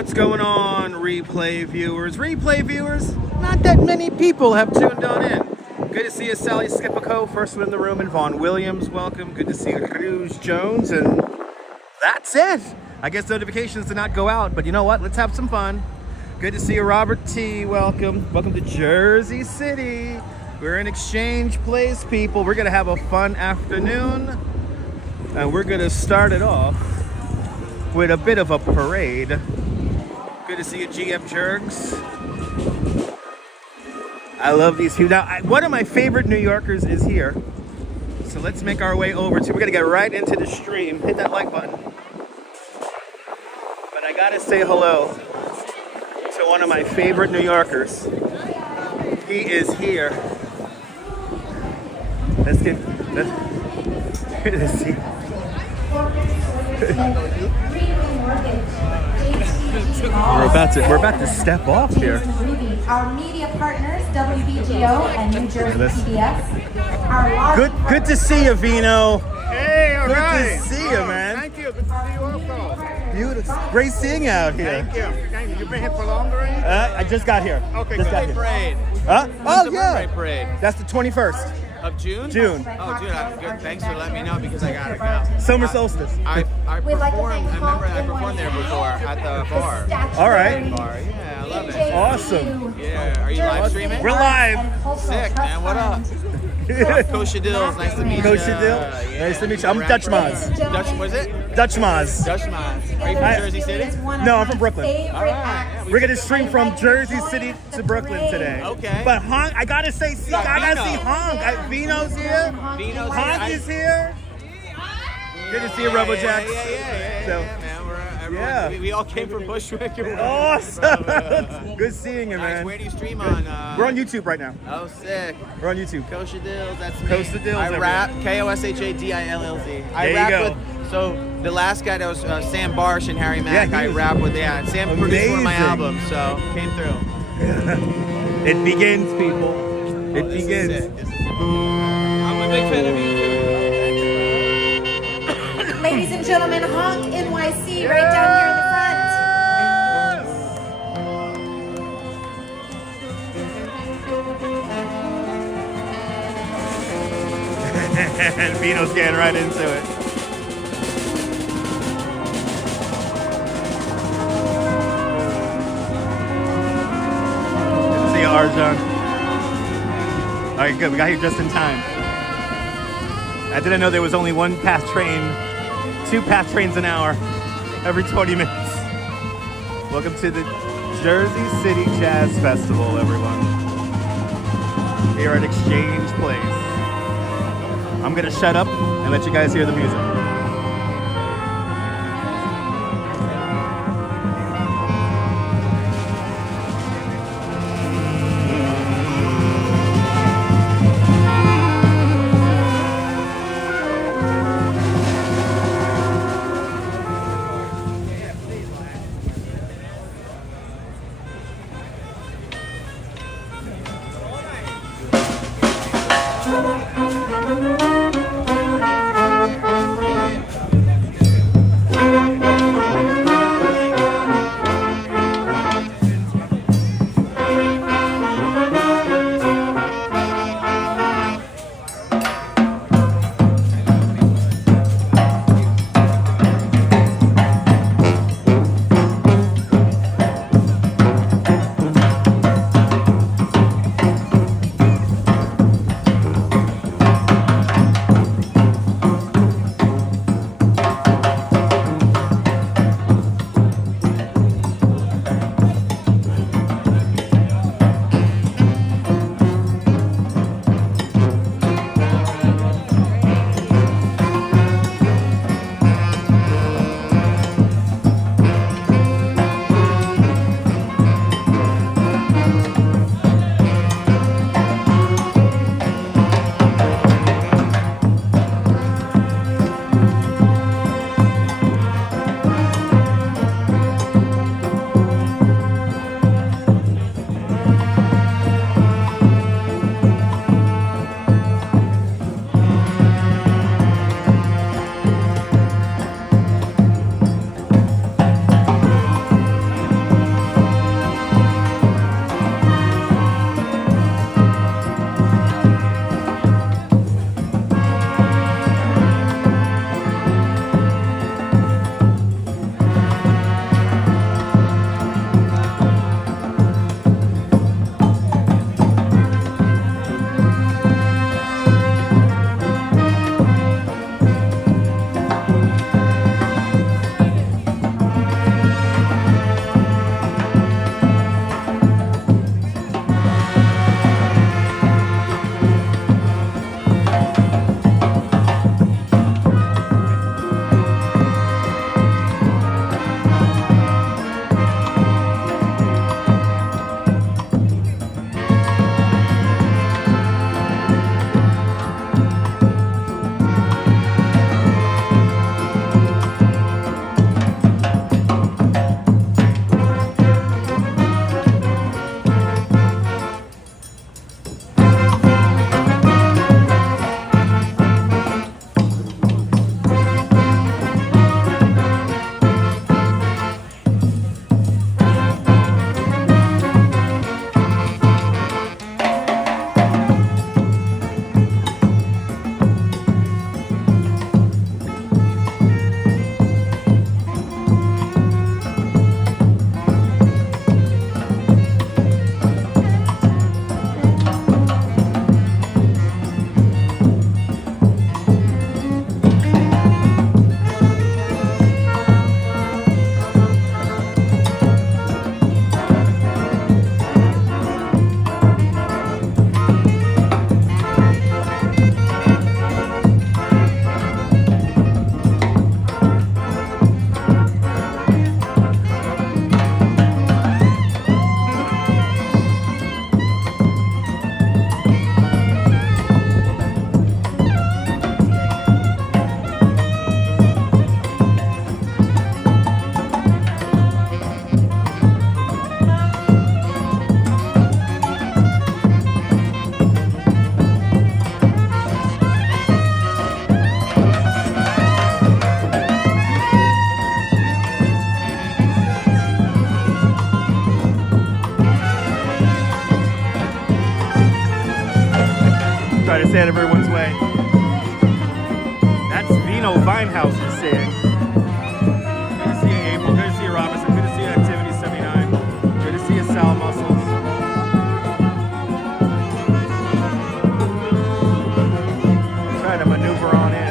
What's going on, replay viewers? Replay viewers, not that many people have tuned on in. Good to see you, Sally Skipico, first one in the room, and Vaughn Williams, welcome. Good to see you, Cruz Jones, and that's it. I guess notifications did not go out, but you know what? Let's have some fun. Good to see you, Robert T, welcome. Welcome to Jersey City. We're in Exchange Place, people. We're gonna have a fun afternoon, and we're gonna start it off with a bit of a parade. Good to see you, GM Jerks. I love these two. Now, one of my favorite New Yorkers is here. So let's make our way over to, we're gonna get right into the stream. Hit that like button. But I gotta say hello to one of my favorite New Yorkers. He is here. Let's see. We're about to step off here. Our media partners, WBGO and New Jersey PBS. Good to see you, Vino. Hey, all right. Good to see you, man. Thank you. Good to see you also. Beautiful. Great seeing you out here. Thank you. Thank you. You've been here for long already? I just got here. Okay, just got good. here. Parade. Huh? Oh, the yeah. birthday parade? That's the 21st. Of June? June. Oh, June. Good. Thanks for letting me know because I gotta go. Summer solstice. I We'd like to performed. thank I remember I Hawk performed there NYC before at the bar. All right. Bar. Yeah, I love it. Awesome. Yeah. Are you live streaming? We're live. Sick, man. What up? Kosha Dills. Nice to meet you. Kosha Dill. Nice to meet you. I'm Dutch Maz. Dutch. What is it? Dutch Maz. Dutch Maz. Are you from Jersey City? No, I'm from Brooklyn. All right. Yeah, We're gonna stream from Jersey City to Brooklyn today. Okay. But Honk, I gotta say, I gotta see Vino. Honk. Vino's here. Vino's Honk here. is here. Good to see you, Rebel Jacks. Yeah, So, man. yeah. We all came from Bushwick. awesome. Good seeing you, Nice. man. Where do you stream on? We're on YouTube right now. Oh, sick. We're on YouTube. Kosha Dills, that's me. Kosha Dills, I everyone. rap, Koshadillz. There I you rap go. with, so the last guy that was Sam Barsh and Harry Mack, he I was rap with, Sam produced one of my amazing. albums, so came through. It begins, people. It This is begins. sick. This is sick. I'm a big fan of you too. Ladies and gentlemen, Honk NYC right down here in the front. And Vino's getting right into it. Good to see you, Arjan. All right, good. We got here just in time. I didn't know there was only one pass train, 2 pass trains an hour every 20 minutes. Welcome to the Jersey City Jazz Festival, everyone. Here at Exchange Place. I'm gonna shut up and let you guys hear the music. It's at everyone's way. That's Vino Vinehouse you're seeing. Good to see you, April. Good to see you, Robinson. Good to see you, Activity 79. Good to see you, Sal Muscles. Try to maneuver on in.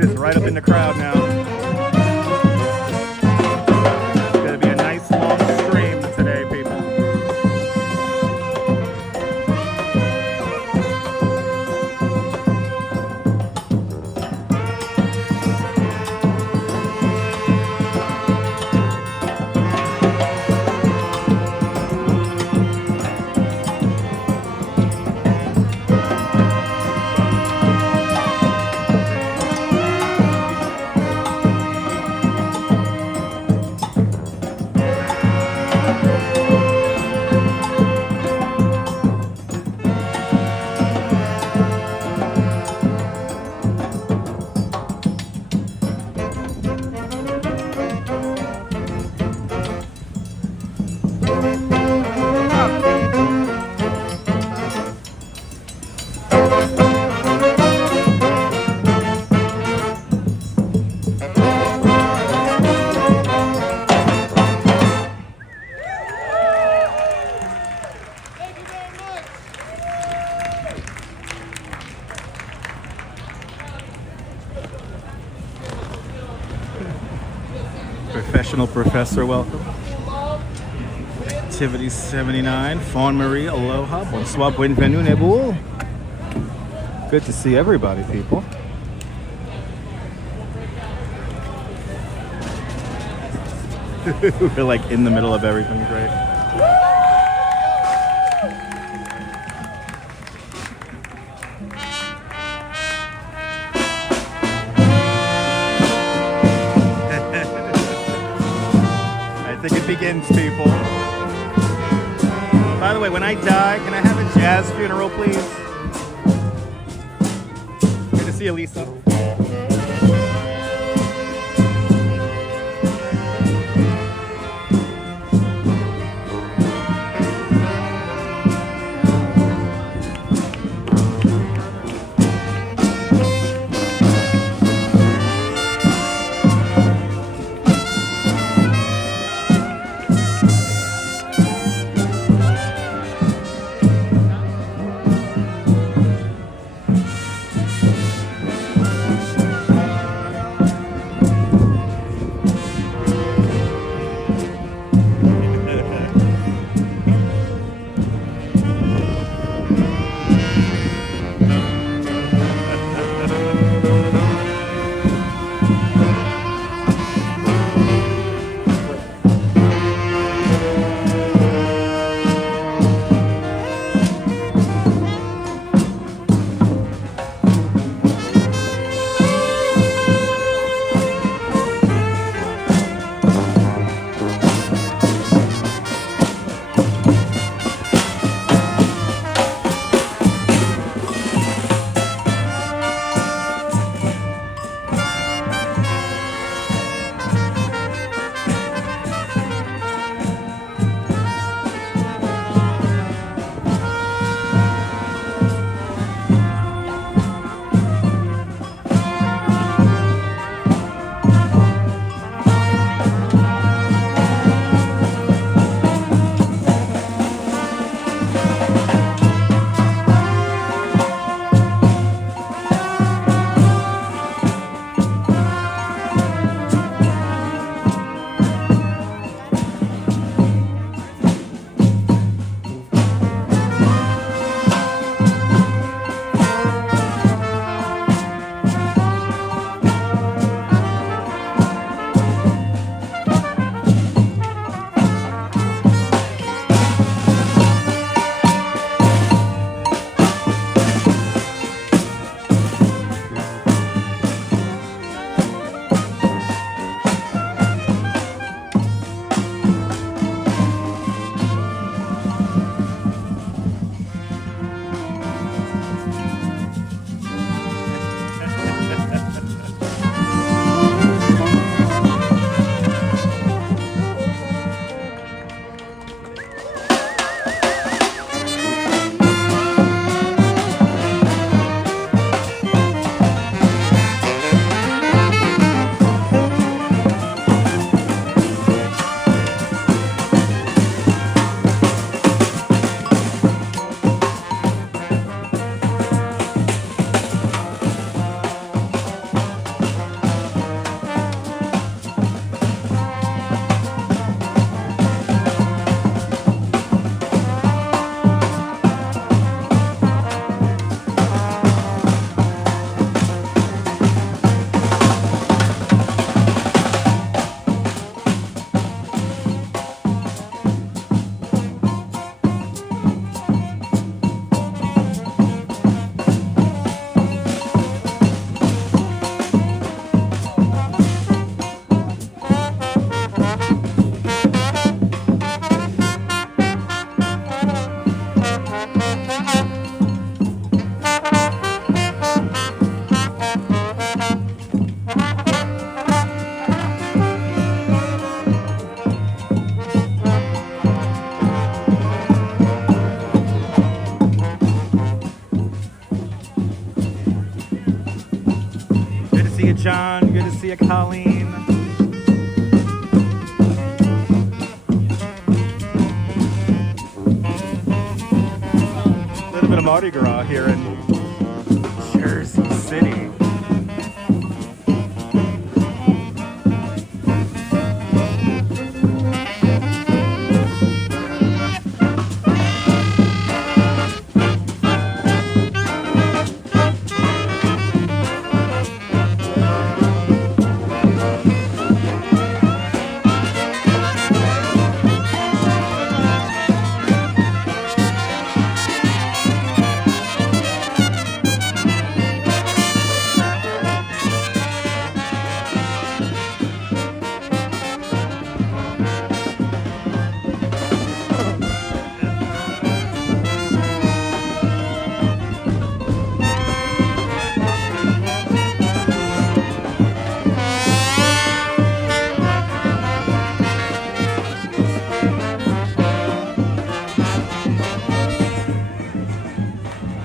Just right up in the crowd now. It's gonna be a nice long stream today, people. Professional Professor, welcome. Activity 79, Fawn Marie, aloha, bonsoir, bienvenue, Nebul. Good to see everybody, people. We're like in the middle of everything, great. I think it begins, people. By the way, when I die, can I have a jazz funeral, please? Good to see you, Lisa. you, Colleen. A little bit of Mardi Gras here in Jersey City.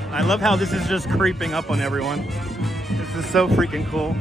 I love how this is just creeping up on everyone. This is so freaking cool.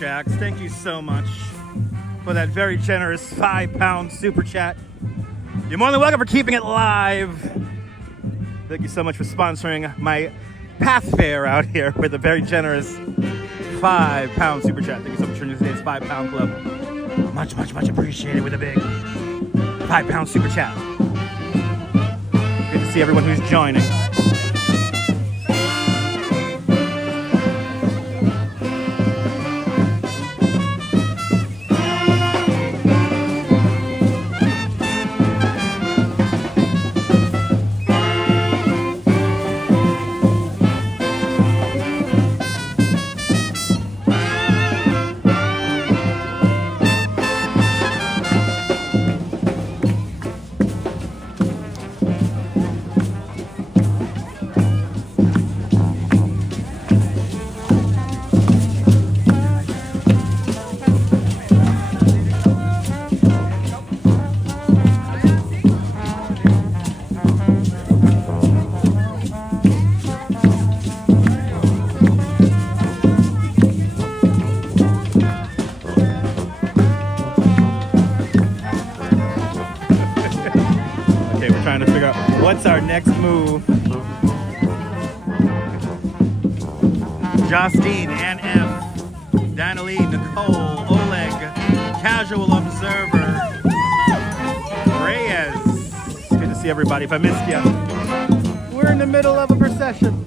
Jacks, thank you so much for that very generous £5 super chat. You're more than welcome for keeping it live. Thank you so much for sponsoring my path fair out here with a very generous £5 super chat. Thank you so much for joining today's £5 club. Much, much, much appreciated with a big £5 super chat. Good to see everyone who's joining. What's our next move? Justine, Ann F, Danalee, Nicole, Oleg, Casual Observer, Reyes. Good to see everybody. If I missed you, we're in the middle of a procession.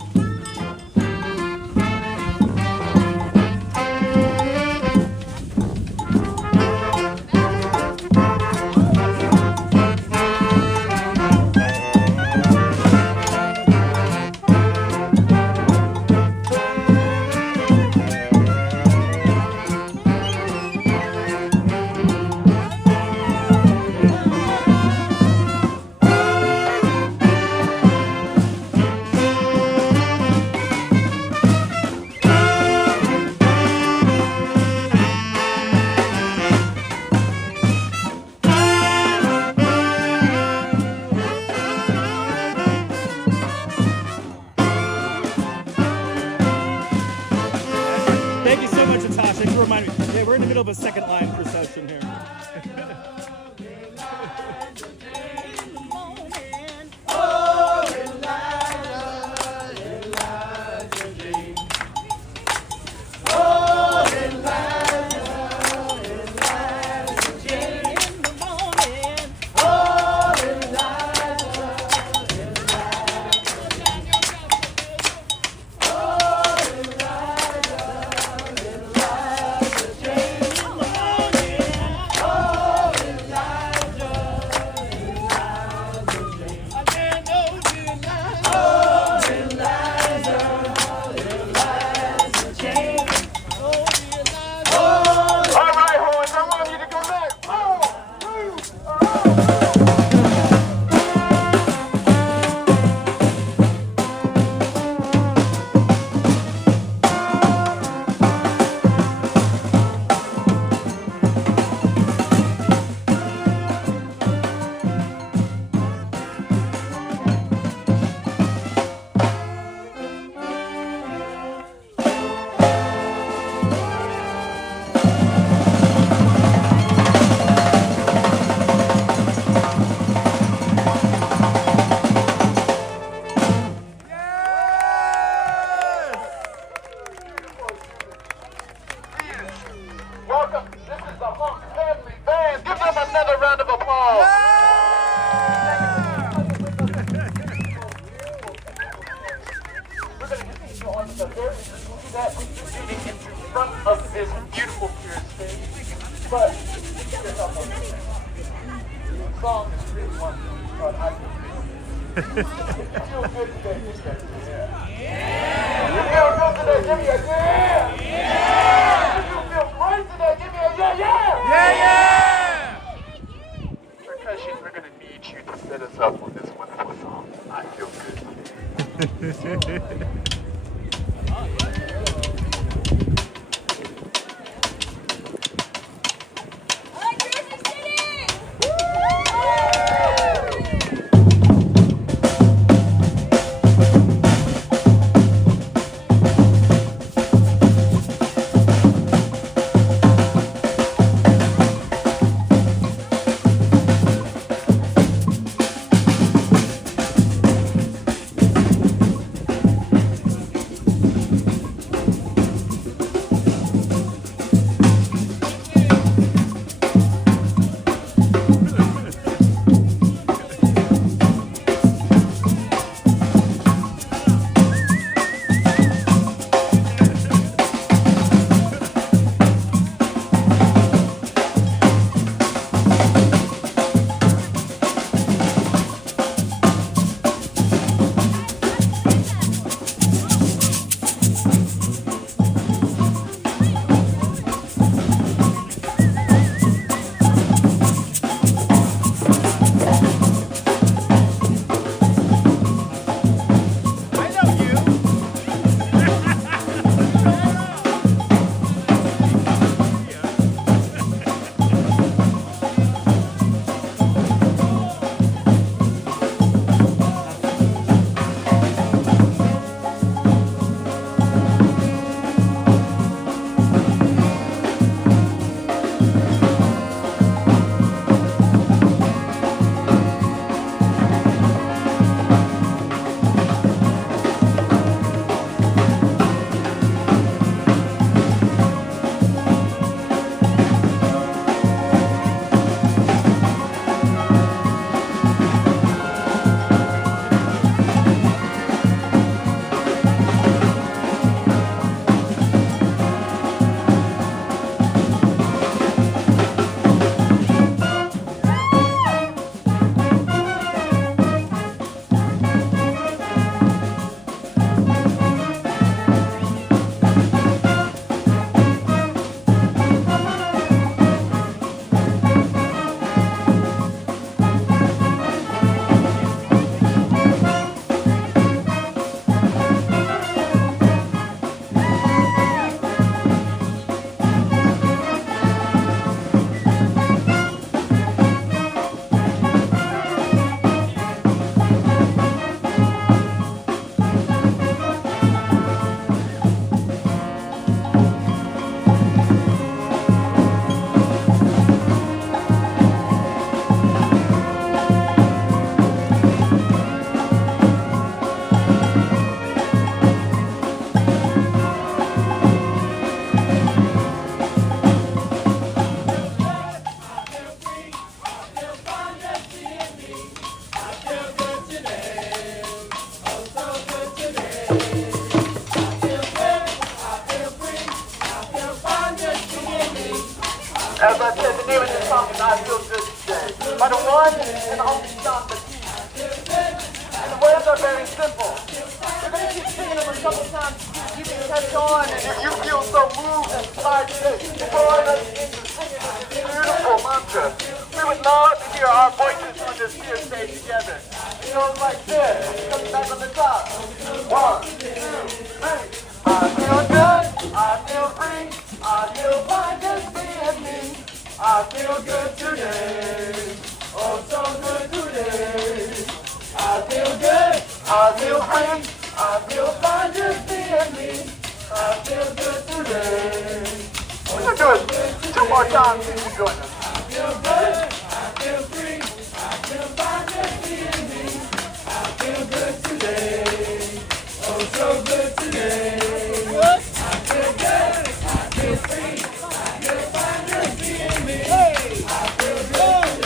we're in the middle of a second line procession here. Welcome. This is the Hunk Family Band. Give them another round of applause. We're going to continue on to the very that we proceeding into front of this beautiful pier stage. But here's our the song is really wonderful. It's called I Feel Good. You feel good today, you said, yeah. You feel good today, give me a yeah. You feel great today, give me a yeah, yeah. Percussion, we're going to need you to set us up on this wonderful song. I feel good. As I said, the name of this song is I Feel Good Today, by the one and only John Batiste. And the words are very simple. We're going to keep singing them a couple times. You can catch on, and if you feel so moved and inspired today, join us into singing this beautiful mantra. We would love to hear our voices on this here stage together. It goes like this. Coming back on the top. 1, 2, 3. I feel good. I feel free. I feel fine just being me. I feel good today. Oh, so good today. I feel good. I feel free. I feel fine just being me. I feel good today. We're going to do it 2 more times if you join us. I feel good. I feel free. I feel fine just being me. I feel good today. Oh, so good today. I feel good. I feel free. I feel fine just being me. I feel good today.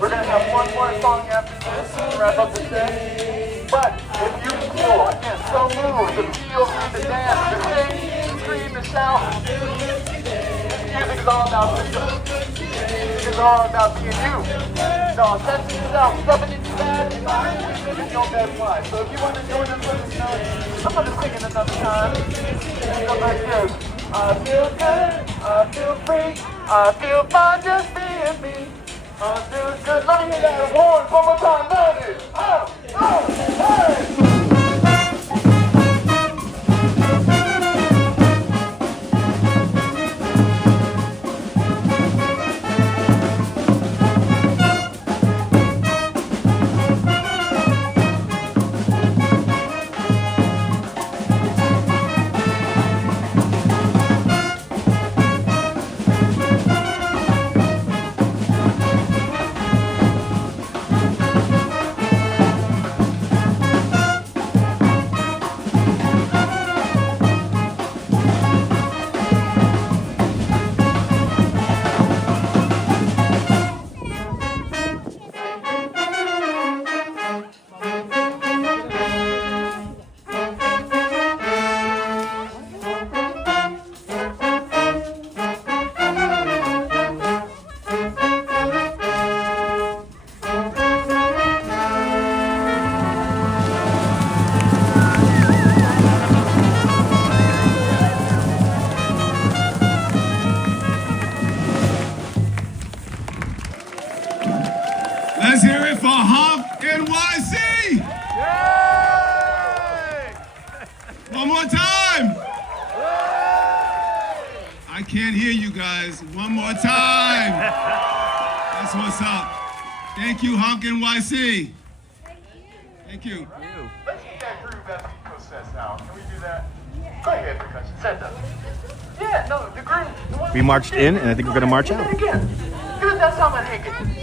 We're going to have one more song after this to wrap up the day. But if you feel, again, so moved to feel, to dance, to sing, to scream, to shout, music is all about freedom. Music is all about being you. No, sensing yourself, stepping into that, and living your best life. So if you want to join us, let us know. I'm going to sing it another time. It goes like this. I feel good, I feel free, I feel fine just being me. I feel good. Let me hear that horn one more time. Love it. Oh, hey. can't hear you guys. One more time. That's what's up. Thank you, Honk NYC. Thank you. Let's get that groove that we processed out. Can we do that? Go ahead, percussion. Set that. Yeah, no, the groove. The one We marched in, and I think we're gonna march do out. it again. Do it that time and hang it.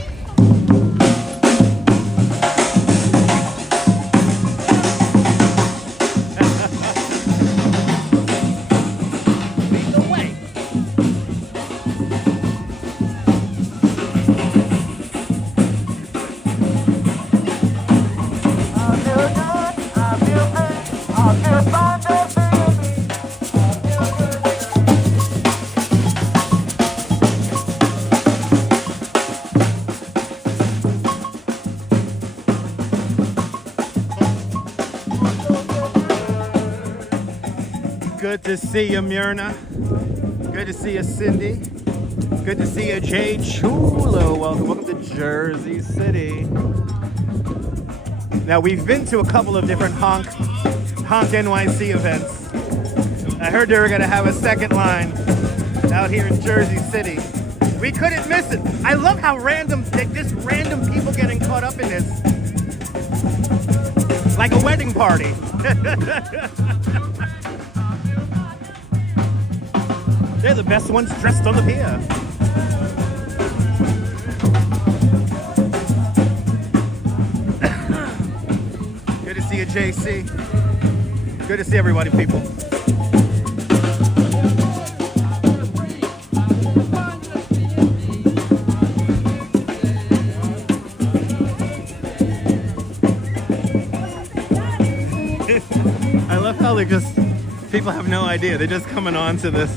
Good to see you, Myrna. Good to see you, Cindy. Good to see you, Jay Chulo. Welcome to Jersey City. Now, we've been to a couple of different Honk NYC events. I heard they were going to have a second line out here in Jersey City. We couldn't miss it. I love how just random people getting caught up in this. Like a wedding party. They're the best ones dressed on the pier. Good to see you, JC. Good to see everybody, people. I love how people have no idea. They're just coming on to this.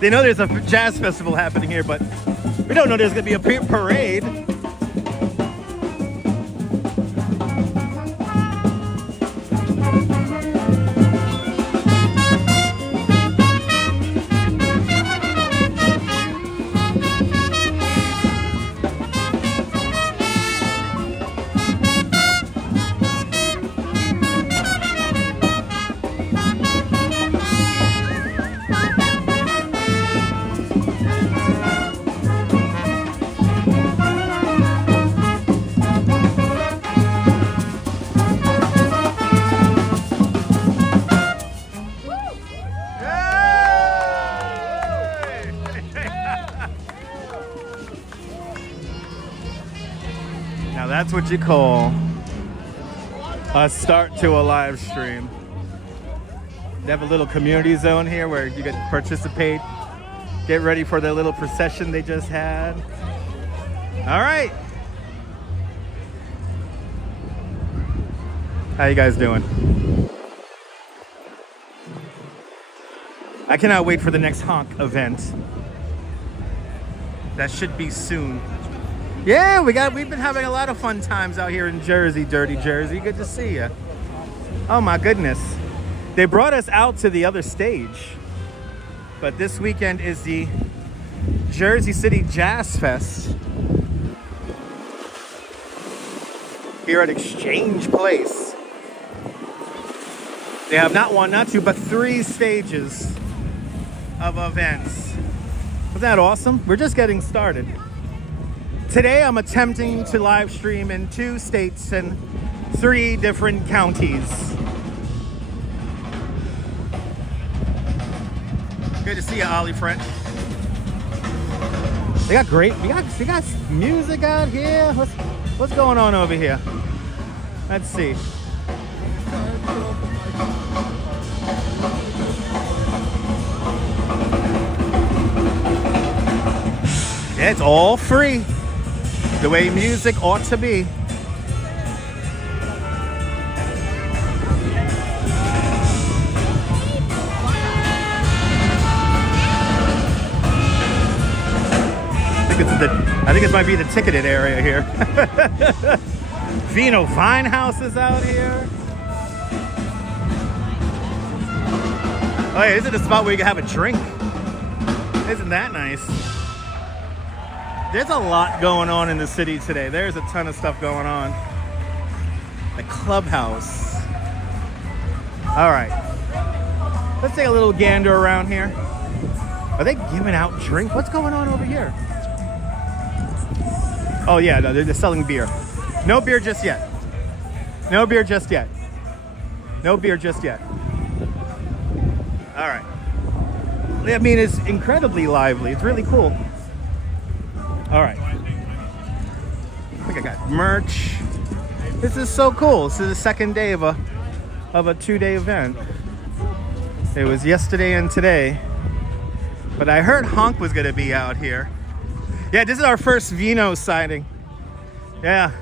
They know there's a jazz festival happening here, but we don't know there's gonna be a parade. Now that's what you call a start to a live stream. They have a little community zone here where you can participate, get ready for their little procession they just had. All right. How you guys doing? I cannot wait for the next Honk event. That should be soon. Yeah, we've been having a lot of fun times out here in Jersey, dirty Jersey. Good to see you. Oh my goodness. They brought us out to the other stage. But this weekend is the Jersey City Jazz Fest here at Exchange Place. They have not one, not two, but 3 stages of events. Isn't that awesome? We're just getting started. Today I'm attempting to live stream in 2 states and 3 different counties. Good to see you, Ollie French. They got music out here. What's going on over here? Let's see. Yeah, it's all free. The way music ought to be. I think it might be the ticketed area here. Vino Vinehouse is out here. Oh yeah, this is the spot where you can have a drink. Isn't that nice? There's a lot going on in the city today. There's a ton of stuff going on. The clubhouse. All right. Let's take a little gander around here. Are they giving out drink? What's going on over here? Oh yeah, no, they're selling beer. No beer just yet. No beer just yet. No beer just yet. All right. I mean, it's incredibly lively. It's really cool. All right. I think I got merch. This is so cool. This is the second day of a 2-day event. It was yesterday and today. But I heard Honk was gonna be out here. Yeah, this is our first Vino sighting. Yeah.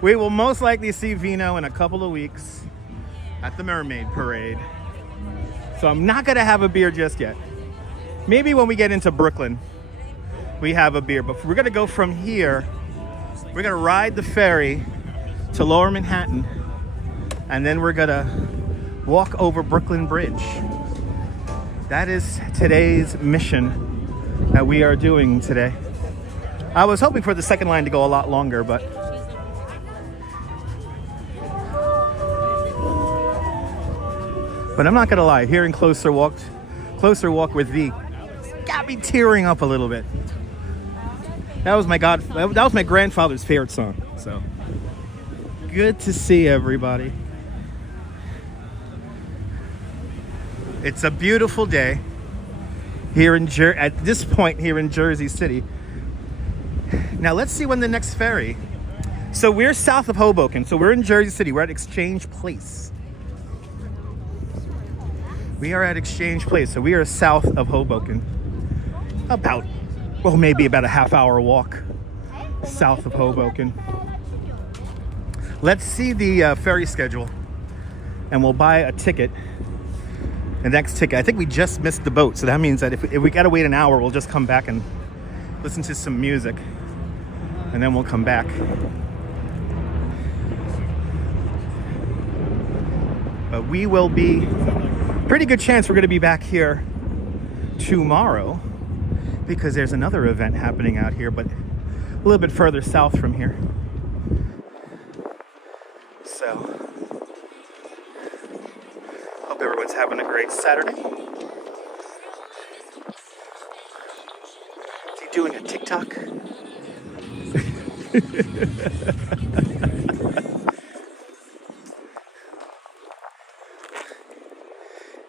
We will most likely see Vino in a couple of weeks at the Mermaid Parade. So I'm not gonna have a beer just yet. Maybe when we get into Brooklyn, we have a beer. But we're gonna go from here. We're gonna ride the ferry to Lower Manhattan, and then we're gonna walk over Brooklyn Bridge. That is today's mission that we are doing today. I was hoping for the second line to go a lot longer, but I'm not gonna lie, hearing Closer Walk with Thee got me tearing up a little bit. That was my grandfather's favorite song. So good to see everybody. It's a beautiful day here at this point here in Jersey City. Now let's see when the next ferry. So we're south of Hoboken. So we're in Jersey City. We're at Exchange Place. We are at Exchange Place. So we are south of Hoboken. Maybe about a half-hour walk south of Hoboken. Let's see the ferry schedule, and we'll buy a ticket. The next ticket. I think we just missed the boat, so that means that if we gotta wait an hour, we'll just come back and listen to some music, and then we'll come back. But we will be, pretty good chance we're gonna be back here tomorrow, because there's another event happening out here, but a little bit further south from here. So hope everyone's having a great Saturday. Is he doing a TikTok?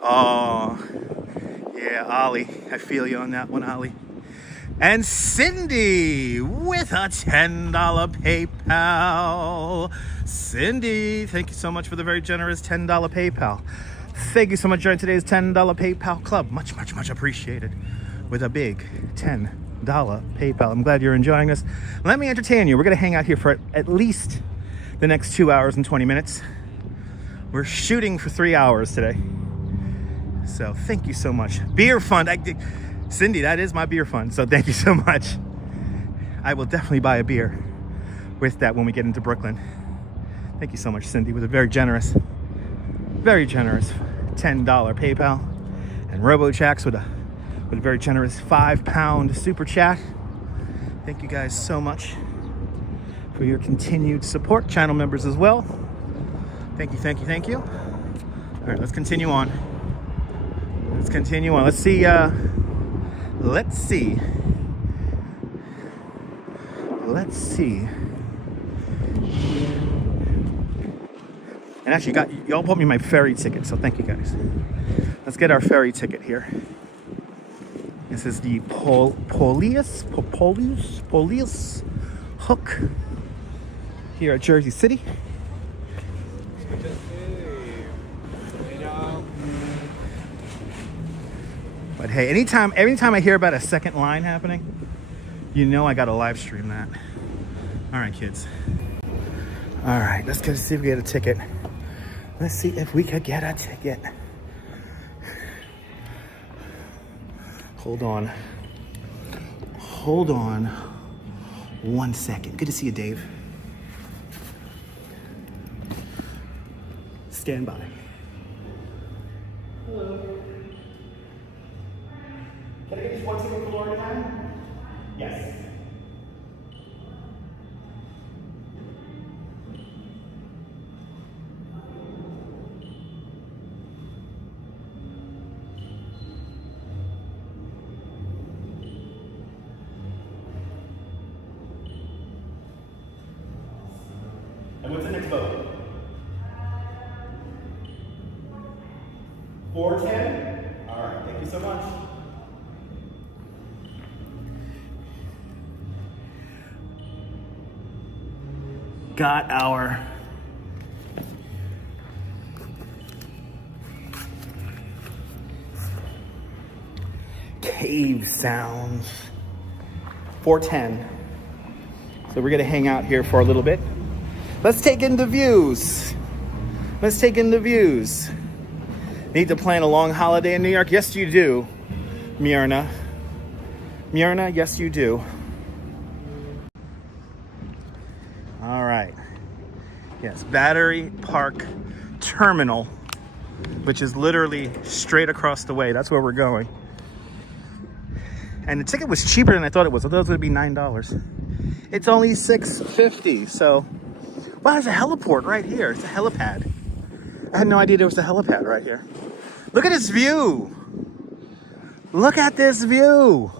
Oh, yeah, Ollie. I feel you on that one, Ollie. And Cindy with a $10 PayPal. Cindy, thank you so much for the very generous $10 PayPal. Thank you so much for joining today's $10 PayPal club. Much, much, much appreciated. With a big $10 PayPal. I'm glad you're enjoying us. Let me entertain you. We're going to hang out here for at least the next 2 hours and 20 minutes. We're shooting for 3 hours today. So thank you so much. Beer fund. Cindy, that is my beer fund. So thank you so much. I will definitely buy a beer with that when we get into Brooklyn. Thank you so much, Cindy, with a very generous $10 PayPal, and RoboChacks with a very generous £5 super chat. Thank you guys so much for your continued support. Channel members as well. Thank you, thank you, thank you. All right, let's continue on. Let's continue on. Let's see. Let's see. And actually, y'all bought me my ferry ticket, so thank you guys. Let's get our ferry ticket here. This is the Polius Hook here at Jersey City. But hey, anytime I hear about a second line happening, you know I gotta live stream that. All right, kids. All right, let's go see if we get a ticket. Let's see if we could get a ticket. Hold on 1 second. Good to see you, Dave. Stand by. Hello. Can I get just one ticket for Florida time? Yes. 410? All right, thank you so much. Got our cave sounds. 410. So we're gonna hang out here for a little bit. Let's take in the views. Let's take in the views. Need to plan a long holiday in New York? Yes, you do, Myrna. Myrna, yes, you do. All right. Yes, Battery Park Terminal, which is literally straight across the way. That's where we're going. And the ticket was cheaper than I thought it was. I thought it was gonna be $9. It's only $6.50. So, wow, there's a heliport right here. It's a helipad. I had no idea there was a helipad right here. Look at this view. Look at this view.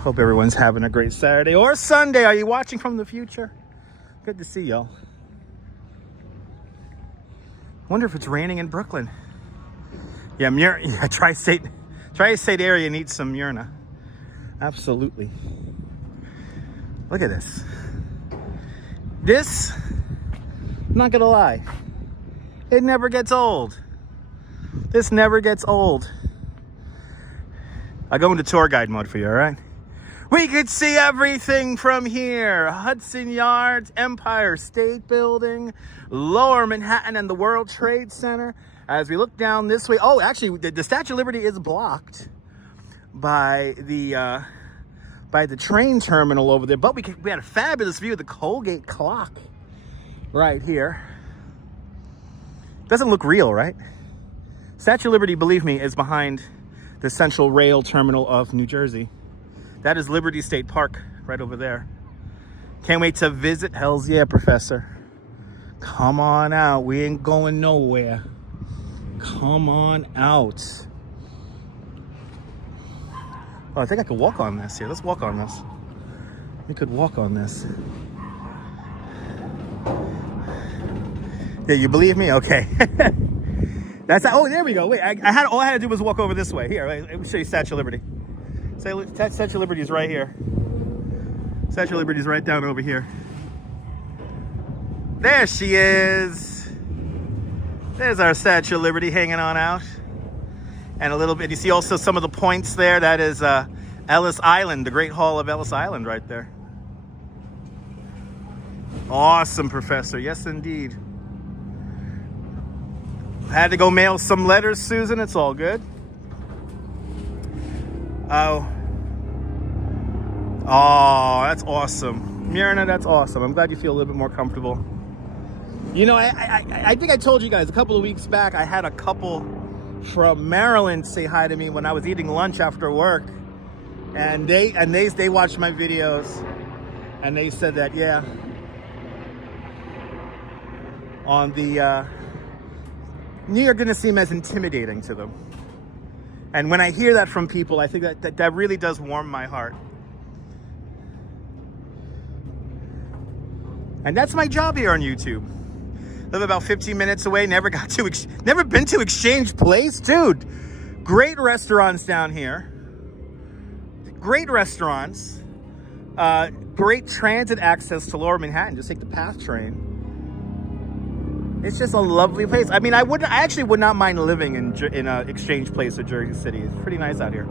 Hope everyone's having a great Saturday or Sunday. Are you watching from the future? Good to see y'all. Wonder if it's raining in Brooklyn. Yeah, tri-state area needs some Myrna. Absolutely. Look at this. This, I'm not gonna lie, it never gets old. This never gets old. I'll go into tour guide mode for you, all right? We could see everything from here. Hudson Yards, Empire State Building, Lower Manhattan, and the World Trade Center. As we look down this way, oh, actually, the Statue of Liberty is blocked by the train terminal over there. But we had a fabulous view of the Colgate clock right here. Doesn't look real, right? Statue of Liberty, believe me, is behind the Central Rail Terminal of New Jersey. That is Liberty State Park right over there. Can't wait to visit. Hells yeah, Professor. Come on out. We ain't going nowhere. Come on out. Oh, I think I could walk on this here. Let's walk on this. We could walk on this. Yeah, you believe me? Okay. That's oh, there we go. Wait, all I had to do was walk over this way. Here, let me show you Statue of Liberty. Statue of Liberty is right here. Statue of Liberty is right down over here. There she is. There's our Statue of Liberty hanging on out. And a little bit, you see also some of the points there. That is Ellis Island, the Great Hall of Ellis Island right there. Awesome, Professor. Yes, indeed. Had to go mail some letters, Susan. It's all good. Oh, that's awesome. Myrna, that's awesome. I'm glad you feel a little bit more comfortable. You know, I think I told you guys a couple of weeks back, I had a couple from Maryland say hi to me when I was eating lunch after work. And they watched my videos and they said that, yeah, on the, New York didn't seem as intimidating to them. And when I hear that from people, I think that really does warm my heart. And that's my job here on YouTube. Live about 15 minutes away, never been to Exchange Place. Dude, great restaurants down here. Great restaurants. Great transit access to Lower Manhattan. Just take the PATH train. It's just a lovely place. I mean, I actually would not mind living in Exchange Place or Jersey City. It's pretty nice out here.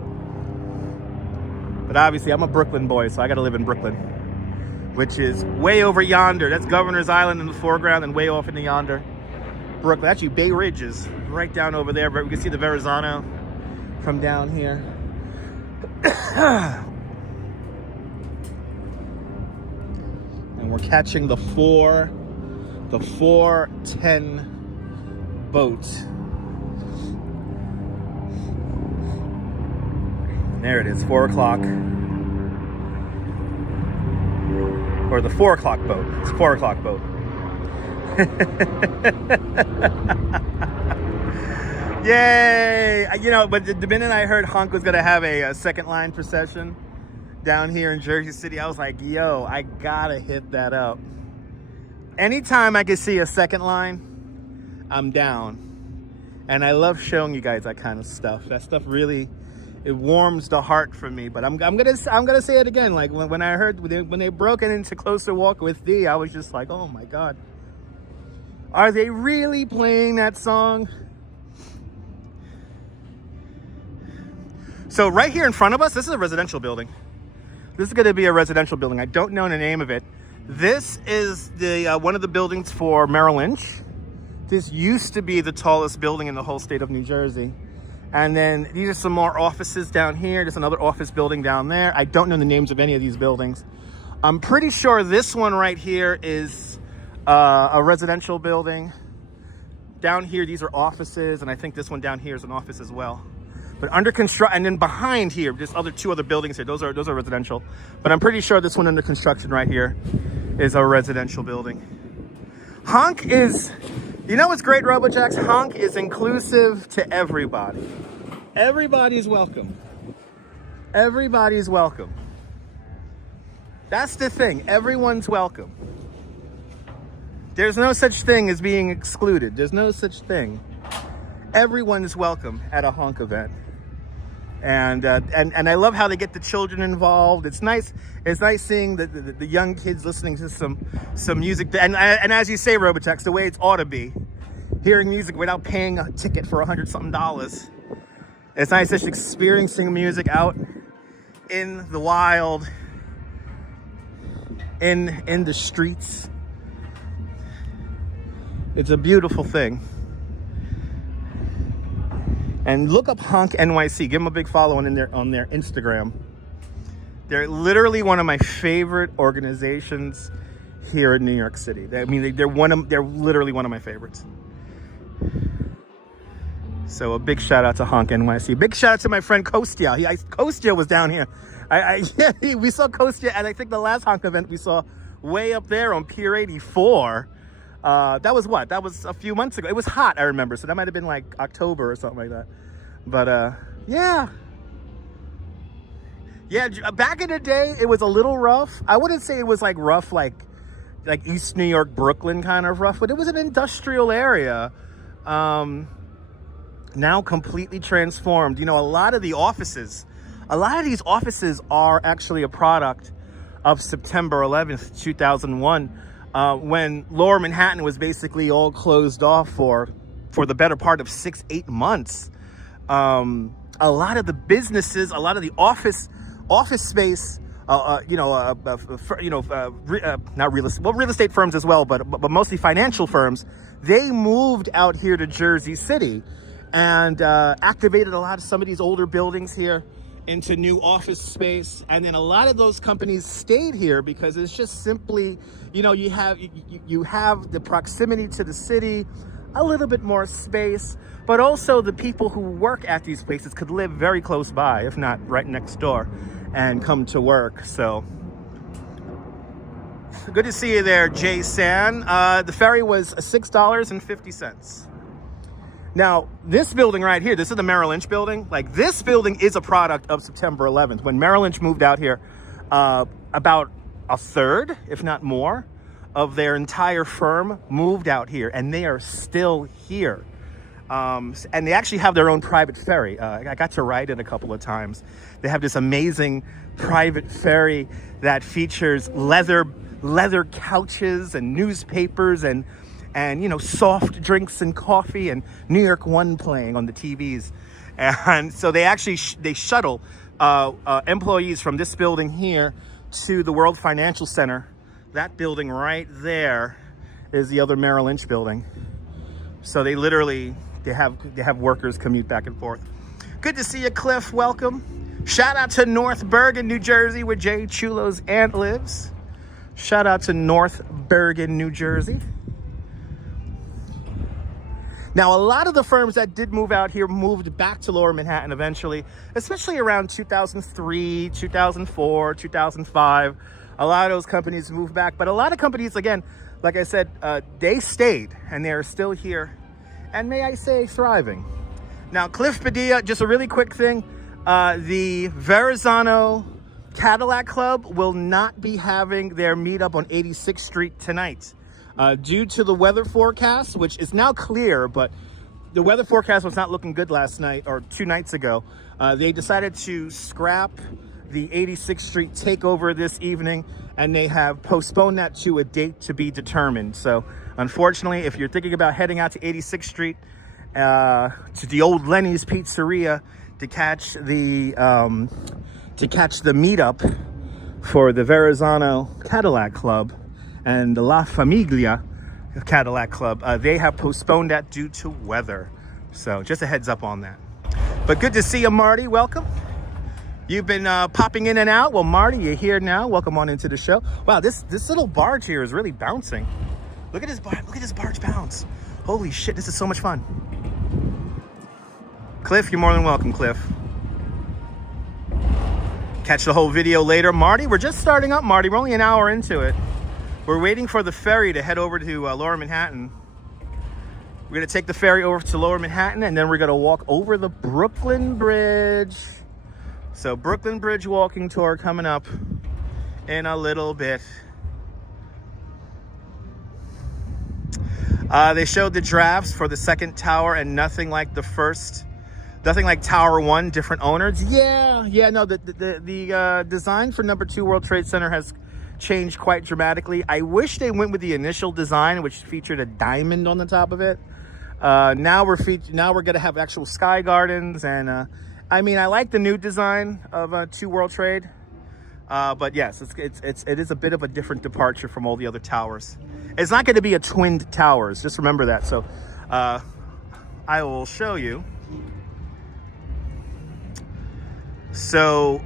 But obviously, I'm a Brooklyn boy, so I got to live in Brooklyn, which is way over yonder. That's Governor's Island in the foreground, and way off in the yonder, Brooklyn. Actually, Bay Ridge is right down over there, but we can see the Verizon from down here. And we're catching the 410 boat. There it is, 4 o'clock. Or the 4 o'clock boat. It's 4 o'clock boat. Yay! You know, but the minute I heard Hunk was gonna have a second line procession down here in Jersey City, I was like, yo, I gotta hit that up. anytime I can see a second line, I'm down. And I love showing you guys that kind of stuff. That stuff really, it warms the heart for me. But I'm gonna say it again. Like when I heard when they broke it into Closer Walk with Thee, I was just like, oh my God, are they really playing that song? So right here in front of us, this is a residential building. This is going to be a residential building. I don't know the name of it. This is the one of the buildings for Merrill Lynch. This used to be the tallest building in the whole state of New Jersey. And then these are some more offices down here. There's another office building down there. I don't know the names of any of these buildings. I'm pretty sure this one right here is a residential building. Down here, these are offices. And I think this one down here is an office as well. But under construction, and then behind here, there's two other buildings here. Those are residential. But I'm pretty sure this one under construction right here is a residential building. Honk is, you know what's great, RoboJacks? Honk is inclusive to everybody. Everybody's welcome. Everybody's welcome. That's the thing. Everyone's welcome. There's no such thing as being excluded. There's no such thing. Everyone is welcome at a honk event. And I love how they get the children involved. It's nice. It's nice seeing the young kids listening to some music. And as you say, RoboTex, the way it ought to be, hearing music without paying a ticket for $100-something. It's nice just experiencing music out in the wild, in the streets. It's a beautiful thing. And look up Honk NYC. Give them a big follow on their Instagram. They're literally one of my favorite organizations here in New York City. I mean, they're literally one of my favorites. So a big shout out to Honk NYC. Big shout out to my friend Kostya. Kostya was down here. We saw Kostya at, I think, the last Honk event we saw way up there on Pier 84. That was what? That was a few months ago. It was hot, I remember. So that might have been like October or something like that. But yeah. Yeah, back in the day, it was a little rough. I wouldn't say it was like rough, like East New York, Brooklyn kind of rough, but it was an industrial area. Now completely transformed. You know, a lot of these offices are actually a product of September 11th, 2001. When Lower Manhattan was basically all closed off for the better part of 6-8 months. A lot of the businesses, a lot of the office space, not real estate, well, real estate firms as well, but mostly financial firms, they moved out here to Jersey City and activated some of these older buildings here into new office space. And then a lot of those companies stayed here because it's just simply, you know, you have the proximity to the city, a little bit more space, but also the people who work at these places could live very close by, if not right next door, and come to work. So good to see you there, Jay San. The ferry was $6.50. Now, this building right here, this is the Merrill Lynch building. Like, this building is a product of September 11th. When Merrill Lynch moved out here, about a third, if not more, of their entire firm moved out here, and they are still here. And they actually have their own private ferry. I got to ride it a couple of times. They have this amazing private ferry that features leather couches and newspapers and you know, soft drinks and coffee and New York One playing on the TVs. And so they actually they shuttle employees from this building here to the World Financial Center. That building right there is the other Merrill Lynch building. So they literally, they have workers commute back and forth. Good to see you, Cliff. Welcome. Shout out to North Bergen, New Jersey, where Jay Chulo's aunt lives. Shout out to North Bergen, New Jersey. Now, a lot of the firms that did move out here moved back to Lower Manhattan eventually, especially around 2003, 2004, 2005. A lot of those companies moved back, but a lot of companies, again, like I said, they stayed and they're still here. And may I say, thriving. Now, Cliff Padilla, just a really quick thing. The Verizon Cadillac Club will not be having their meetup on 86th Street tonight. Due to the weather forecast, which is now clear, but the weather forecast was not looking good last night or 2 nights ago. They decided to scrap the 86th Street takeover this evening, and they have postponed that to a date to be determined. So unfortunately, if you're thinking about heading out to 86th Street, to the old Lenny's Pizzeria to catch the meetup for the Verizon Cadillac Club and the La Famiglia Cadillac Club, they have postponed that due to weather. So just a heads up on that. But good to see you, Marty. Welcome. You've been popping in and out. Well, Marty, you're here now. Welcome on into the show. Wow, this little barge here is really bouncing. Look at this barge. Look at this barge bounce. Holy shit, this is so much fun. Cliff, you're more than welcome, Cliff. Catch the whole video later. Marty, we're just starting up, Marty. We're only an hour into it. We're waiting for the ferry to head over to Lower Manhattan. We're going to take the ferry over to Lower Manhattan, and then we're going to walk over the Brooklyn Bridge. So Brooklyn Bridge walking tour coming up in a little bit. They showed the drafts for the second tower, and nothing like the first. Nothing like Tower 1, different owners. Yeah, no, the design for number 2 World Trade Center has changed quite dramatically. I wish they went with the initial design, which featured a diamond on the top of it. Now we're going to have actual sky gardens, and I mean, I like the new design of 2 World Trade, but yes, it is a bit of a different departure from all the other towers. It's not going to be a twinned towers. Just remember that. So I will show you. So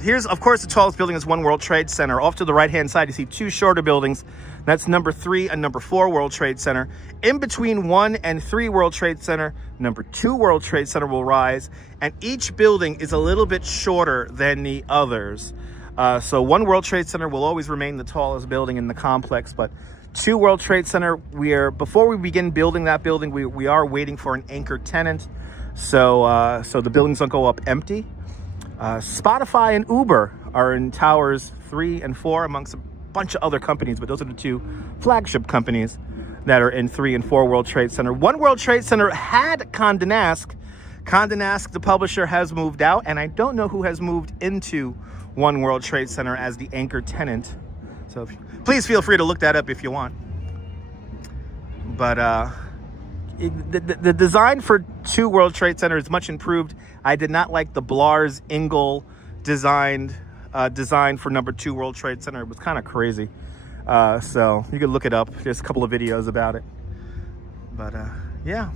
here's, of course, the tallest building is 1 World Trade Center. Off to the right-hand side, you see 2 shorter buildings. That's number 3 and number 4 World Trade Center. In between 1 and 3 World Trade Center, number 2 World Trade Center will rise. And each building is a little bit shorter than the others. So 1 World Trade Center will always remain the tallest building in the complex. But 2 World Trade Center, before we begin building that building, we are waiting for an anchor tenant. So the buildings don't go up empty. Spotify and Uber are in towers 3 and 4 amongst a bunch of other companies, but those are the 2 flagship companies that are in 3 and 4 World Trade Center. 1 World Trade Center had Condé Nast. Condé Nast, the publisher, has moved out, and I don't know who has moved into 1 World Trade Center as the anchor tenant. So please feel free to look that up if you want. But the design for 2 World Trade Center is much improved. I did not like the Blars Ingle design for number 2 World Trade Center. It was kind of crazy. So you can look it up. There's a couple of videos about it. But yeah.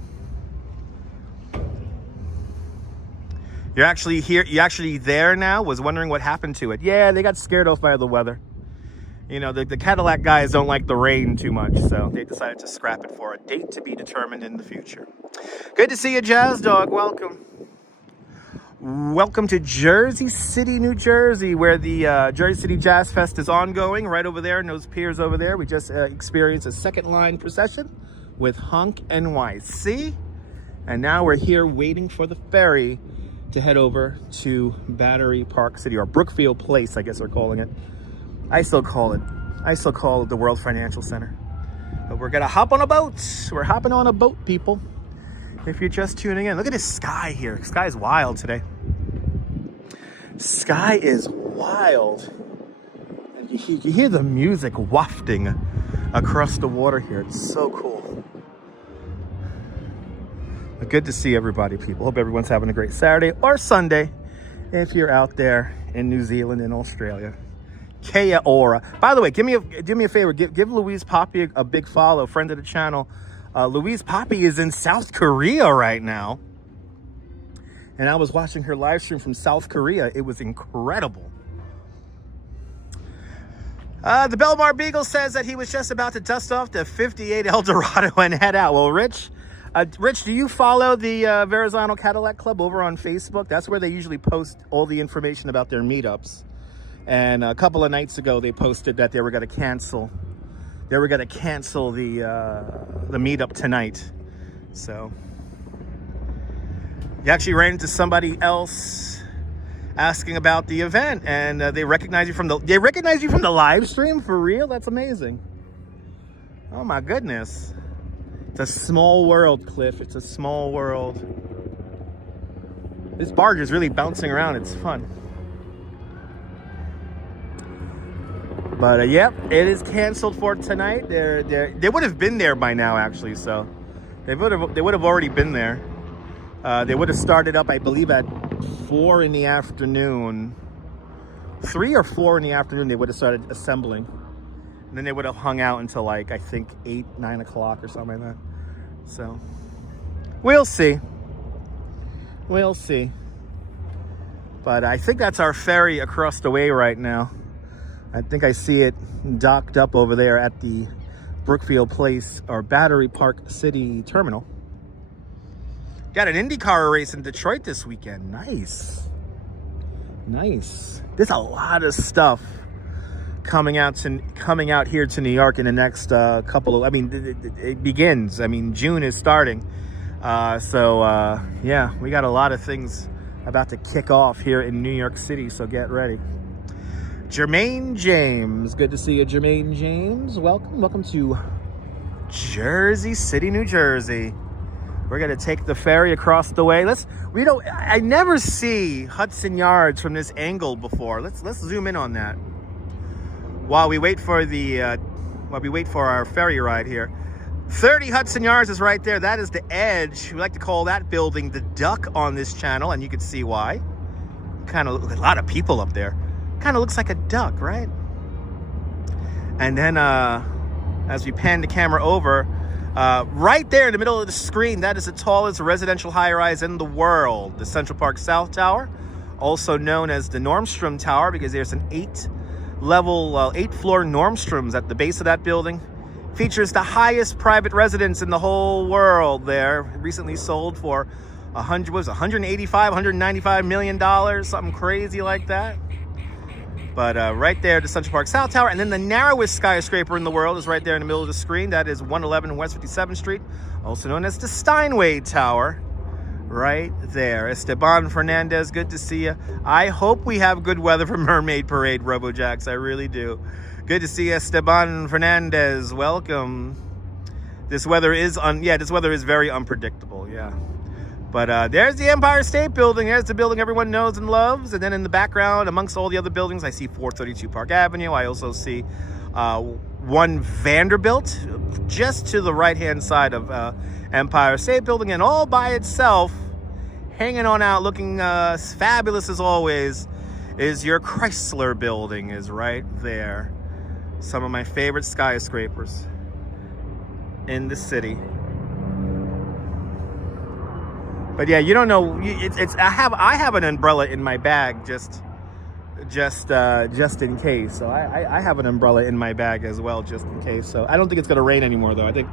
You're actually here. You're actually there now. Was wondering what happened to it. Yeah, they got scared off by the weather. You know, the Cadillac guys don't like the rain too much, so they decided to scrap it for a date to be determined in the future. Good to see you, Jazz Dog. Welcome. Welcome to Jersey City, New Jersey, where the Jersey City Jazz Fest is ongoing. Right over there in those piers over there. We just experienced a second line procession with Honk NYC. And now we're here waiting for the ferry to head over to Battery Park City, or Brookfield Place, I guess they're calling it. I still call it the World Financial Center. But we're gonna hop on a boat. We're hopping on a boat, people. If you're just tuning in, look at this sky here. Sky is wild today. Sky is wild. And you hear the music wafting across the water here. It's so cool. But good to see everybody, people. Hope everyone's having a great Saturday or Sunday if you're out there in New Zealand and Australia. Kia ora. By the way, do me a favor. Give Louise Poppy a big follow, friend of the channel. Louise Poppy is in South Korea right now. And I was watching her live stream from South Korea. It was incredible. The Belmar Beagle says that he was just about to dust off the 58 Eldorado and head out. Well, Rich, do you follow the Verizon Cadillac Club over on Facebook? That's where they usually post all the information about their meetups. And a couple of nights ago, they posted that they were going to cancel. They were going to cancel the meetup tonight. So you actually ran into somebody else asking about the event, and they recognize you from the live stream. For real? That's amazing. Oh my goodness. It's a small world, Cliff. It's a small world. This barge is really bouncing around. It's fun. But yep, it is canceled for tonight. They would have been there by now, actually. So they would have already been there. They would have started up, I believe, at 4 in the afternoon. 3 or 4 in the afternoon, they would have started assembling. And then they would have hung out until, like, I think 8, 9 o'clock or something like that. So we'll see. We'll see. But I think that's our ferry across the way right now. I think I see it docked up over there at the Brookfield Place or Battery Park City Terminal. Got an IndyCar race in Detroit this weekend. Nice. Nice. There's a lot of stuff coming out here to New York in the next couple of, I mean, it begins. I mean, June is starting. Yeah, we got a lot of things about to kick off here in New York City, so get ready. Jermaine James, good to see you, Jermaine James. Welcome to Jersey City, New Jersey. We're gonna take the ferry across the way. I never see Hudson Yards from this angle before. Let's zoom in on that while we wait for our ferry ride here. 30 Hudson Yards is right there. That is the edge. We like to call that building the Duck on this channel, and you can see why. Kind of a lot of people up there. Kind of looks like a duck, right? And then as we pan the camera over, right there in the middle of the screen, that is the tallest residential high-rise in the world, the Central Park South Tower, also known as the Nordstrom Tower, because there's an 8-floor Nordstroms at the base of that building. Features the highest private residence in the whole world there. Recently sold for $195 million, something crazy like that. But right there, the Central Park South Tower. And then the narrowest skyscraper in the world is right there in the middle of the screen. That is 111 West 57th Street, also known as the Steinway Tower. Right there. Esteban Fernandez, good to see you. I hope we have good weather for Mermaid Parade, RoboJax. I really do. Good to see Esteban Fernandez. Welcome. This weather is very unpredictable, yeah. But there's the Empire State Building. There's the building everyone knows and loves. And then in the background, amongst all the other buildings, I see 432 Park Avenue. I also see 1 Vanderbilt, just to the right-hand side of Empire State Building. And all by itself, hanging on out, looking fabulous as always, is your Chrysler Building is right there. Some of my favorite skyscrapers in the city. But yeah, you don't know. I have an umbrella in my bag just in case. So I have an umbrella in my bag as well, just in case. So I don't think it's gonna rain anymore, though. I think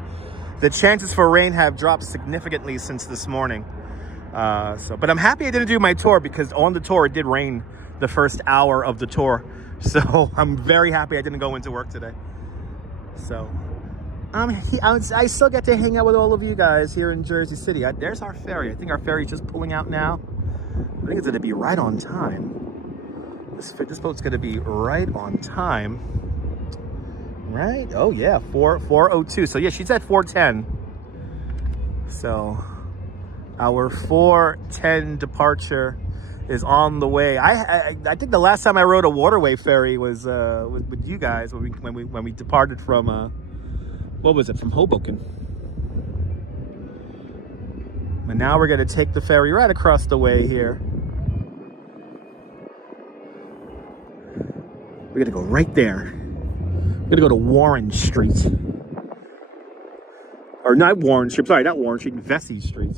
the chances for rain have dropped significantly since this morning. But I'm happy I didn't do my tour, because on the tour it did rain the first hour of the tour. So I'm very happy I didn't go into work today. So I still get to hang out with all of you guys here in Jersey City. There's our ferry. I think our ferry's just pulling out now. I think it's going to be right on time. This boat's going to be right on time. Right? Oh, yeah. 4:02. So, yeah, she's at 4:10. So, our 4:10 departure is on the way. I think the last time I rode a waterway ferry was with you guys when we departed from... what was it, from Hoboken? And now we're going to take the ferry right across the way here. We're going to go right there. We're going to go to Warren Street. Or not Warren Street, sorry, not Warren Street, Vesey Street.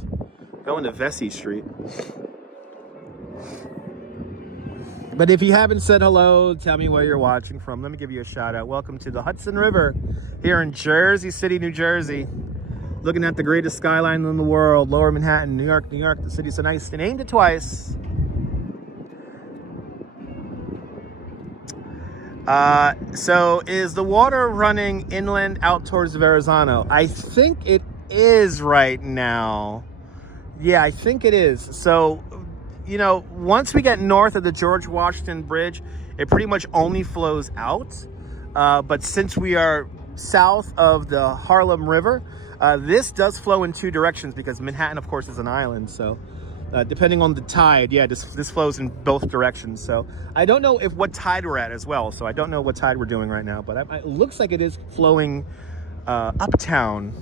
Going to Vesey Street. But if you haven't said hello, tell me where you're watching from. Let me give you a shout out. Welcome to the Hudson River here in Jersey City, New Jersey. Looking at the greatest skyline in the world, Lower Manhattan, New York, New York. The city's so nice. They named it twice. So is the water running inland out towards Verizon? I think it is right now. Yeah, I think it is. So, you know, once we get north of the George Washington Bridge, it pretty much only flows out. But since we are south of the Harlem River. This does flow in two directions because Manhattan, of course, is an island. So depending on the tide, yeah, this flows in both directions. So I don't know what tide we're at as well. So I don't know what tide we're doing right now, but it looks like it is flowing uptown,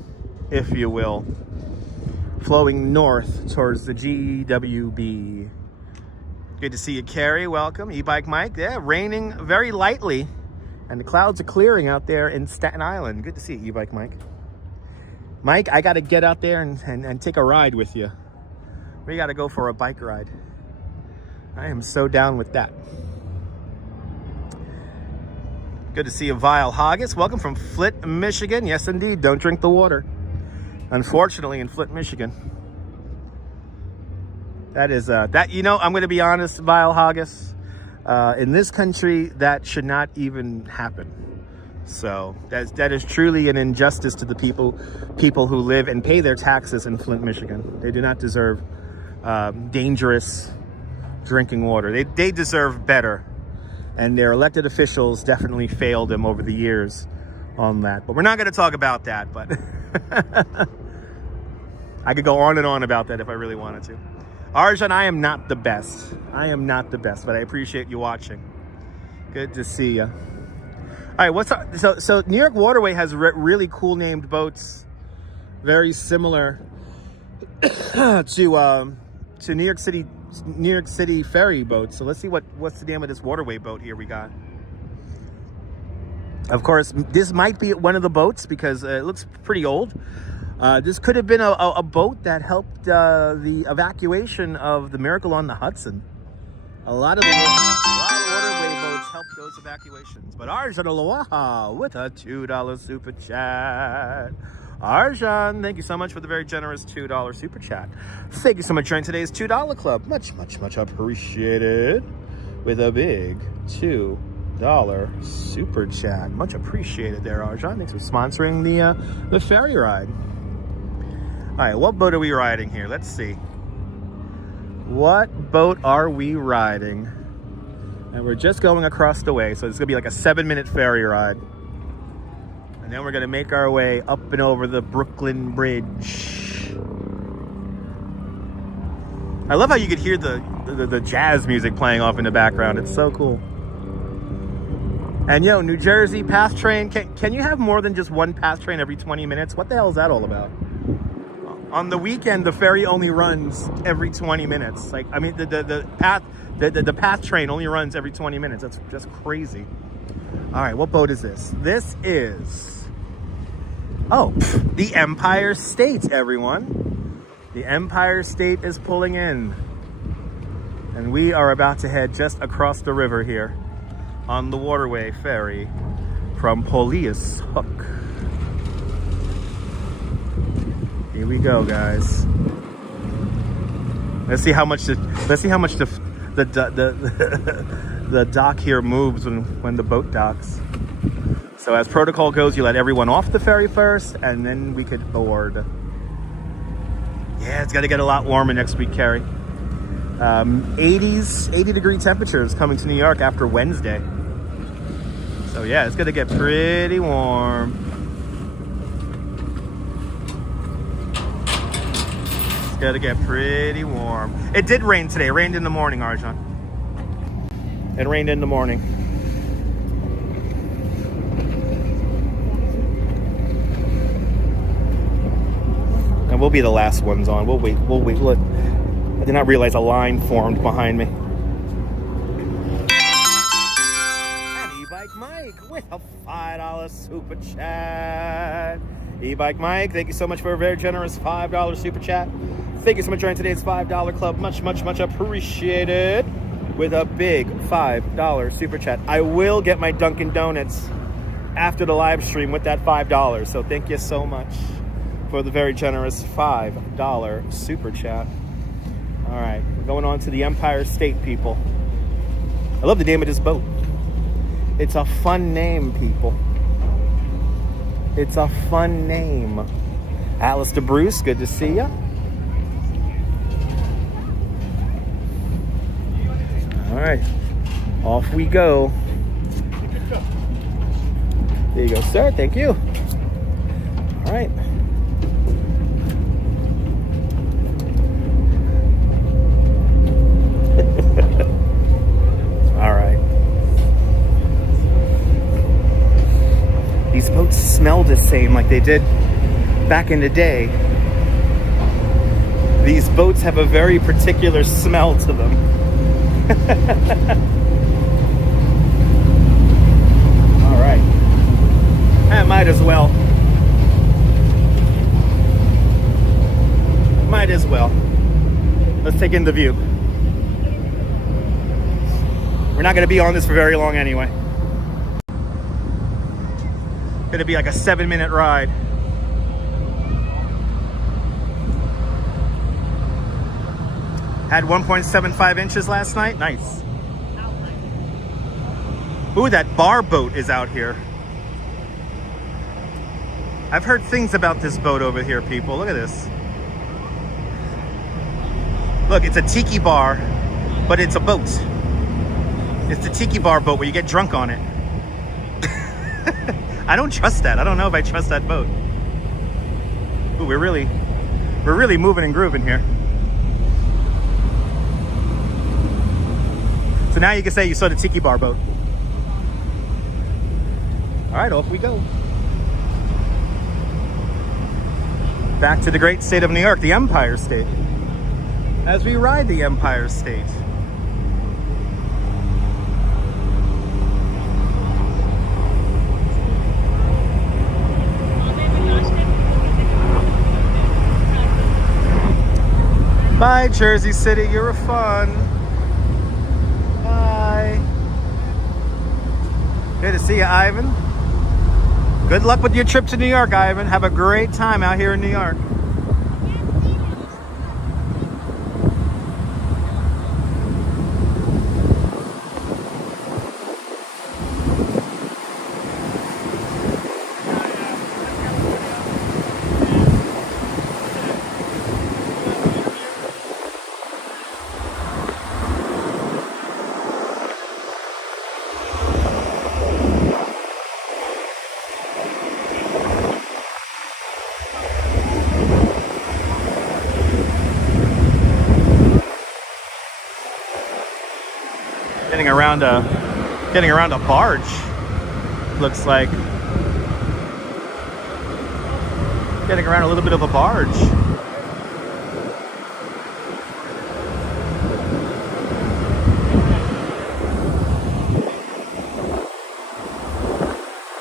if you will, flowing north towards the GWB. Good to see you, Carrie. Welcome. E-Bike Mike. Yeah, raining very lightly, and the clouds are clearing out there in Staten Island. Good to see you, E-Bike Mike. Mike, I got to get out there and take a ride with you. We got to go for a bike ride. I am so down with that. Good to see you, Vile Haggis. Welcome from Flint, Michigan. Yes, indeed. Don't drink the water. Unfortunately, in Flint, Michigan. That is, I'm going to be honest, Vile Haggis. In this country, that should not even happen. So that is truly an injustice to the people who live and pay their taxes in Flint, Michigan. They do not deserve dangerous drinking water. They deserve better. And their elected officials definitely failed them over the years on that. But we're not going to talk about that. But I could go on and on about that if I really wanted to. Arjun, I am not the best. I am not the best, but I appreciate you watching. Good to see you. All right, what's up? So New York Waterway has really cool named boats, very similar to New York City ferry boats. So let's see what's the name of this waterway boat here we got. Of course, this might be one of the boats because it looks pretty old. This could have been a boat that helped the evacuation of the Miracle on the Hudson. A lot of waterway boats help those evacuations. But Arjun Aloha with a $2 super chat. Arjun, thank you so much for the very generous $2 super chat. Thank you so much for joining today's $2 club. Much, much, much appreciated. With a big $2 super chat. Much appreciated there, Arjun. Thanks for sponsoring the ferry ride. All right, what boat are we riding here? Let's see. What boat are we riding? And we're just going across the way, so it's gonna be like a 7-minute ferry ride. And then we're gonna make our way up and over the Brooklyn Bridge. I love how you could hear the jazz music playing off in the background. It's so cool. And New Jersey path train, can you have more than just one path train every 20 minutes? What the hell is that all about? On the weekend, the ferry only runs every 20 minutes. Like, I mean, the path train only runs every 20 minutes. That's just crazy. All right, what boat is this? This is, the Empire State, everyone. The Empire State is pulling in. And we are about to head just across the river here on the waterway ferry from Police Hook. Here we go, guys. Let's see how much the dock here moves when the boat docks. So as protocol goes, you let everyone off the ferry first, and then we could board. Yeah, it's got to get a lot warmer next week, Carrie. 80-degree temperatures coming to New York after Wednesday. So yeah, it's going to get pretty warm. Gotta get pretty warm. It did rain today. It rained in the morning, Arjun. It rained in the morning. And we'll be the last ones on. We'll wait. Look, I did not realize a line formed behind me. And E-Bike Mike with a $5 super chat. E-Bike Mike, thank you so much for a very generous $5 super chat. Thank you so much for joining today's $5 club. Much, much, much appreciated. With a big $5 super chat. I will get my Dunkin' Donuts after the live stream with that $5. So thank you so much for the very generous $5 super chat. All right, we're going on to the Empire State, people. I love the name of this boat. It's a fun name, people. It's a fun name. Alistair Bruce, good to see ya. All right, off we go. There you go, sir. Thank you. All right. All right. These boats smell the same like they did back in the day. These boats have a very particular smell to them. All right. I might as well. Might as well. Let's take in the view. We're not going to be on this for very long anyway. Going to be like a 7-minute ride. Had 1.75 inches last night. Nice. Ooh, that bar boat is out here. I've heard things about this boat over here, people. Look at this. Look, it's a tiki bar, but it's a boat. It's the tiki bar boat where you get drunk on it. I don't trust that. I don't know if I trust that boat. Ooh, we're really moving and grooving here. So now you can say you saw the tiki bar boat. All right, off we go. Back to the great state of New York, the Empire State. As we ride the Empire State. Bye, Jersey City, you were fun. Bye. Good to see you, Ivan. Good luck with your trip to New York, Ivan. Have a great time out here in New York. Getting around a barge, looks like. Getting around a little bit of a barge.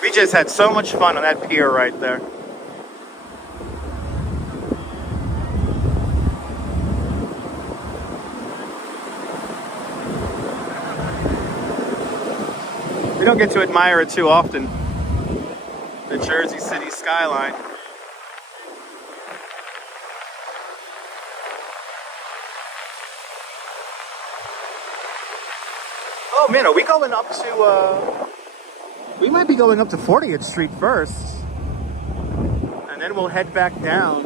We just had so much fun on that pier right there. We don't get to admire it too often. The Jersey City skyline. Oh man, are we going up to, we might be going up to 40th Street first. And then we'll head back down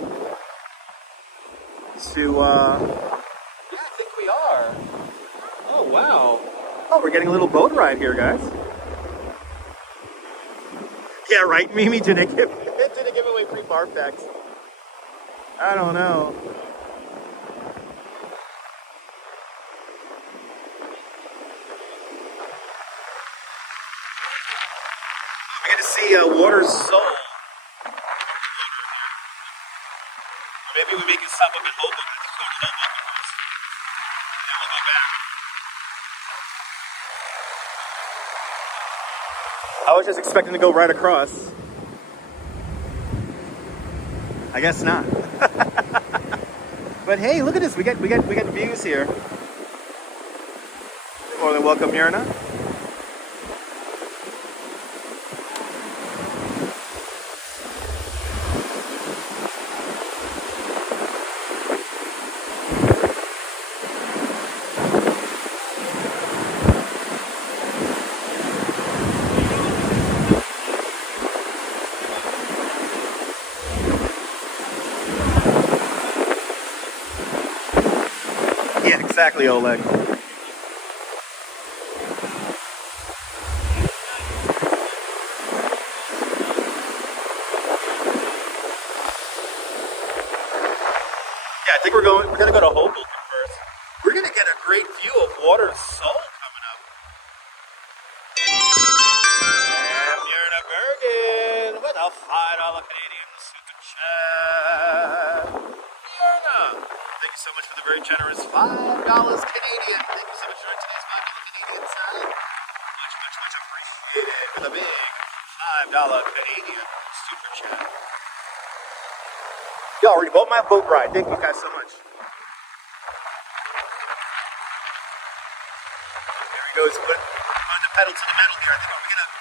to, yeah, I think we are. Oh, wow. Oh, we're getting a little boat ride here, guys. Yeah, right, Mimi, did they give away free bar packs? I don't know. We get to see Water's Soul. Maybe we can stop up at Hoboken. Let's go to Hoboken first. And then we'll go back. I was just expecting to go right across. I guess not. But hey, look at this. We get views here. More than welcome, Mirna. Exactly, Oleg. I think we're gonna go to Hoboken first. We're gonna get a great view of Water's Soul coming up. And Myrna Bergen with a $5 Canadian super chat. Myrna, thank you so much for the very generous $5 Canadian. Thank you so much for today's $5 Canadian, sir. Much, much, much appreciated with a big $5 Canadian super chat. Y'all already bought my boat ride. Thank you guys so much. There he goes, put the pedal to the metal here. I think we're gonna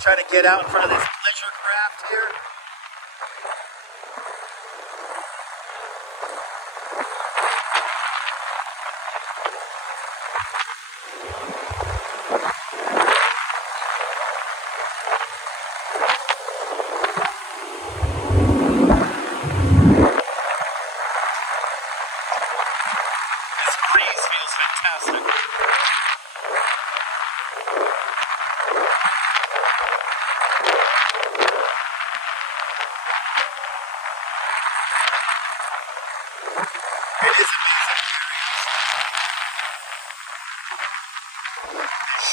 try to get out in front of this pleasure craft here.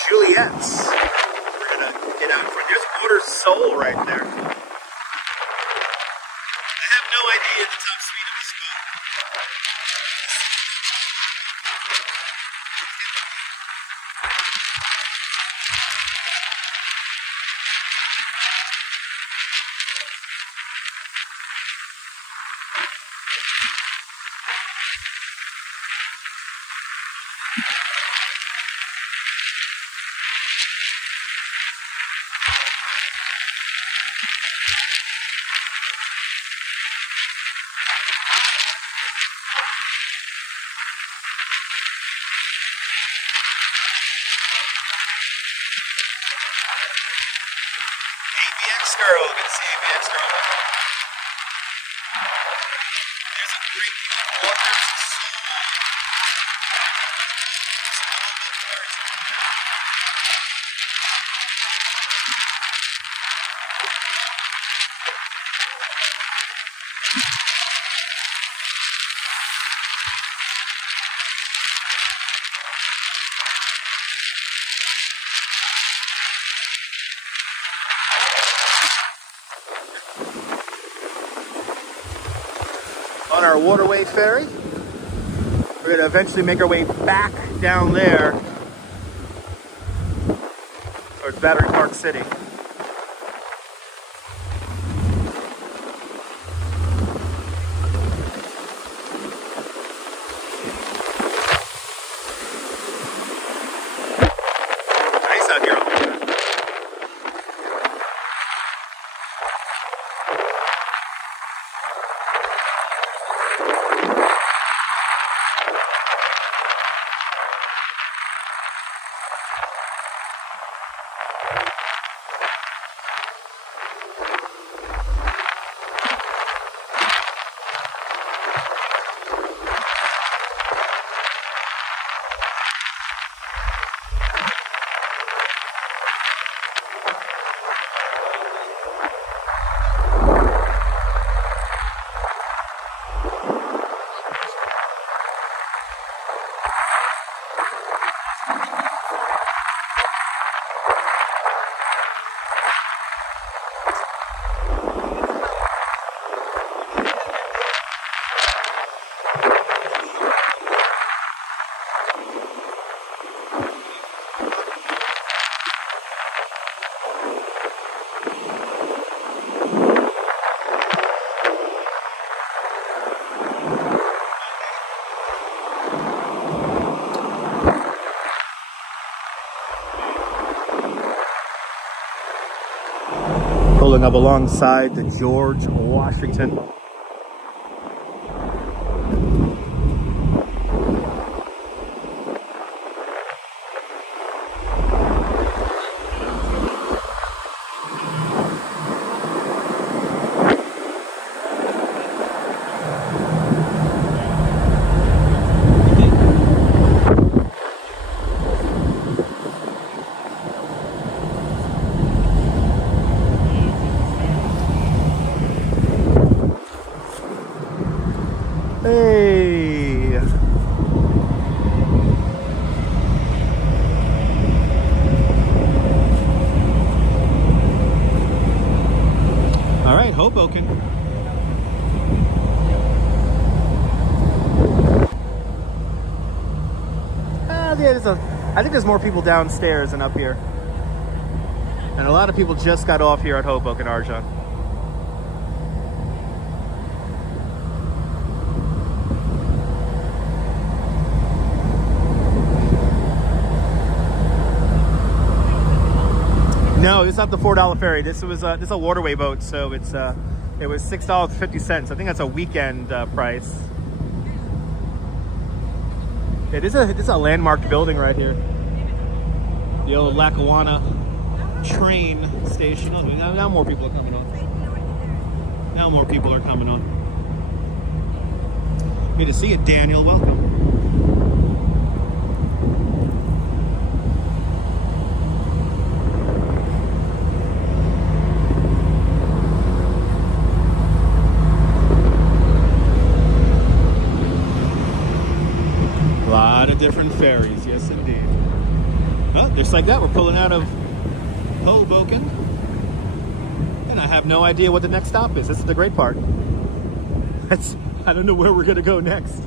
Juliet's. We're gonna get out in front. There's Water's Soul right there. I have no idea the top speed of this boat. ABX girl, good to see ABX girl. There's a great view of Water's Soul. On our waterway ferry, we're going to eventually make our way back down there towards Battery Park City. Nice out here. Pulling up alongside the George Washington. Hoboken. I think there's more people downstairs than up here. And a lot of people just got off here at Hoboken, Arjan. No, it's not the $4 ferry. This is a waterway boat, so it was $6.50. I think that's a weekend price. It is a landmarked building right here. The old Lackawanna train station. Oh, now more people are coming on. Now more people are coming on. Good to see you, Daniel. Welcome. A lot of different ferries, yes indeed. Oh, just like that, we're pulling out of Hoboken. And I have no idea what the next stop is. This is the great part. I don't know where we're gonna go next.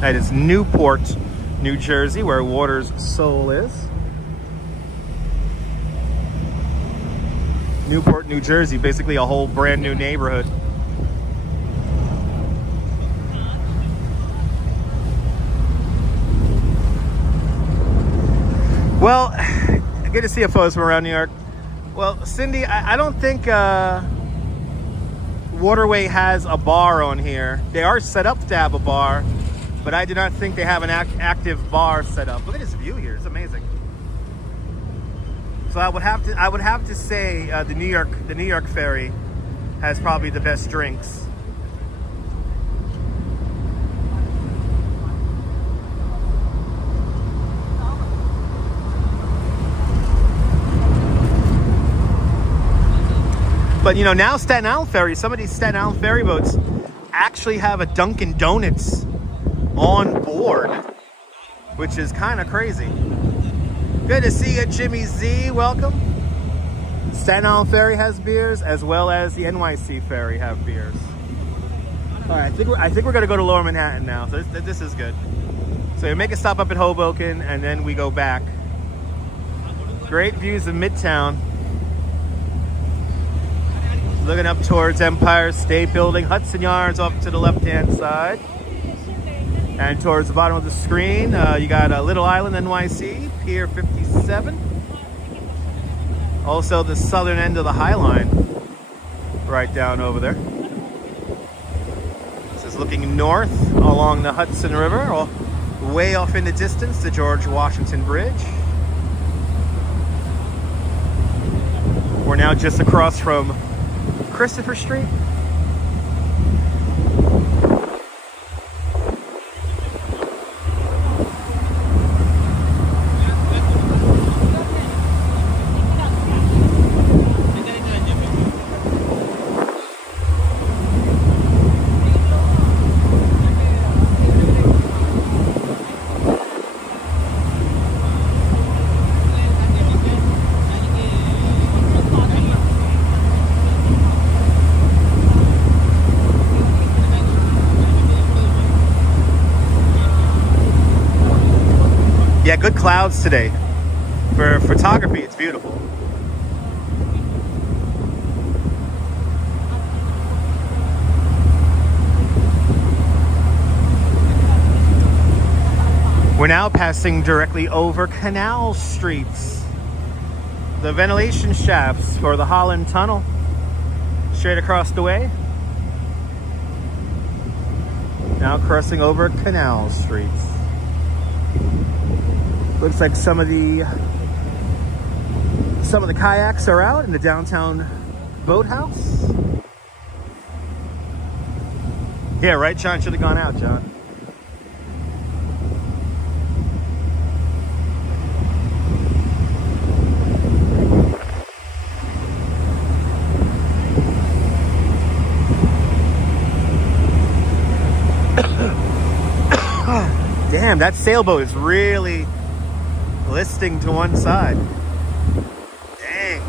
That is Newport, New Jersey, where Water's Soul is. Newport, New Jersey, basically a whole brand new neighborhood. Well, good to see you folks from around New York. Well, Cindy, I don't think Waterway has a bar on here. They are set up to have a bar, but I do not think they have an active bar set up. Look at this view here; it's amazing. So I would have to say the New York ferry has probably the best drinks. But you know, now Staten Island ferry, some of these Staten Island ferry boats actually have a Dunkin' Donuts on board, which is kind of crazy. Good to see you, Jimmy Z. Welcome. Staten Island ferry has beers, as well as the NYC ferry have beers. All right, I think we're gonna go to Lower Manhattan now. So this is good. So we make a stop up at Hoboken, and then we go back. Great views of Midtown. Looking up towards Empire State Building, Hudson Yards off to the left-hand side. And towards the bottom of the screen, you got Little Island, NYC, Pier 57. Also the southern end of the High Line, right down over there. This is looking north along the Hudson River, or way off in the distance, the George Washington Bridge. We're now just across from Christopher Street. Yeah, good clouds today. For photography, it's beautiful. We're now passing directly over Canal Streets. The ventilation shafts for the Holland Tunnel, straight across the way. Now crossing over Canal Streets. Looks like some of the kayaks are out in the downtown boathouse. Yeah, right, John? Should have gone out, John. Damn, that sailboat is really listing to one side. Dang.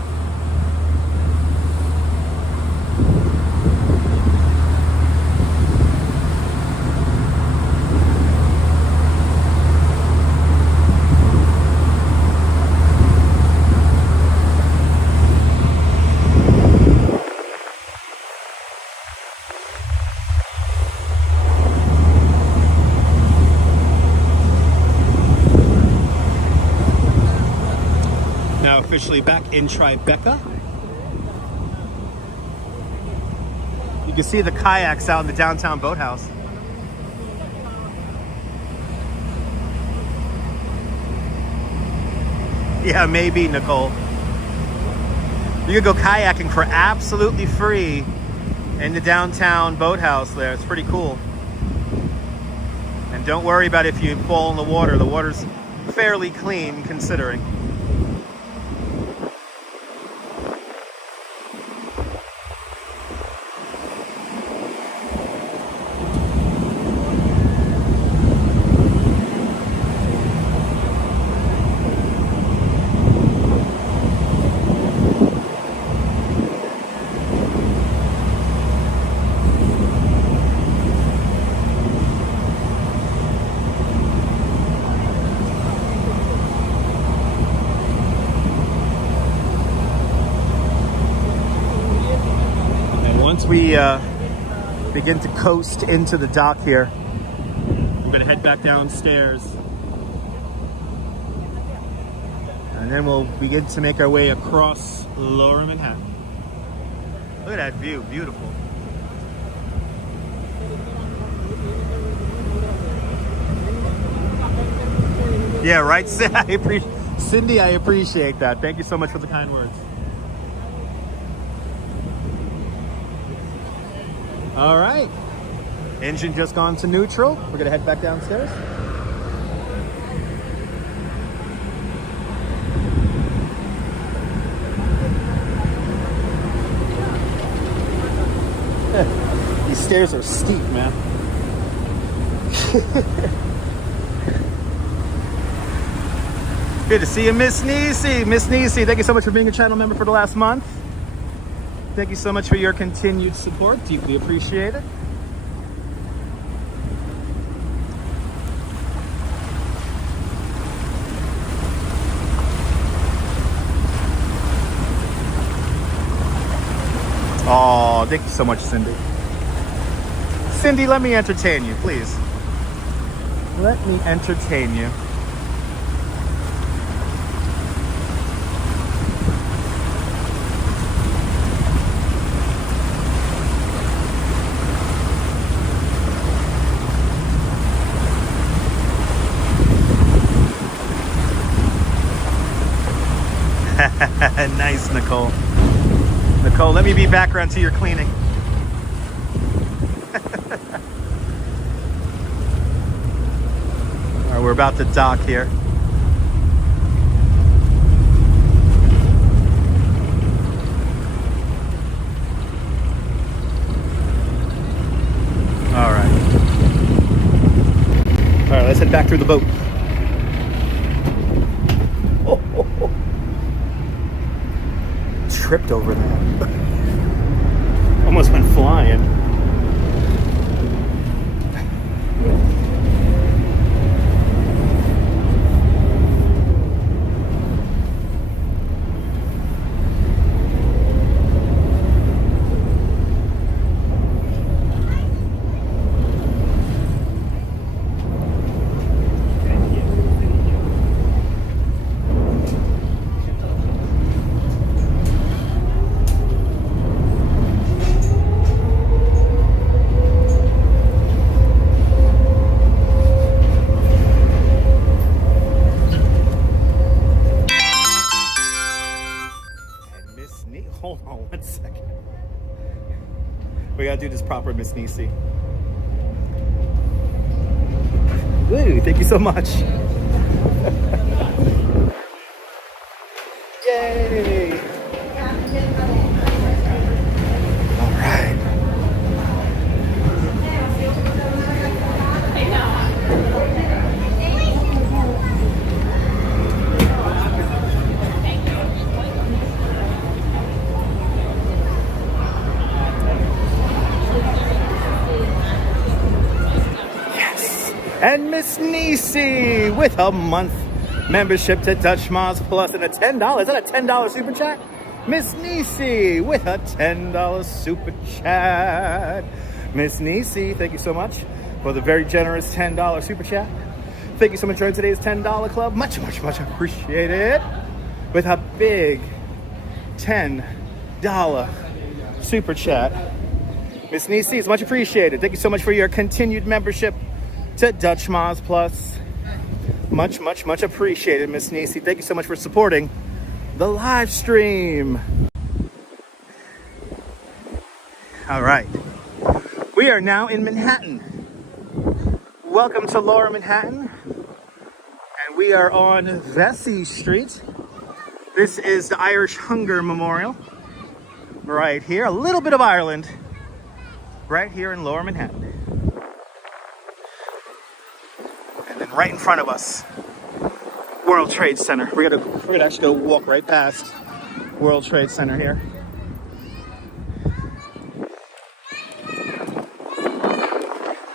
Now officially back in Tribeca. You can see the kayaks out in the downtown boathouse. Yeah, maybe, Nicole. You could go kayaking for absolutely free in the downtown boathouse there. It's pretty cool. And don't worry about if you fall in the water. The water's fairly clean considering. Once we begin to coast into the dock here, we're gonna head back downstairs. And then we'll begin to make our way across Lower Manhattan. Look at that view, beautiful. Yeah, right, Cindy, I appreciate that. Thank you so much for the kind words. All right, engine just gone to neutral. We're gonna head back downstairs. These stairs are steep, man. Good to see you, Miss Nisi. Miss Nisi, thank you so much for being a channel member for the last month. Thank you so much for your continued support. Deeply appreciate it. Oh, thank you so much, Cindy. Cindy, let me entertain you, please. Let me entertain you. Nice, Nicole. Nicole, let me be background to your cleaning. All right, we're about to dock here. All right. All right, let's head back through the boat. Tripped over that. Almost went flying. Hold on 1 second. We gotta do this proper, Miss Nisi. Ooh, thank you so much. Yay! All right. And Miss Nisi with a month membership to Dutch Miles Plus and a $10. Is that a $10 super chat? Miss Nisi with a $10 super chat. Miss Nisi, thank you so much for the very generous $10 super chat. Thank you so much for today's $10 club. Much appreciated. With a big $10 super chat. Miss Nisi is much appreciated. Thank you so much for your continued membership to Dutch Miles Plus. Much appreciated, Miss Nisi. Thank you so much for supporting the live stream. All right. We are now in Manhattan. Welcome to Lower Manhattan. And we are on Vesey Street. This is the Irish Hunger Memorial. Right here. A little bit of Ireland. Right here in Lower Manhattan. And then right in front of us, World Trade Center. We're gonna actually go walk right past World Trade Center here.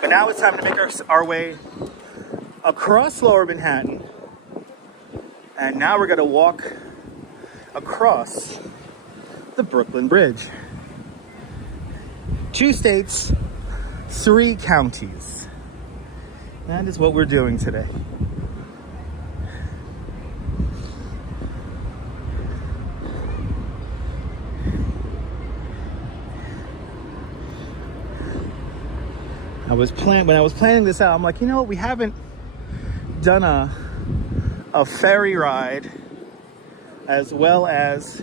But now it's time to make our way across Lower Manhattan. And now we're gonna walk across the Brooklyn Bridge. 2 states, 3 counties. That is what we're doing today. When I was planning this out, I'm like, you know what, we haven't done a ferry ride as well as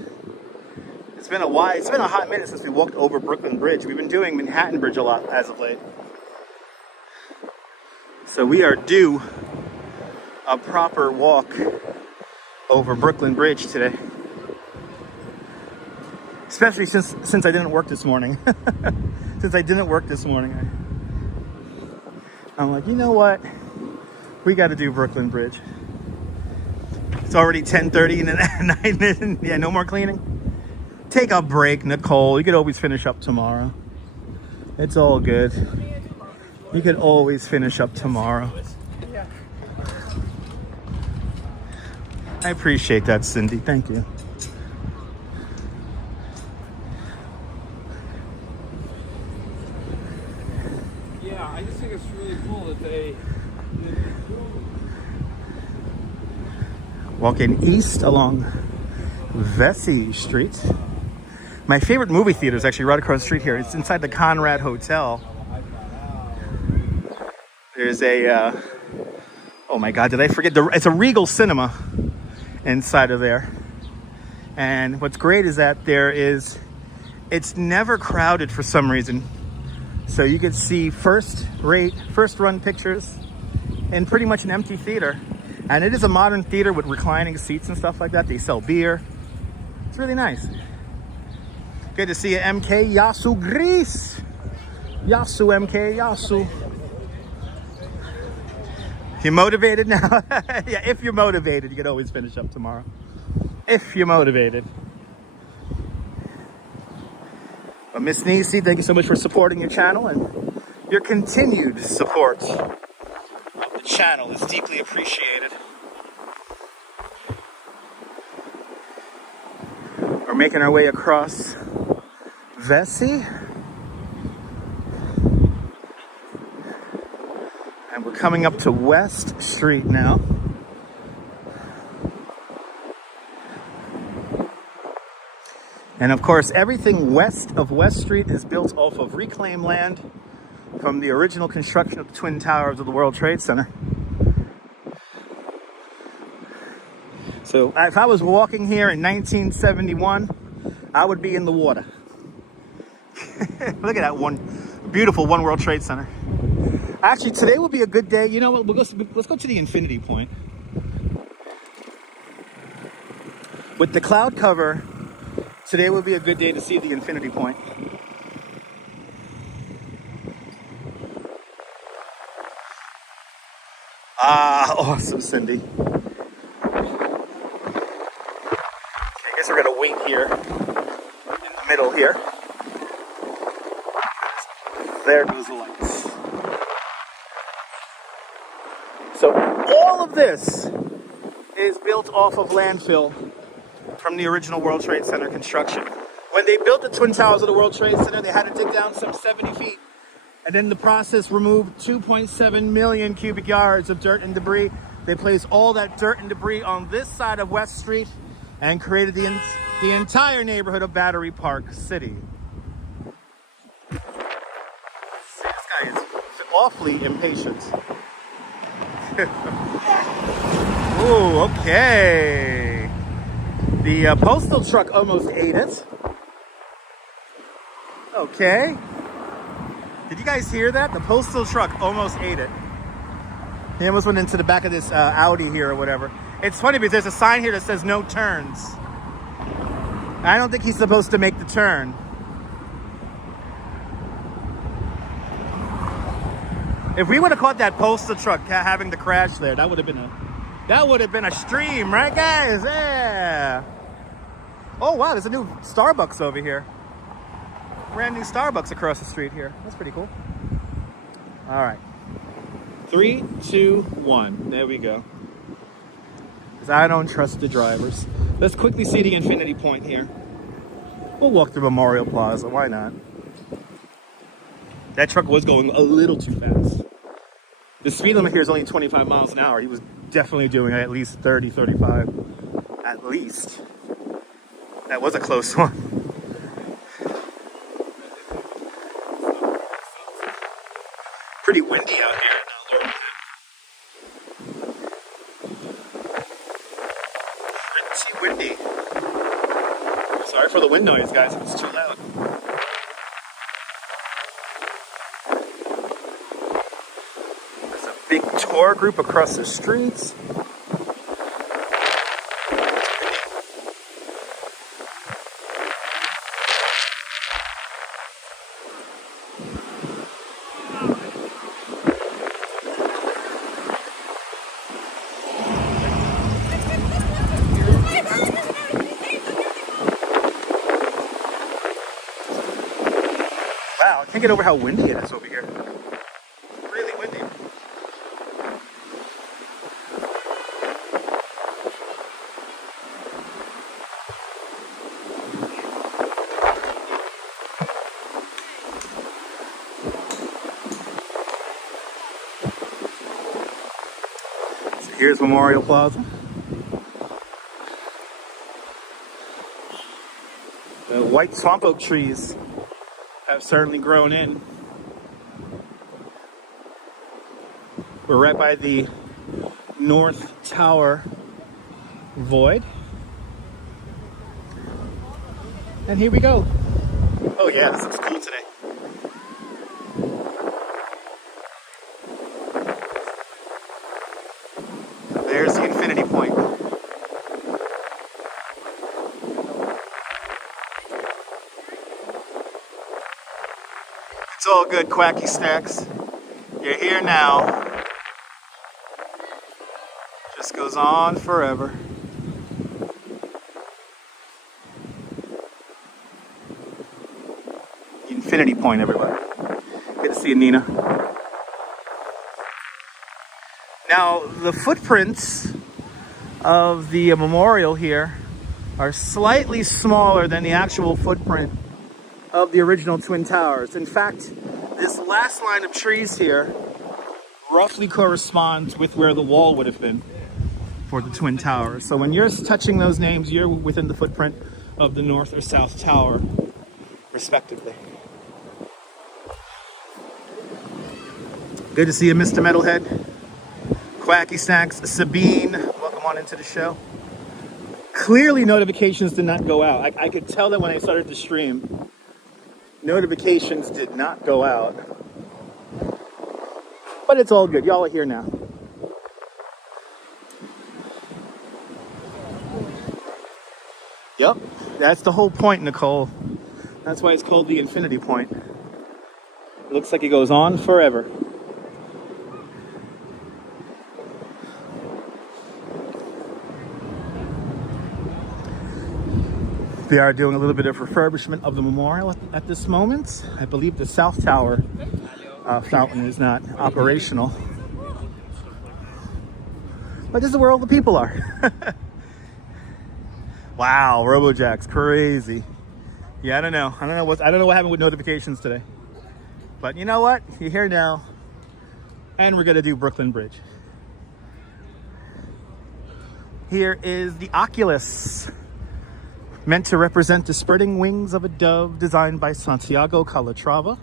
it's been a hot minute since we walked over Brooklyn Bridge. We've been doing Manhattan Bridge a lot as of late. So we are due a proper walk over Brooklyn Bridge today. Especially since I didn't work this morning. I'm like, you know what? We got to do Brooklyn Bridge. It's already 10:30 at night. Yeah, no more cleaning. Take a break, Nicole. You could always finish up tomorrow. It's all good. You could always finish up tomorrow. I appreciate that, Cindy. Thank you. Yeah, I just think it's really cool that they... Walking east along Vesey Street. My favorite movie theater is actually right across the street here. It's inside the Conrad Hotel. There's a, oh my God, did I forget? It's a Regal Cinema inside of there. And what's great is that it's never crowded for some reason. So you can see first run pictures in pretty much an empty theater. And it is a modern theater with reclining seats and stuff like that. They sell beer. It's really nice. Good to see you, MK Yasu Greece. Yasu, MK Yasu. You motivated now? Yeah, if you're motivated, you can always finish up tomorrow. If you're motivated. But Miss Nisi, thank you so much for supporting your channel, and your continued support of the channel is deeply appreciated. We're making our way across Vesey. And we're coming up to West Street now. And of course, everything west of West Street is built off of reclaimed land from the original construction of the Twin Towers of the World Trade Center. So if I was walking here in 1971, I would be in the water. Look at that beautiful One World Trade Center. Actually, today will be a good day. You know what? Let's go to the infinity point. With the cloud cover, today would be a good day to see the infinity point. Ah, awesome, Cindy. I guess we're gonna wait here in the middle here. There goes the lights. So all of this is built off of landfill from the original World Trade Center construction. When they built the Twin Towers of the World Trade Center, they had to dig down some 70 feet. And in the process, removed 2.7 million cubic yards of dirt and debris. They placed all that dirt and debris on this side of West Street and created the entire neighborhood of Battery Park City. This guy is awfully impatient. Ooh, okay. The postal truck almost ate it. Okay. Did you guys hear that? The postal truck almost ate it. He almost went into the back of this Audi here or whatever. It's funny because there's a sign here that says no turns. I don't think he's supposed to make the turn. If we would have caught that postal truck having the crash there, that would have been a stream, right guys? Yeah. Oh wow, there's a new Starbucks over here. Brand new Starbucks across the street here. That's pretty cool. All right. 3, 2, 1. There we go. Because I don't trust the drivers. Let's quickly see the infinity point here. We'll walk through Memorial Plaza. Why not? That truck was going a little too fast. The speed limit here is only 25 miles an hour. He was definitely doing at least 30, 35. At least. That was a close one. Pretty windy out here. Pretty windy. Sorry for the wind noise, guys. It's too loud. There's a big tour group across the streets. Wow, I can't get over how windy it is over here. Really windy. So here's Memorial Plaza. The white swamp oak trees have certainly grown in. We're right by the North Tower void. And here we go. Oh yeah, this looks cool today. There's the infinity point. It's all good, Quacky Stacks. You're here now. Just goes on forever. Infinity point, everybody. Good to see you, Nina. Now, the footprints of the memorial here are slightly smaller than the actual footprint of the original Twin Towers. In fact, this last line of trees here roughly corresponds with where the wall would have been for the Twin Towers. So when you're touching those names, you're within the footprint of the North or South Tower, respectively. Good to see you, Mr. Metalhead. Quacky Snacks, Sabine, welcome on into the show. Clearly notifications did not go out. I could tell that when I started the stream. Notifications did not go out. But it's all good. Y'all are here now. Yep, that's the whole point, Nicole. That's why it's called the infinity point. It looks like it goes on forever. They are doing a little bit of refurbishment of the memorial at this moment. I believe the South Tower fountain is not operational. But this is where all the people are. Wow, Robojack's crazy. Yeah, I don't know what happened with notifications today. But you know what? You're here now. And we're gonna do Brooklyn Bridge. Here is the Oculus, meant to represent the spreading wings of a dove, designed by Santiago Calatrava.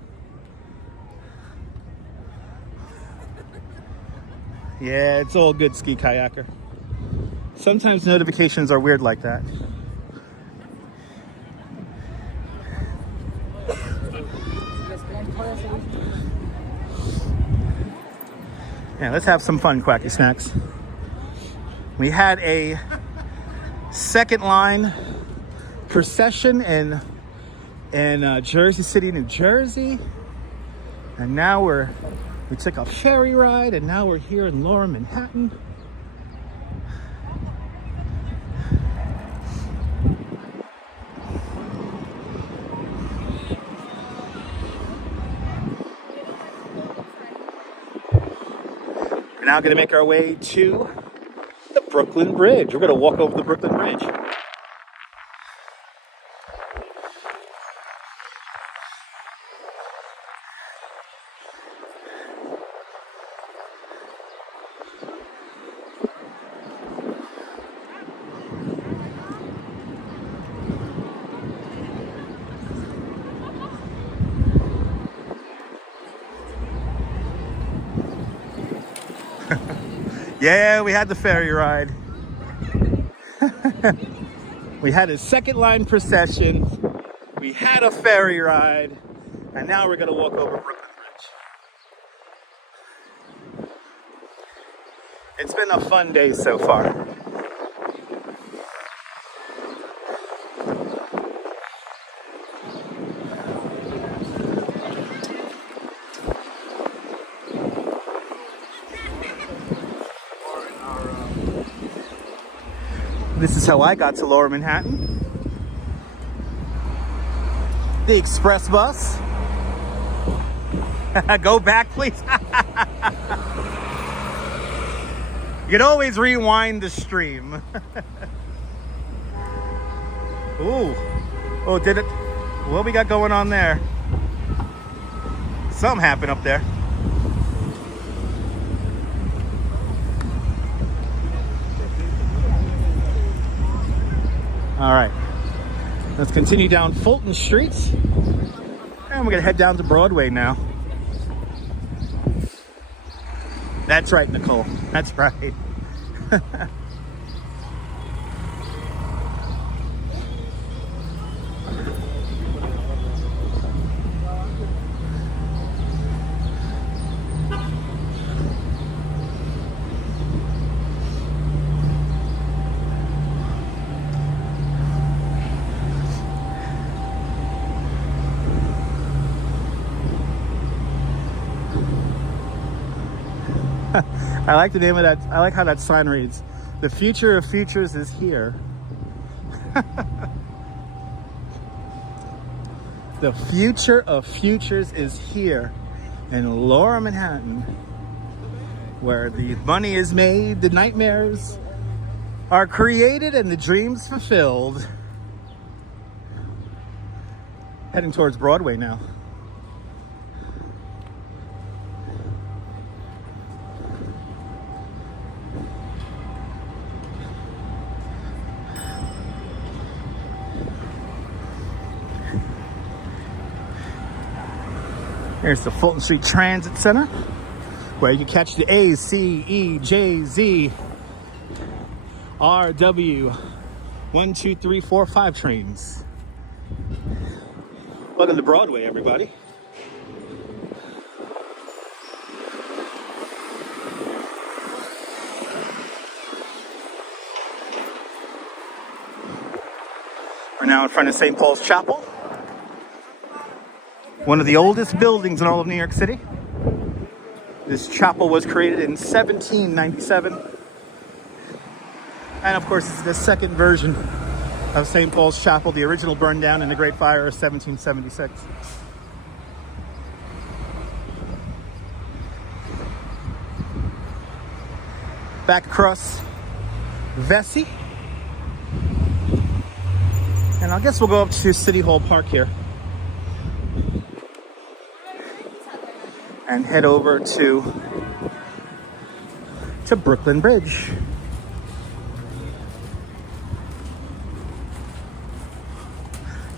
Yeah, it's all good, ski kayaker. Sometimes notifications are weird like that. Yeah, let's have some fun, Quacky Snacks. We had a second line procession in Jersey City, New Jersey, and now we took a ferry ride, and now we're here in Lower Manhattan. We're now going to make our way to the Brooklyn Bridge. We're going to walk over the Brooklyn Bridge. Yeah, we had the ferry ride. We had a second line procession. We had a ferry ride. And now we're going to walk over Brooklyn Bridge. It's been a fun day so far. This is how I got to Lower Manhattan. The express bus. Go back, please. You can always rewind the stream. Ooh. Oh, did it? What we got going on there? Something happened up there. All right, let's continue down Fulton Street, and we're gonna head down to Broadway now. That's right, Nicole, that's right. I like the name of that. I like how that sign reads. The future of futures is here. The future of futures is here in Lower Manhattan, where the money is made, the nightmares are created, and the dreams fulfilled. Heading towards Broadway now. Here's the Fulton Street Transit Center, where you can catch the A, C, E, J, Z, R, W, 1, 2, 3, 4, 5 trains. Welcome to Broadway, everybody. We're now in front of St. Paul's Chapel, one of the oldest buildings in all of New York City. This chapel was created in 1797. And of course, it's the second version of St. Paul's Chapel. The original burned down in the Great Fire of 1776. back across Vesey. And I guess we'll go up to City Hall Park here. And head over to Brooklyn Bridge.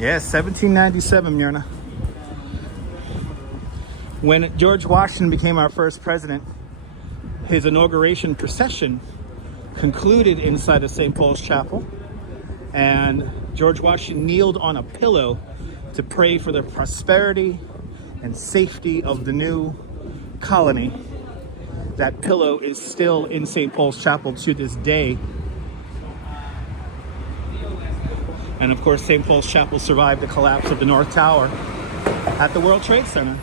Yeah, 1797, Myrna. When George Washington became our first president, his inauguration procession concluded inside of St. Paul's Chapel, and George Washington kneeled on a pillow to pray for the prosperity and safety of the new colony. That pillow is still in St. Paul's Chapel to this day. And of course, St. Paul's Chapel survived the collapse of the North Tower at the World Trade Center.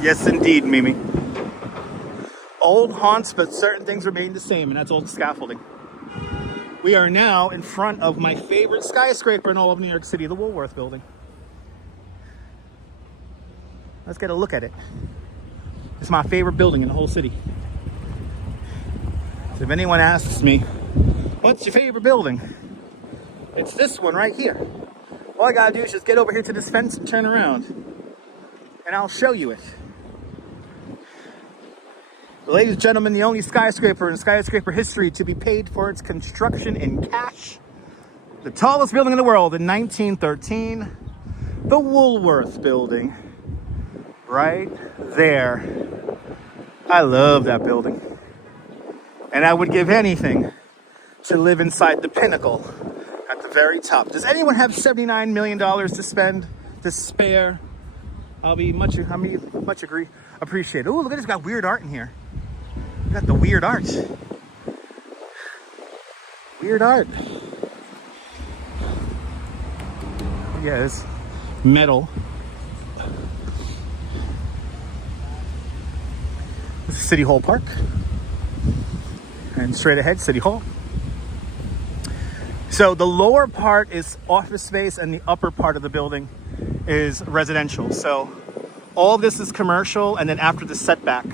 Yes, indeed, Mimi. Old haunts, but certain things remain the same, and that's old scaffolding. We are now in front of my favorite skyscraper in all of New York City, the Woolworth Building. Let's get a look at it. It's my favorite building in the whole city. So if anyone asks me, what's your favorite building? It's this one right here. All I gotta do is just get over here to this fence and turn around, and I'll show you it. Ladies and gentlemen, the only skyscraper in skyscraper history to be paid for its construction in cash. The tallest building in the world in 1913, the Woolworth Building. Right there. I love that building. And I would give anything to live inside the pinnacle at the very top. Does anyone have $79 million to spend, to spare? I'll be much appreciated. Oh, look at this, got weird art in here. We got the weird art. Weird art. Yeah, it's metal. This is City Hall Park. And straight ahead, City Hall. So the lower part is office space and the upper part of the building is residential. So all this is commercial, and then after the setback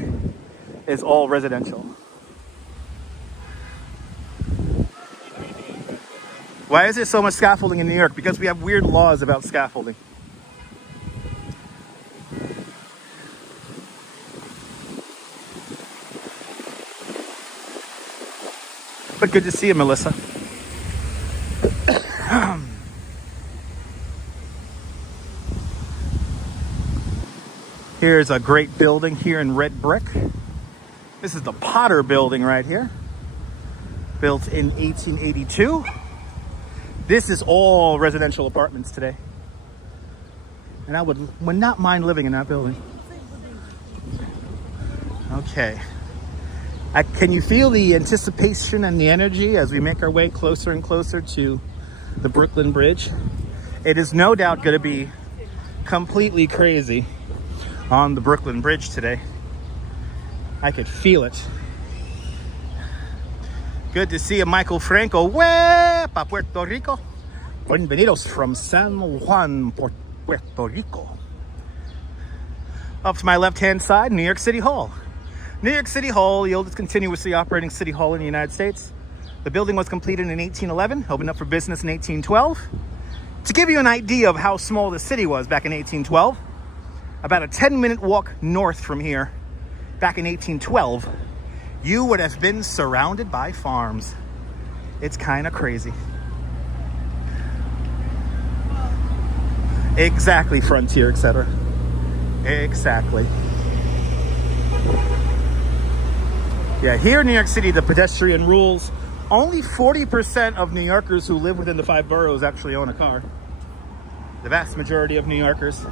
is all residential. Why is there so much scaffolding in New York? Because we have weird laws about scaffolding. But good to see you, Melissa. Here's a great building here in red brick. This is the Potter Building right here. Built in 1882. This is all residential apartments today. And I would not mind living in that building. Okay. Can you feel the anticipation and the energy as we make our way closer and closer to the Brooklyn Bridge? It is no doubt going to be completely crazy on the Brooklyn Bridge today. I could feel it. Good to see you, Michael Franco. Pa Puerto Rico. Bienvenidos from San Juan, Puerto Rico. Up to my left-hand side, New York City Hall. New York City Hall, the oldest continuously operating city hall in the United States. The building was completed in 1811, opened up for business in 1812. To give you an idea of how small the city was back in 1812, about a 10-minute walk north from here, back in 1812, you would have been surrounded by farms. It's kind of crazy. Exactly, frontier, etc. Exactly. Yeah, here in New York City, the pedestrian rules. Only 40% of New Yorkers who live within the 5 boroughs actually own a car. The vast majority of New Yorkers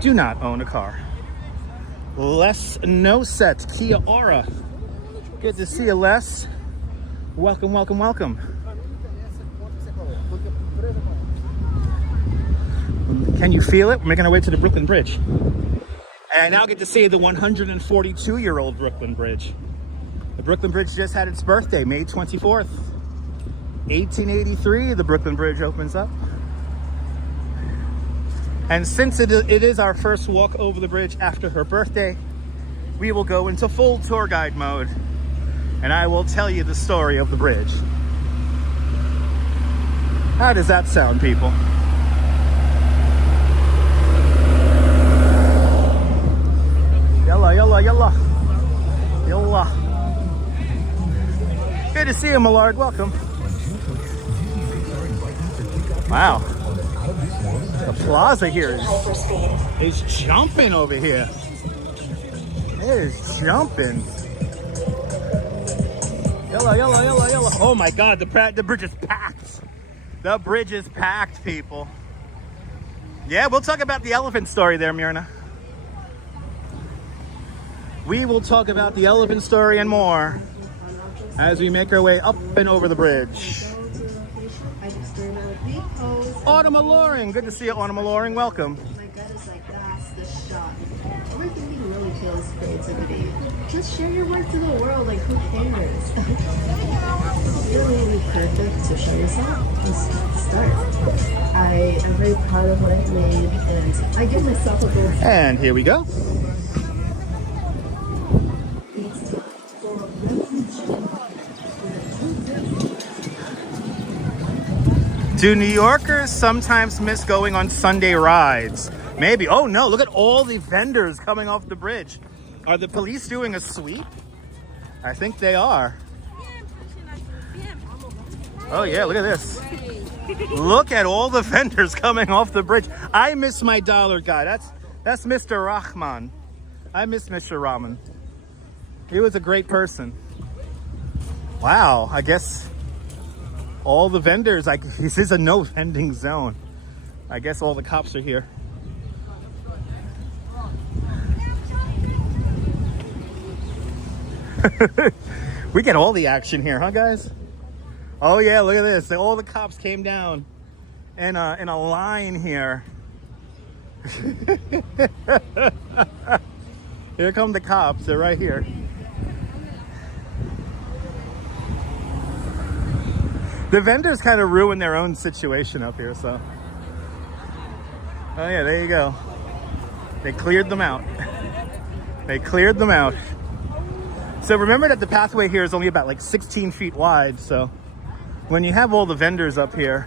do not own a car. Les Noset, Kia Aura. Good to see you, Les. Welcome, welcome, welcome. Can you feel it? We're making our way to the Brooklyn Bridge. And I now get to see the 142-year-old Brooklyn Bridge. The Brooklyn Bridge just had its birthday, May 24th. 1883, the Brooklyn Bridge opens up. And since it is our first walk over the bridge after her birthday, we will go into full tour guide mode. And I will tell you the story of the bridge. How does that sound, people? Yalla, yalla, yalla. Yalla. Good to see you, Millard. Welcome. Wow. The plaza here is jumping over here. It is jumping. Yalla, yalla, yalla, yalla. Oh my God, the bridge is packed. The bridge is packed, people. Yeah, we'll talk about the elephant story there, Myrna. We will talk about the elephant story and more as we make our way up and over the bridge. Autumn Alluring, good to see you, Autumn Alluring. Welcome. My gut is like, that's the shot. Overthinking really kills creativity. Just share your work to the world, like who cares? You're really perfect to show yourself. Just start. I am very proud of what I've made, and I give myself a goal. And here we go. Do New Yorkers sometimes miss going on Sunday rides? Maybe. Oh no, look at all the vendors coming off the bridge. Are the police doing a sweep? I think they are. Oh yeah, look at this. Look at all the vendors coming off the bridge. I miss my dollar guy. That's Mr. Rahman. I miss Mr. Rahman. He was a great Wow, I guess all the vendors, this is a no vending zone. I guess all the cops are here. We get all the action here, huh guys? Oh yeah, look at this. All the cops came down in a line here. Here come the cops, they're right here. The vendors kind of ruin their own situation up here, so. Oh yeah, there you go. They cleared them out. They cleared them out. So remember that the pathway here is only about like 16 feet wide, so when you have all the vendors up here,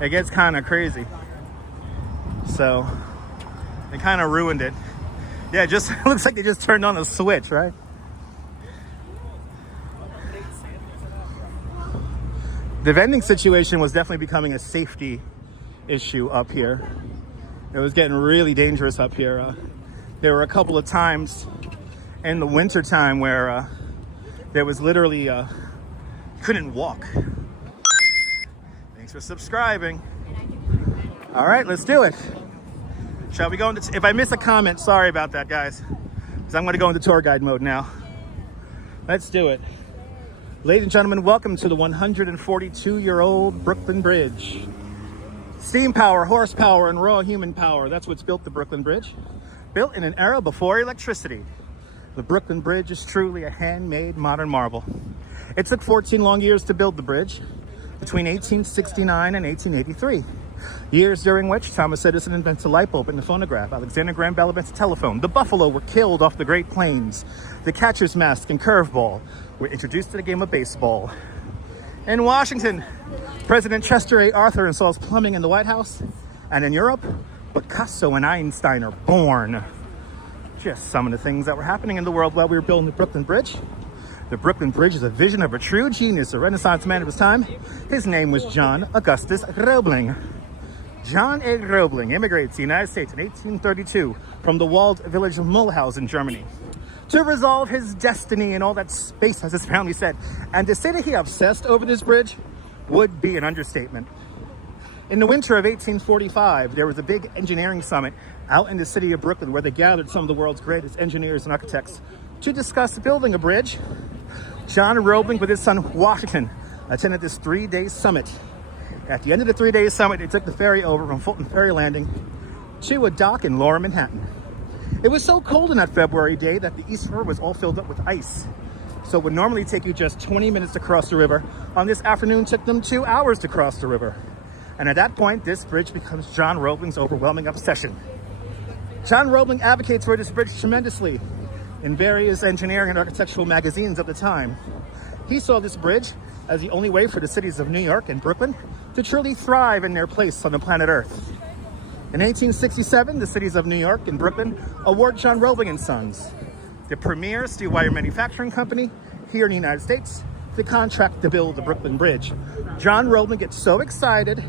it gets kind of crazy. So they kind of ruined it. Yeah, it just looks like they just turned on a switch, right? The vending situation was definitely becoming a safety issue up here. It was getting really dangerous up here. There were a couple of times in the winter time where there was literally couldn't walk. Thanks for subscribing. All right, let's do it. Shall we go into, if I miss a comment, sorry about that, guys, because I'm going to go into tour guide mode now. Let's do it. Ladies and gentlemen, welcome to the 142-year-old Brooklyn Bridge. Steam power, horsepower, and raw human power. That's what's built the Brooklyn Bridge. Built in an era before electricity. The Brooklyn Bridge is truly a handmade modern marvel. It took 14 long years to build the bridge, between 1869 and 1883. Years during which Thomas Edison invented the light bulb and the phonograph, Alexander Graham Bell invented the telephone, the buffalo were killed off the Great Plains, the catcher's mask and curveball were introduced to the game of baseball. In Washington, President Chester A. Arthur installs plumbing in the White House, and in Europe, Picasso and Einstein are born. Just some of the things that were happening in the world while we were building the Brooklyn Bridge. The Brooklyn Bridge is a vision of a true genius, a Renaissance man of his time. His name was John Augustus Roebling. John A. Roebling immigrated to the United States in 1832 from the walled village of Mulhouse, Germany, to resolve his destiny in all that space, as his family said. And to say that he obsessed over this bridge would be an understatement. In the winter of 1845, there was a big engineering summit out in the city of Brooklyn where they gathered some of the world's greatest engineers and architects to discuss building a bridge. John Roebling with his son Washington attended this 3-day summit. At the end of the 3-day summit, they took the ferry over from Fulton Ferry Landing to a dock in Lower Manhattan. It was so cold on that February day that the East River was all filled up with ice. So it would normally take you just 20 minutes to cross the river. On this afternoon, took them 2 hours to cross the river. And at that point, this bridge becomes John Roebling's overwhelming obsession. John Roebling advocates for this bridge tremendously in various engineering and architectural magazines of the time. He saw this bridge as the only way for the cities of New York and Brooklyn to truly thrive in their place on the planet Earth. In 1867, the cities of New York and Brooklyn award John Roebling & Sons, the premier steel wire manufacturing company here in the United States, the contract to build the Brooklyn Bridge. John Roebling gets so excited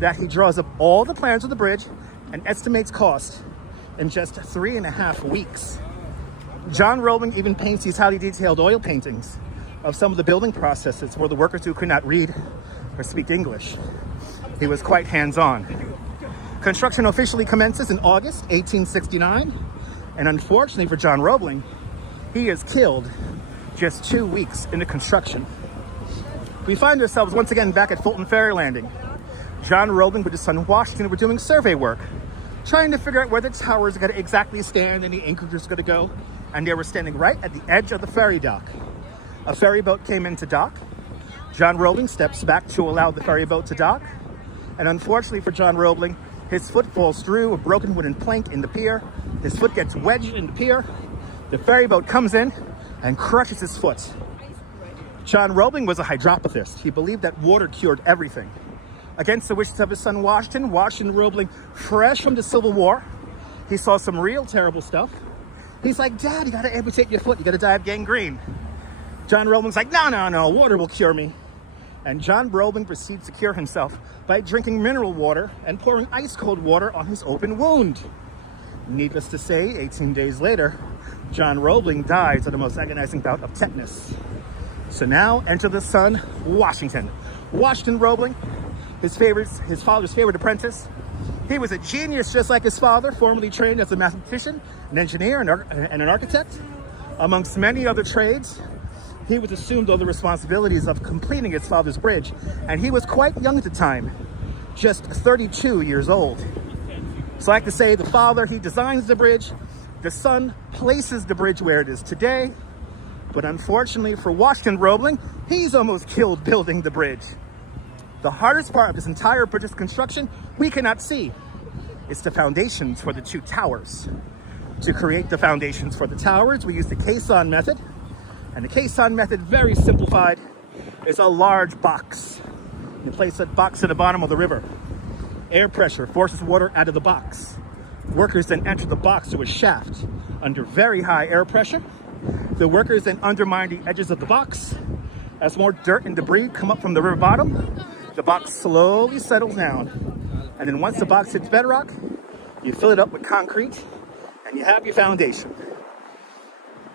that he draws up all the plans of the bridge and estimates cost in just 3.5 weeks. John Roebling even paints these highly detailed oil paintings of some of the building processes for the workers who could not read or speak English. He was quite hands-on. Construction officially commences in August 1869, and unfortunately for John Roebling, he is killed just 2 weeks into construction. We find ourselves once again back at Fulton Ferry Landing. John Roebling with his son Washington were doing survey work, trying to figure out where the towers are going to exactly stand and the anchorages are going to go, and they were standing right at the edge of the ferry dock. A ferry boat came into dock. John Roebling steps back to allow the ferry boat to dock, and unfortunately for John Roebling, his foot falls through a broken wooden plank in the pier. His foot gets wedged in the pier. The ferry boat comes in and crushes his foot. John Roebling was a hydropathist. He believed that water cured everything. Against the wishes of his son Washington Roebling, fresh from the Civil War, he saw some real terrible stuff. He's like, Dad, you gotta amputate your foot. You gotta die of gangrene. John Roebling's like, no, water will cure me. And John Roebling proceeds to cure himself by drinking mineral water and pouring ice cold water on his open wound. Needless to say, 18 days later, John Roebling dies of the most agonizing bout of tetanus. So now enter the son, Washington. Washington Roebling, his father's favorite apprentice. He was a genius just like his father, formerly trained as a mathematician, an engineer, and an architect. Amongst many other trades, he was assumed all the responsibilities of completing his father's bridge, and he was quite young at the time, just 32 years old. So I like to say the father, he designs the bridge, the son places the bridge where it is today, but unfortunately for Washington Roebling, he's almost killed building the bridge. The hardest part of this entire bridge's construction, we cannot see. It's the foundations for the 2 towers. To create the foundations for the towers, we use the caisson method. And the caisson method, very simplified, is a large box. You place that box at the bottom of the river. Air pressure forces water out of the box. Workers then enter the box through a shaft under very high air pressure. The workers then undermine the edges of the box. As more dirt and debris come up from the river bottom, the box slowly settles down. And then once the box hits bedrock, you fill it up with concrete and you have your foundation.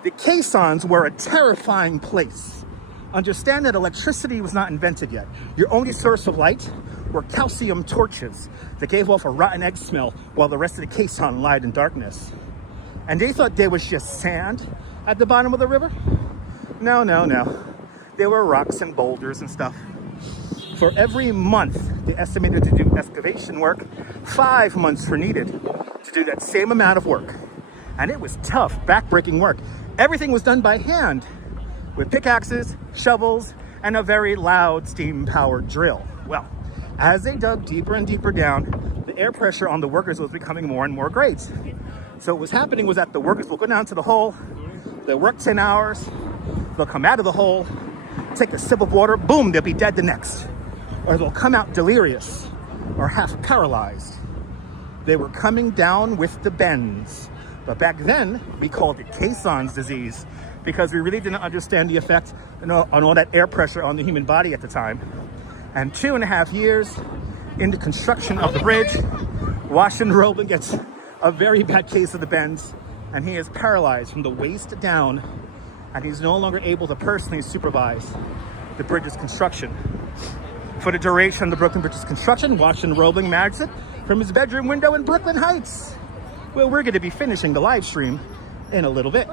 The caissons were a terrifying place. Understand that electricity was not invented yet. Your only source of light were calcium torches that gave off a rotten egg smell while the rest of the caisson lied in darkness. And they thought there was just sand at the bottom of the river? No. There were rocks and boulders and stuff. For every month they estimated to do excavation work, 5 months were needed to do that same amount of work. And it was tough, backbreaking work. Everything was done by hand with pickaxes, shovels, and a very loud steam-powered drill. Well, as they dug deeper and deeper down, the air pressure on the workers was becoming more and more great. So what was happening was that the workers will go down to the hole, they'll work 10 hours, they'll come out of the hole, take a sip of water, boom, they'll be dead the next. Or they'll come out delirious or half paralyzed. They were coming down with the bends. But back then, we called it caisson's disease because we really didn't understand the effect on all that air pressure on the human body at the time. And 2.5 years into construction of the bridge, Washington Roebling gets a very bad case of the bends, and he is paralyzed from the waist down, and he's no longer able to personally supervise the bridge's construction. For the duration of the Brooklyn Bridge's construction, Washington Roebling manages it from his bedroom window in Brooklyn Heights. Well, we're going to be finishing the live stream in a little bit.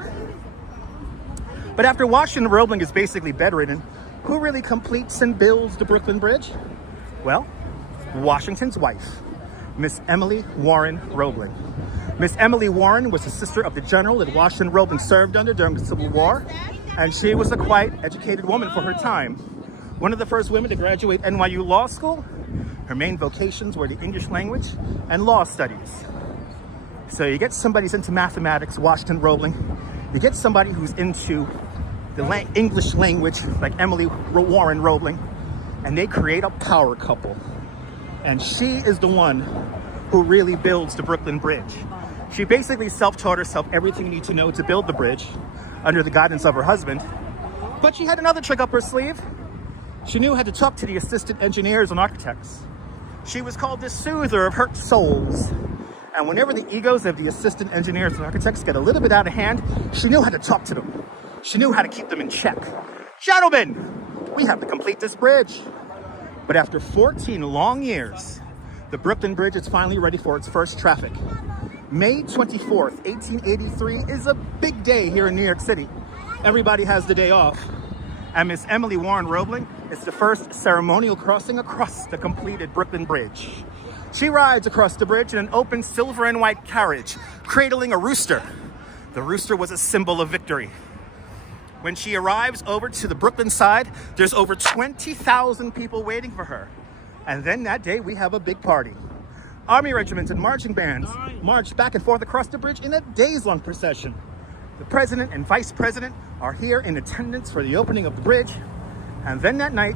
But after Washington Roebling is basically bedridden, who really completes and builds the Brooklyn Bridge? Well, Washington's wife, Miss Emily Warren Roebling. Miss Emily Warren was the sister of the general that Washington Roebling served under during the Civil War, And she was a quite educated woman for her time. One of the first women to graduate NYU Law School. Her main vocations were the English language and law studies. So you get somebody who's into mathematics, Washington Roebling. You get somebody who's into the English language, like Emily Warren Roebling, and they create a power couple. And she is the one who really builds the Brooklyn Bridge. She basically self-taught herself everything you need to know to build the bridge under the guidance of her husband. But she had another trick up her sleeve. She knew how to talk to the assistant engineers and architects. She was called the soother of hurt souls. And whenever the egos of the assistant engineers and architects get a little bit out of hand, she knew how to talk to them. She knew how to keep them in check. Gentlemen, we have to complete this bridge. But after 14 long years, the Brooklyn Bridge is finally ready for its first traffic. May 24th, 1883 is a big day here in New York City. Everybody has the day off. And Miss Emily Warren Roebling is the first ceremonial crossing across the completed Brooklyn Bridge. She rides across the bridge in an open silver and white carriage, cradling a rooster. The rooster was a symbol of victory. When she arrives over to the Brooklyn side, there's over 20,000 people waiting for her. And then that day, we have a big party. Army regiments and marching bands march back and forth across the bridge in a days-long procession. The president and vice president are here in attendance for the opening of the bridge. And then that night,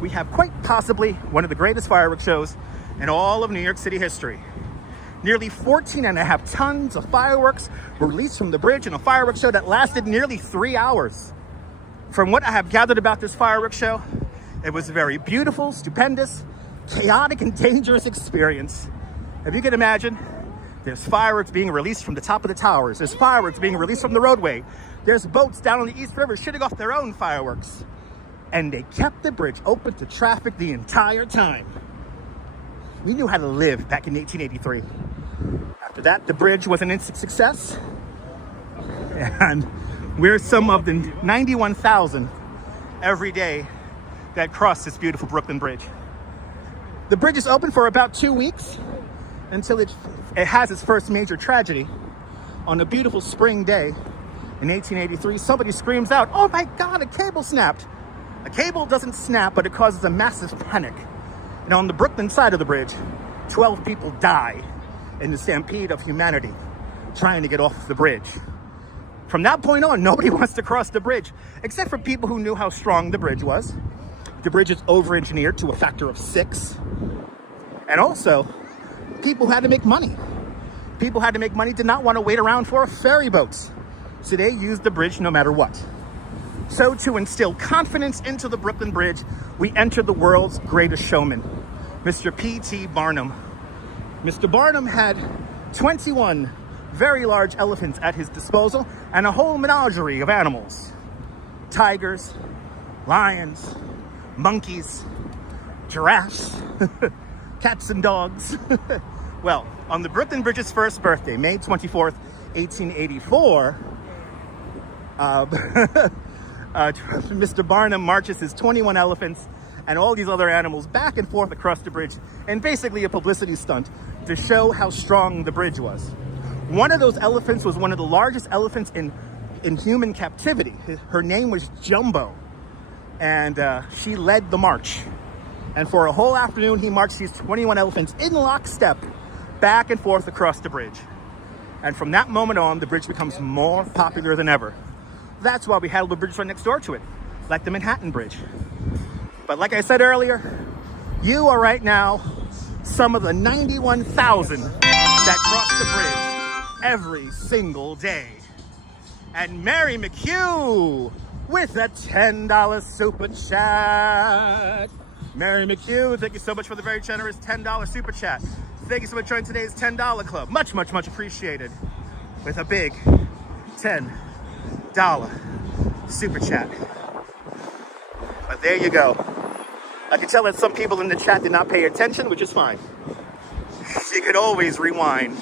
we have quite possibly one of the greatest fireworks shows in all of New York City history. Nearly 14.5 tons of fireworks were released from the bridge in a fireworks show that lasted nearly 3 hours. From what I have gathered about this fireworks show, it was a very beautiful, stupendous, chaotic, and dangerous experience. If you can imagine, there's fireworks being released from the top of the towers. There's fireworks being released from the roadway. There's boats down on the East River shooting off their own fireworks. And they kept the bridge open to traffic the entire time. We knew how to live back in 1883. After that, the bridge was an instant success. And we're some of the 91,000 every day that cross this beautiful Brooklyn Bridge. The bridge is open for about 2 weeks until it has its first major tragedy. On a beautiful spring day in 1883, somebody screams out, "Oh my God, a cable snapped." A cable doesn't snap, but it causes a massive panic. And on the Brooklyn side of the bridge, 12 people die in the stampede of humanity trying to get off the bridge. From that point on, nobody wants to cross the bridge, except for people who knew how strong the bridge was. The bridge is over-engineered to a factor of 6. And also, people had to make money. People had to make money, did not want to wait around for ferry boats. So they used the bridge no matter what. So to instill confidence into the Brooklyn Bridge, we entered the world's greatest showman, Mr. P.T. Barnum. Mr. Barnum had 21 very large elephants at his disposal and a whole menagerie of animals. Tigers, lions, monkeys, giraffes, cats and dogs. Well, on the Brooklyn Bridge's first birthday, May 24th, 1884, Mr. Barnum marches his 21 elephants and all these other animals back and forth across the bridge in basically a publicity stunt to show how strong the bridge was. One of those elephants was one of the largest elephants in human captivity. Her name was Jumbo, and she led the march. And for a whole afternoon, he marched these 21 elephants in lockstep back and forth across the bridge. And from that moment on, the bridge becomes more popular than ever. That's why we had a little bridge right next door to it, like the Manhattan Bridge. But like I said earlier, you are right now some of the 91,000 that cross the bridge every single day. And Mary McHugh with a $10 super chat. Mary McHugh, thank you so much for the very generous $10 super chat. Thank you so much for joining today's $10 club. Much, much, much appreciated. With a big $10 super chat. But there you go. I can tell that some people in the chat did not pay attention, which is fine. You could always rewind.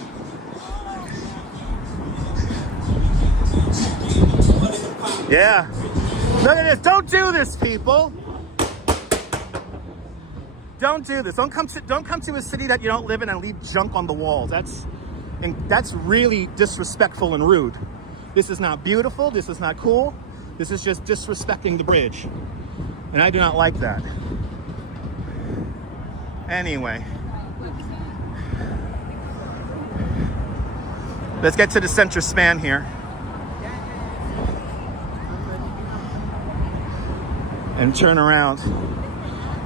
Yeah. Look at this. Don't do this, people. Don't do this. Don't come to a city that you don't live in and leave junk on the walls. That's really disrespectful and rude. This is not beautiful. This is not cool. This is just disrespecting the bridge. And I do not like that. Anyway. Let's get to the center span here. And turn around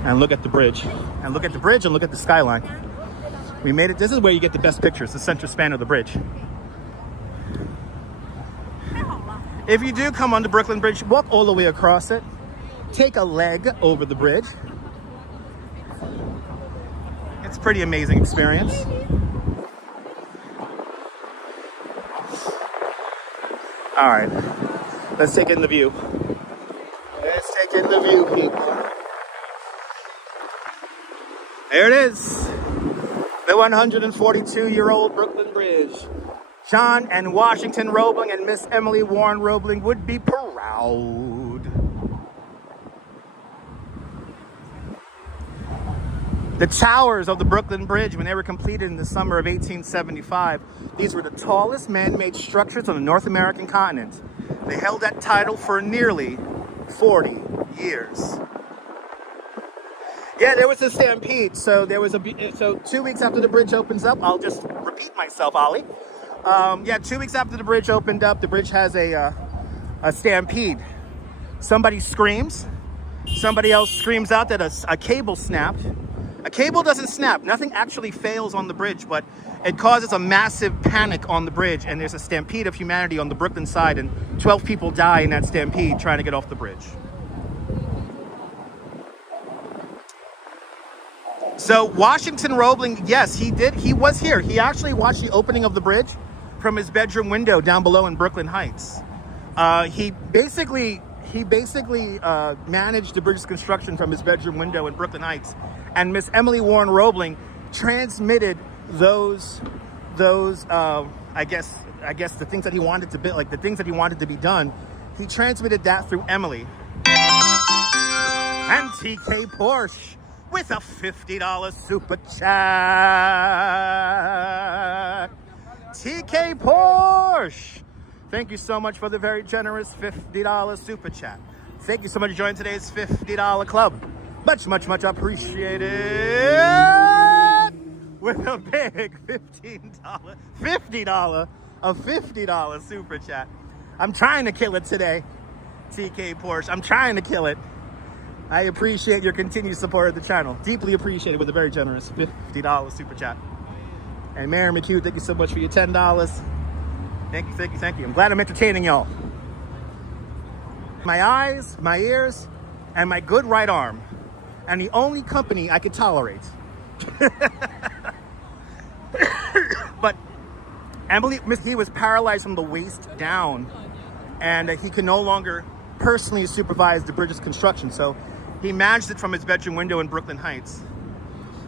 and look at the bridge. And look at the bridge and look at the skyline. We made it. This is where you get the best pictures, the center span of the bridge. If you do come on the Brooklyn Bridge, walk all the way across it. Take a leg over the bridge. It's a pretty amazing experience. All right, let's take in the view. Let's take in the view, people. There it is, the 142-year-old Brooklyn Bridge. John and Washington Roebling and Miss Emily Warren Roebling would be proud. The towers of the Brooklyn Bridge, when they were completed in the summer of 1875, these were the tallest man-made structures on the North American continent. They held that title for nearly 40 years. Yeah, there was a stampede. So 2 weeks after the bridge opens up, I'll just repeat myself, Ollie. 2 weeks after the bridge opened up, the bridge has a stampede. Somebody screams. Somebody else screams out that a cable snapped. A cable doesn't snap. Nothing actually fails on the bridge, but it causes a massive panic on the bridge, and there's a stampede of humanity on the Brooklyn side, and 12 people die in that stampede trying to get off the bridge. So Washington Roebling, yes, he did. He was here. He actually watched the opening of the bridge from his bedroom window down below in Brooklyn Heights. He basically managed the bridge's construction from his bedroom window in Brooklyn Heights. And Miss Emily Warren Roebling transmitted those I guess the things that he wanted to be, like the things that he wanted to be done. He transmitted that through Emily. And TK Porsche with a $50 super chat. TK Porsche, thank you so much for the very generous $50 super chat. Thank you so much for joining today's $50 club. Much, much, much appreciated. With a big $50 super chat. I'm trying to kill it today, TK Porsche. I'm trying to kill it. I appreciate your continued support of the channel. Deeply appreciated with a very generous $50 super chat. And Mary McHugh, thank you so much for your $10. Thank you, thank you, thank you. I'm glad I'm entertaining y'all. My eyes, my ears, and my good right arm. And the only company I could tolerate. But Emily, he was paralyzed from the waist down, and he could no longer personally supervise the bridge's construction. So he managed it from his bedroom window in Brooklyn Heights.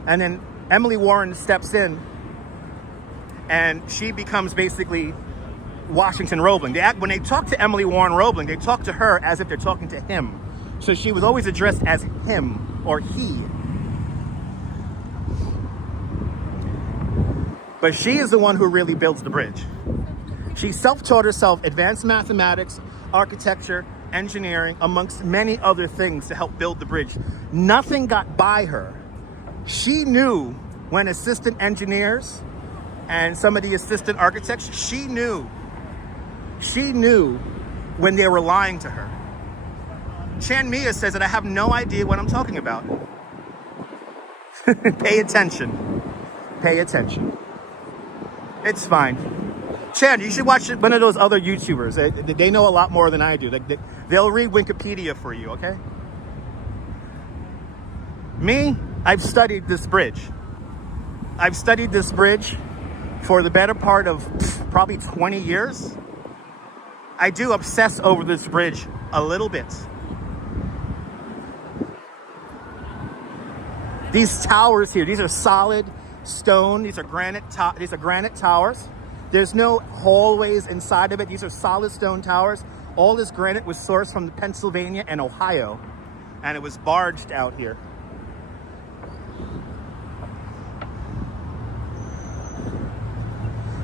And then Emily Warren steps in, and she becomes basically Washington Roebling. When they talk to Emily Warren Roebling, they talk to her as if they're talking to him. So she was always addressed as him or he. But she is the one who really builds the bridge. She self-taught herself advanced mathematics, architecture, engineering, amongst many other things to help build the bridge. Nothing got by her. She knew when assistant engineers and some of the assistant architects, she knew when they were lying to her. Chan Mia says that I have no idea what I'm talking about. Pay attention. Pay attention. It's fine. Chan, you should watch one of those other YouTubers. They know a lot more than I do. They'll read Wikipedia for you, okay? Me, I've studied this bridge. I've studied this bridge for the better part of probably 20 years. I do obsess over this bridge a little bit. These towers here, these are solid stone. These are granite towers. There's no hallways inside of it. These are solid stone towers. All this granite was sourced from Pennsylvania and Ohio, and it was barged out here.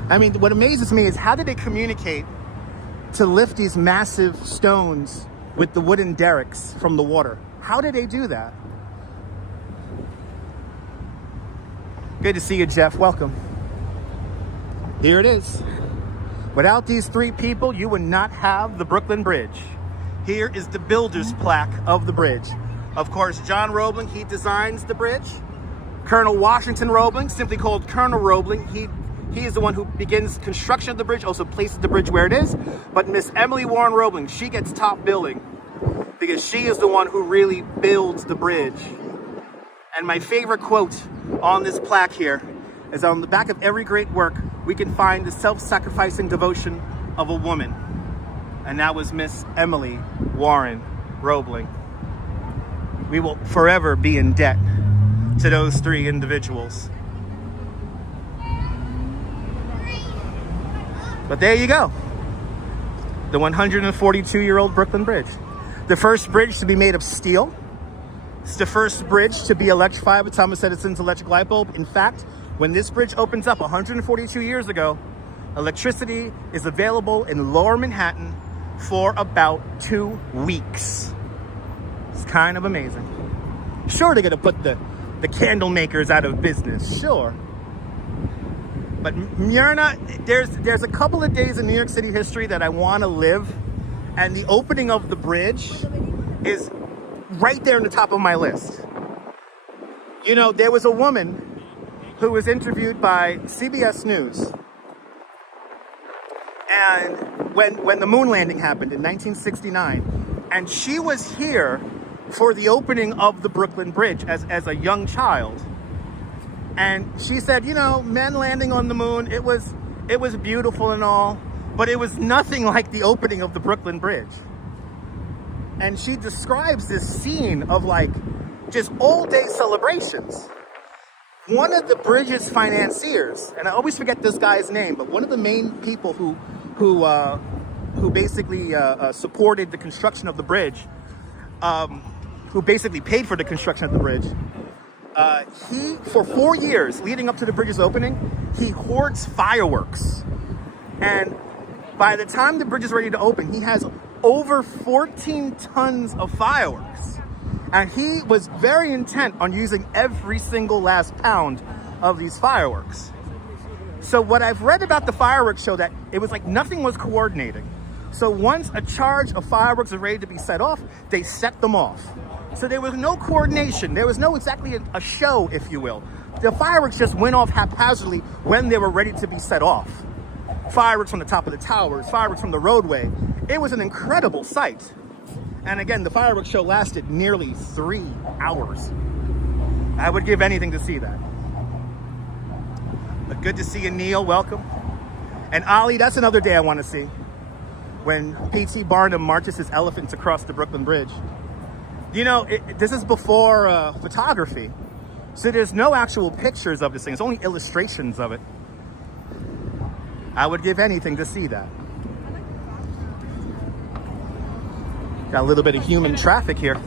I mean, what amazes me is how did they communicate to lift these massive stones with the wooden derricks from the water. How did they do that? Good to see you, Jeff. Welcome. Here it is. Without these three people, you would not have the Brooklyn Bridge. Here is the builder's plaque of the bridge. Of course, John Roebling, he designs the bridge. Colonel Washington Roebling, simply called Colonel Roebling, he is the one who begins construction of the bridge, also places the bridge where it is. But Miss Emily Warren Roebling, she gets top billing because she is the one who really builds the bridge. And my favorite quote on this plaque here is on the back of every great work, we can find the self-sacrificing devotion of a woman. And that was Miss Emily Warren Roebling. We will forever be in debt to those three individuals. But there you go. The 142-year-old Brooklyn Bridge. The first bridge to be made of steel. It's the first bridge to be electrified with Thomas Edison's electric light bulb. In fact, when this bridge opens up 142 years ago, electricity is available in Lower Manhattan for about 2 weeks. It's kind of amazing. Sure, they're gonna put the candle makers out of business, sure. But Myrna, there's a couple of days in New York City history that I want to live, and the opening of the bridge is right there in the top of my list. You know, there was a woman who was interviewed by CBS News, and when the moon landing happened in 1969, and she was here for the opening of the Brooklyn Bridge as a young child. And she said, you know, men landing on the moon, it was beautiful and all, but it was nothing like the opening of the Brooklyn Bridge. And she describes this scene of like just all day celebrations. One of the bridge's financiers, and I always forget this guy's name, but one of the main people who basically supported the construction of the bridge, who basically paid for the construction of the bridge, he, for 4 years leading up to the bridge's opening, he hoards fireworks. And by the time the bridge is ready to open, he has over 14 tons of fireworks. And he was very intent on using every single last pound of these fireworks. So what I've read about the fireworks show that it was like nothing was coordinating. So once a charge of fireworks was ready to be set off, they set them off. So there was no coordination. There was no exactly a show, if you will. The fireworks just went off haphazardly when they were ready to be set off. Fireworks from the top of the towers, fireworks from the roadway. It was an incredible sight. And again, the fireworks show lasted nearly 3 hours. I would give anything to see that. But good to see you, Neil. Welcome. And Ali, that's another day I want to see. When P.T. Barnum marches his elephants across the Brooklyn Bridge. You know, this is before photography. So there's no actual pictures of this thing. It's only illustrations of it. I would give anything to see that. Got a little bit of human traffic here.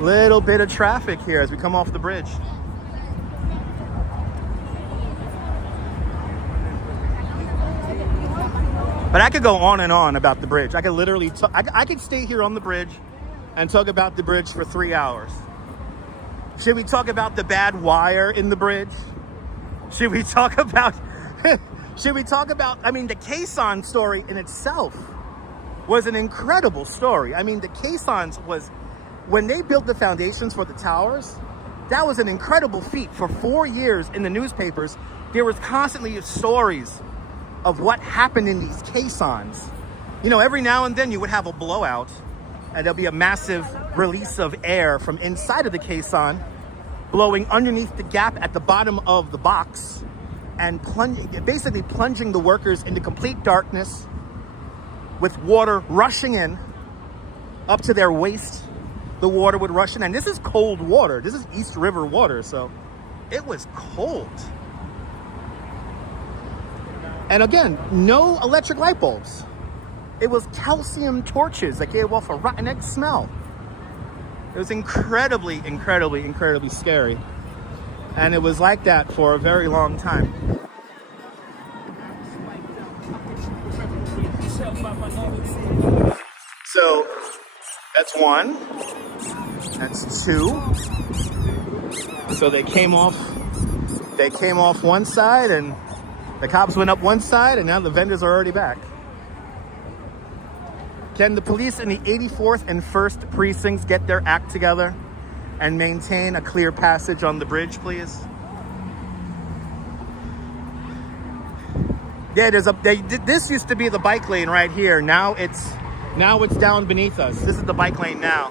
Little bit of traffic here as we come off the bridge. But I could go on and on about the bridge. I could literally, I could stay here on the bridge and talk about the bridge for 3 hours. Should we talk about the bad wire in the bridge? Should we talk about, I mean, the caisson story in itself was an incredible story. I mean, the caissons was, when they built the foundations for the towers, that was an incredible feat. For 4 years in the newspapers, there was constantly stories of what happened in these caissons. You know, every now and then you would have a blowout and there'll be a massive release of air from inside of the caisson blowing underneath the gap at the bottom of the box and basically plunging the workers into complete darkness with water rushing in up to their waist. The water would rush in, and this is cold water. This is East River water, so it was cold. And again, no electric light bulbs. It was calcium torches that gave off a rotten egg smell. It was incredibly, incredibly, incredibly scary. And it was like that for a very long time. one. That's two. So they came off one side, and the cops went up one side, and now the vendors are already back. Can the police in the 84th and 1st precincts get their act together and maintain a clear passage on the bridge, please? Yeah, this used to be the bike lane right here. Now it's down beneath us. This is the bike lane now.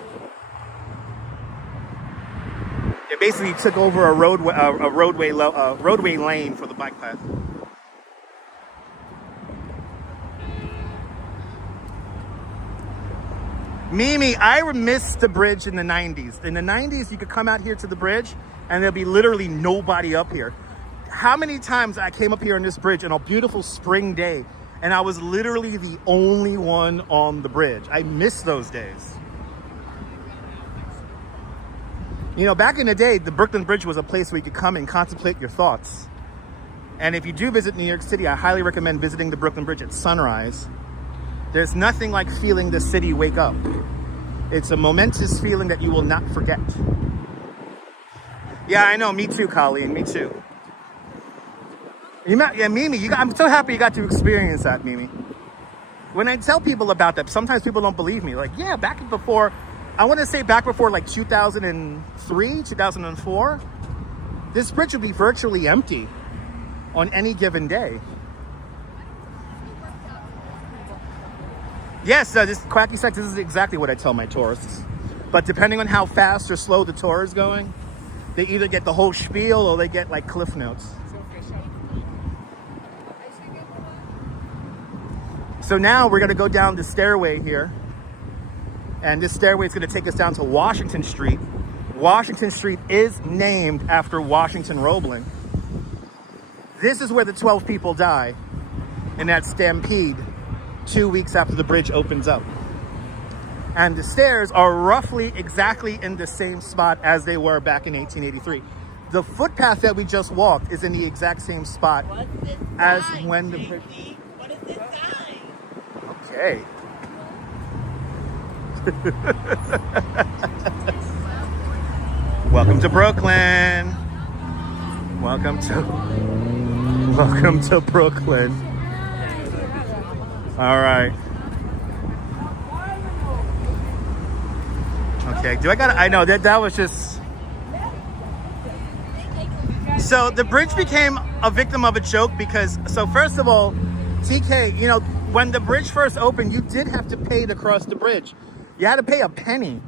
It basically took over a roadway lane for the bike path. Mimi, I missed the bridge in the 90s. In the 90s, you could come out here to the bridge and there'd be literally nobody up here. How many times I came up here on this bridge on a beautiful spring day and I was literally the only one on the bridge. I miss those days. You know, back in the day, the Brooklyn Bridge was a place where you could come and contemplate your thoughts. And if you do visit New York City, I highly recommend visiting the Brooklyn Bridge at sunrise. There's nothing like feeling the city wake up. It's a momentous feeling that you will not forget. Yeah, I know. Me too, Colleen. Me too. Mimi, I'm so happy you got to experience that, Mimi. When I tell people about that, sometimes people don't believe me. Like, yeah, back before like 2003, 2004, this bridge would be virtually empty on any given day. Yes, this Quacky Sex, this is exactly what I tell my tourists. But depending on how fast or slow the tour is going, they either get the whole spiel or they get like cliff notes. So now we're gonna go down the stairway here. And this stairway is gonna take us down to Washington Street. Washington Street is named after Washington Roebling. This is where the 12 people die in that stampede 2 weeks after the bridge opens up. And the stairs are roughly exactly in the same spot as they were back in 1883. The footpath that we just walked is in the exact same spot as when the bridge... What is this sign? Okay. Welcome to Brooklyn. Welcome to Brooklyn. All right. Okay. I know that was just. So the bridge became a victim of a joke because, so first of all, TK, you know, when the bridge first opened, you did have to pay to cross the bridge. You had to pay a penny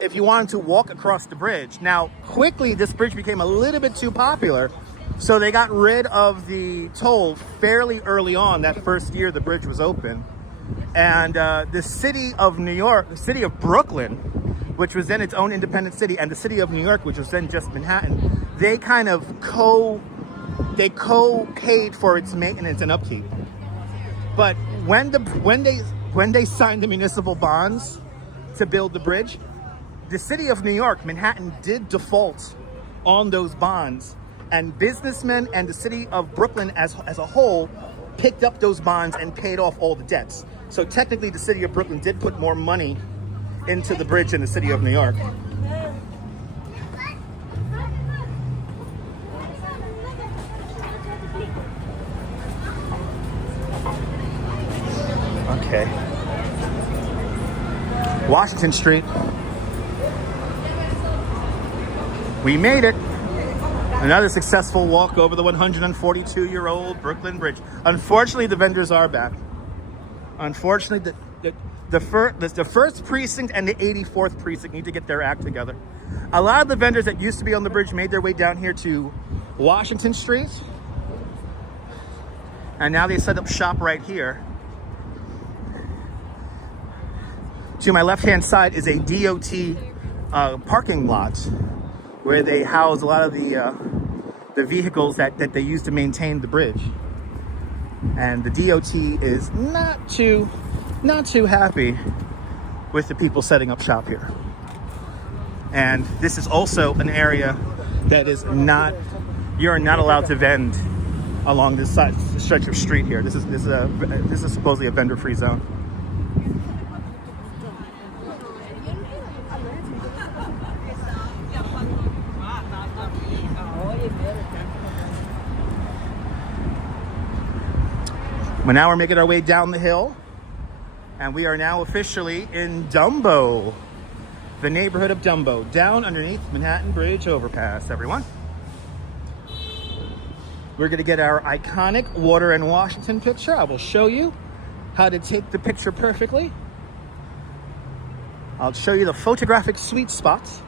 if you wanted to walk across the bridge. Now, quickly, this bridge became a little bit too popular, so they got rid of the toll fairly early on, that first year the bridge was open. And the city of New York, the city of Brooklyn, which was then its own independent city, and the city of New York, which was then just Manhattan, they kind of co-paid for its maintenance and upkeep. But when they signed the municipal bonds to build the bridge, the city of New York, Manhattan, did default on those bonds, and businessmen and the city of Brooklyn as a whole picked up those bonds and paid off all the debts. So technically the city of Brooklyn did put more money into the bridge than the city of New York. Okay. Washington Street. We made it. Another successful walk over the 142-year-old Brooklyn Bridge. Unfortunately, the vendors are back. Unfortunately, the first precinct and the 84th precinct need to get their act together. A lot of the vendors that used to be on the bridge made their way down here to Washington Street. And now they set up shop right here. To my left-hand side is a DOT parking lot where they house a lot of the vehicles that they use to maintain the bridge. And the DOT is not too happy with the people setting up shop here. And this is also an area that is not, you're not allowed to vend along this stretch of street here. This is supposedly a vendor-free zone. But now we're making our way down the hill, and we are now officially in Dumbo, the neighborhood of Dumbo, down underneath Manhattan Bridge overpass, everyone. We're gonna get our iconic Water and Washington picture. I will show you how to take the picture perfectly. I'll show you the photographic sweet spots.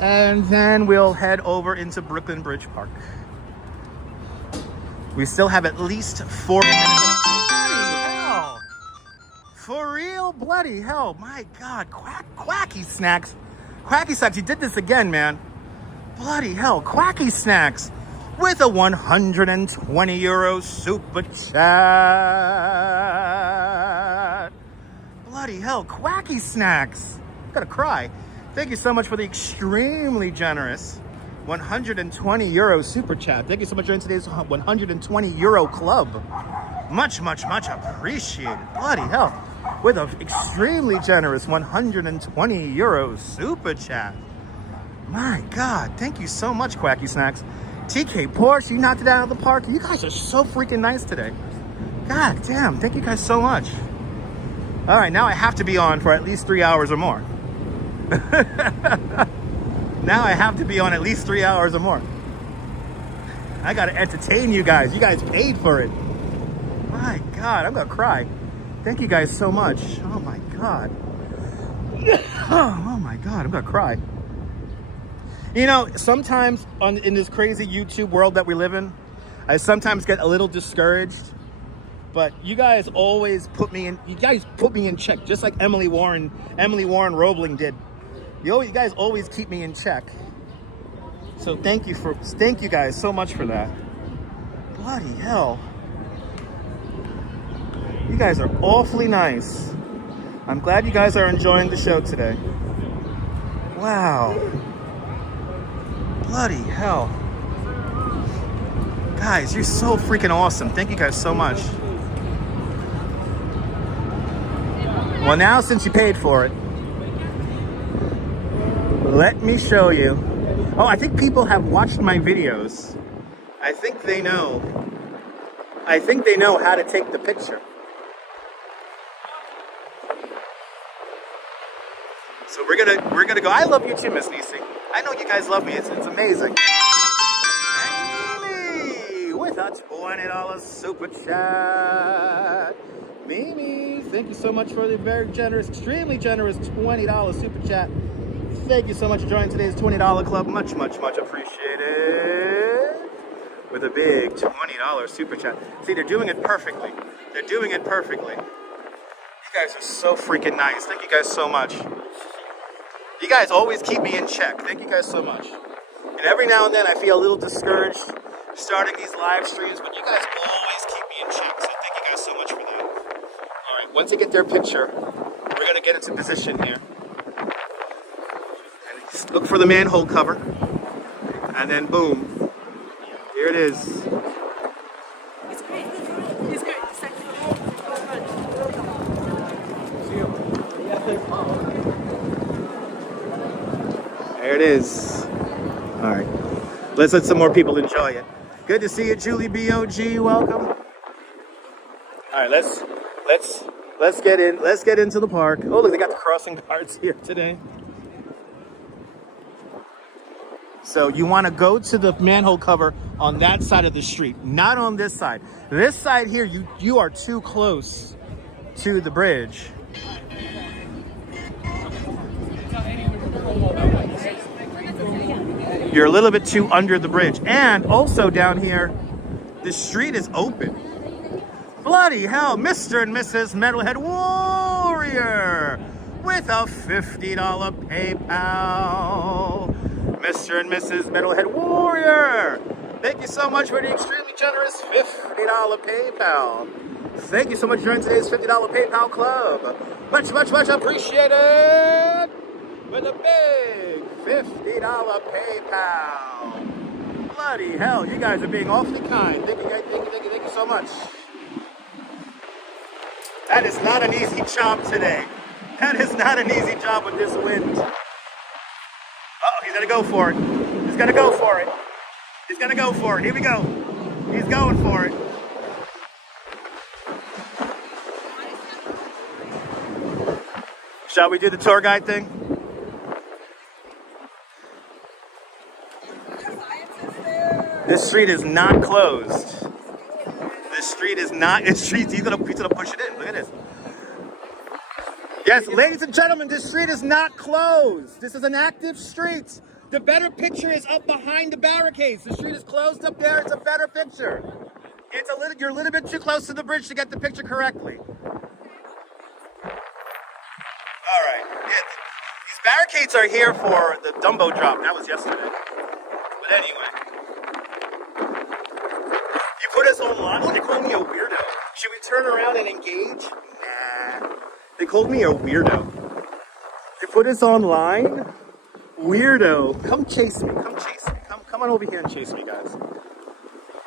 And then we'll head over into Brooklyn Bridge Park. We still have at least 4 minutes. Bloody hell! For real, bloody hell. My God, Quacky Snacks. Quacky Snacks, you did this again, man. Bloody hell, Quacky Snacks with a 120 euro super chat. Bloody hell, Quacky Snacks. I'm gonna cry. Thank you so much for the extremely generous 120 euro super chat. Thank you so much for today's 120 euro club. Much, much, much appreciated. Bloody hell. With an extremely generous 120 euro super chat. My God, thank you so much, Quacky Snacks. TK Porsche, you knocked it out of the park. You guys are so freaking nice today. God damn, thank you guys so much. All right, now I have to be on for at least 3 hours or more. Now I have to be on at least 3 hours or more. I gotta entertain you guys. You guys paid for it. My God, I'm gonna cry. Thank you guys so much. Oh my God. Oh my God, I'm gonna cry. You know, sometimes in this crazy YouTube world that we live in, I sometimes get a little discouraged. But you guys always put me in. You guys put me in check, just like Emily Warren Roebling did. You guys always keep me in check. So thank you guys so much for that. Bloody hell. You guys are awfully nice. I'm glad you guys are enjoying the show today. Wow. Bloody hell. Guys, you're so freaking awesome. Thank you guys so much. Well, now since you paid for it, let me show you. Oh, I think people have watched my videos. I think they know how to take the picture. So we're gonna go. I love you too, Miss Nisi. I know you guys love me. It's amazing. Mimi with a $20 super chat. Mimi, thank you so much for the very generous, extremely generous $20 super chat. Thank you so much for joining today's $20 club. Much, much, much appreciated. With a big $20 super chat. See, they're doing it perfectly. They're doing it perfectly. You guys are so freaking nice. Thank you guys so much. You guys always keep me in check. Thank you guys so much. And every now and then I feel a little discouraged starting these live streams, but you guys always keep me in check. So thank you guys so much for that. All right, once they get their picture, we're going to get into position here. And look for the manhole cover. And then boom. Here it is. It's great. It's great. It's like, There it is. All right. Let's let some more people enjoy it. Good to see you, Julie BOG. Welcome. All right, let's get in. Let's get into the park. Oh, look, they got the crossing guards here today. So you want to go to the manhole cover on that side of the street, not on this side. This side here, you are too close to the bridge. You're a little bit too under the bridge. And also down here, the street is open. Bloody hell, Mr. and Mrs. Metalhead Warrior with a $50 PayPal. Mr. and Mrs. Metalhead Warrior, thank you so much for the extremely generous $50 PayPal. Thank you so much for joining today's $50 PayPal club. Much, much, much appreciated. With a big $50 PayPal. Bloody hell, you guys are being awfully kind. Thank you so much. That is not an easy job today. That is not an easy job with this wind. Uh-oh, he's gonna go for it. He's gonna go for it. He's gonna go for it. Here we go. He's going for it. Shall we do the tour guide thing? This street is not closed. This street is not. This street. He's gonna push it in. Look at this. Yes, ladies and gentlemen, this street is not closed. This is an active street. The better picture is up behind the barricades. The street is closed up there. It's a better picture. It's a little. You're a little bit too close to the bridge to get the picture correctly. All right. Yeah, these barricades are here for the Dumbo drop. That was yesterday. But anyway. You put us online. Oh, they called me a weirdo. Should we turn around and engage? Nah. They called me a weirdo. They put us online? Weirdo. Come chase me. Come chase me. Come on over here and chase me, guys.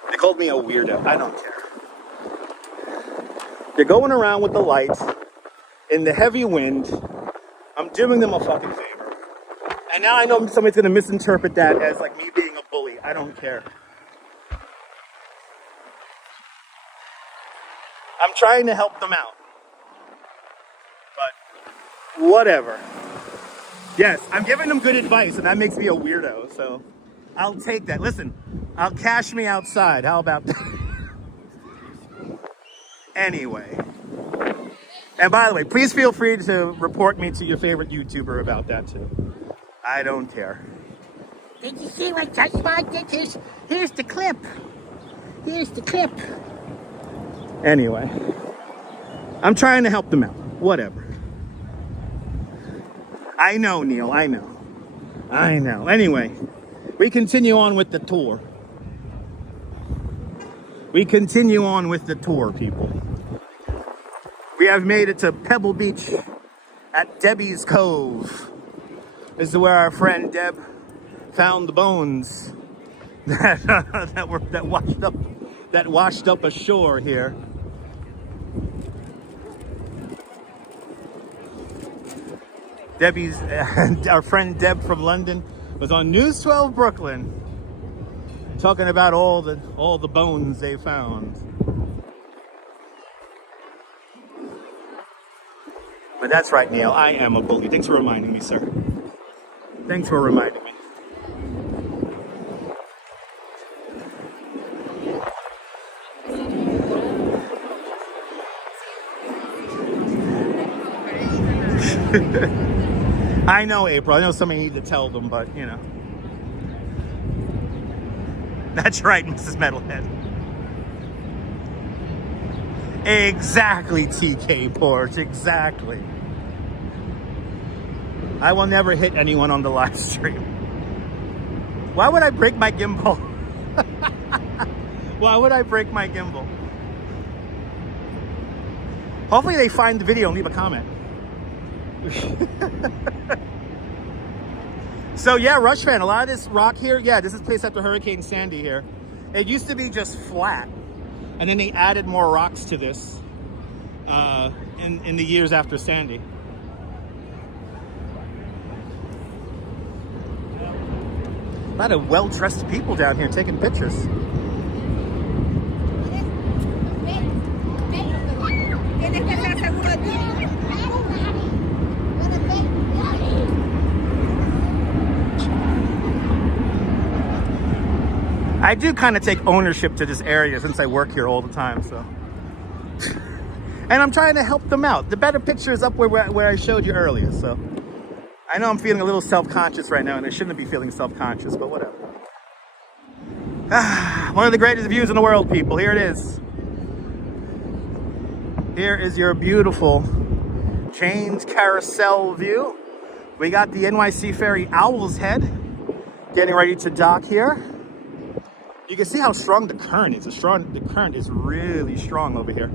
They called me a weirdo. I don't care. They're going around with the lights in the heavy wind. I'm doing them a fucking favor. And now I know somebody's going to misinterpret that as like me being a bully. I don't care. I'm trying to help them out. But whatever. Yes, I'm giving them good advice, and that makes me a weirdo. So I'll take that. Listen, I'll cash me outside. How about that? Anyway. And by the way, please feel free to report me to your favorite YouTuber about that too. I don't care. Did you see what just did? Here's the clip. Here's the clip. Anyway, I'm trying to help them out. Whatever. I know, Neil. I know. Anyway, we continue on with the tour. People. We have made it to Pebble Beach at Debbie's Cove. This is where our friend Deb found the bones that washed up ashore here. Our friend Deb from London was on News 12 Brooklyn talking about all the bones they found. But that's right, Neil. I am a bully. Thanks for reminding me, sir. Thanks for reminding me. I know, April. I know somebody needs to tell them, but, you know. That's right, Mrs. Metalhead. Exactly, TK Porch. Exactly. I will never hit anyone on the live stream. Why would I break my gimbal? Why would I break my gimbal? Hopefully they find the video and leave a comment. So yeah, Rush fan, a lot of this rock here, yeah, this is placed after Hurricane Sandy here. It used to be just flat, and then they added more rocks to this in the years after Sandy. A lot of well-dressed people down here taking pictures. I do kind of take ownership to this area since I work here all the time, so. And I'm trying to help them out. The better picture is up where I showed you earlier, so. I know I'm feeling a little self-conscious right now, and I shouldn't be feeling self-conscious, but whatever. One of the greatest views in the world, people. Here it is. Here is your beautiful change carousel view. We got the NYC Ferry Owl's Head getting ready to dock here. You can see how strong the current is. The current is really strong over here.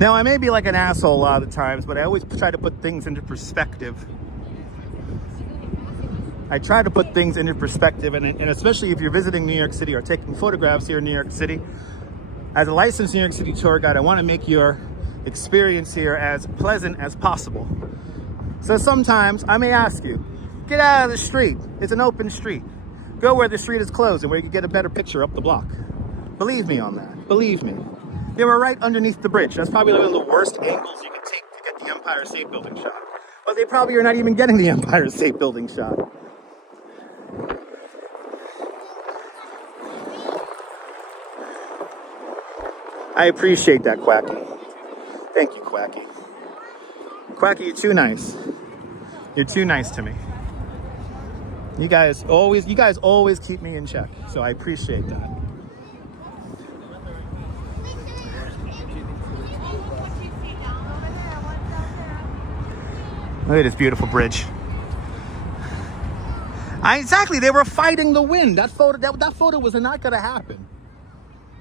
Now, I may be like an asshole a lot of the times, but I always try to put things into perspective. I try to put things into perspective, and especially if you're visiting New York City or taking photographs here in New York City. As a licensed New York City tour guide, I want to make your experience here as pleasant as possible. So sometimes I may ask you, get out of the street. It's an open street. Go where the street is closed and where you can get a better picture up the block. Believe me on that. Believe me. They were right underneath the bridge. That's probably one of the worst angles you can take to get the Empire State Building shot. But they probably are not even getting the Empire State Building shot. I appreciate that, Quacky. Thank you, Quacky. Quacky, you're too nice. You're too nice to me. You guys always keep me in check, so I appreciate that. Look at this beautiful bridge. Exactly, they were fighting the wind. That photo was not going to happen.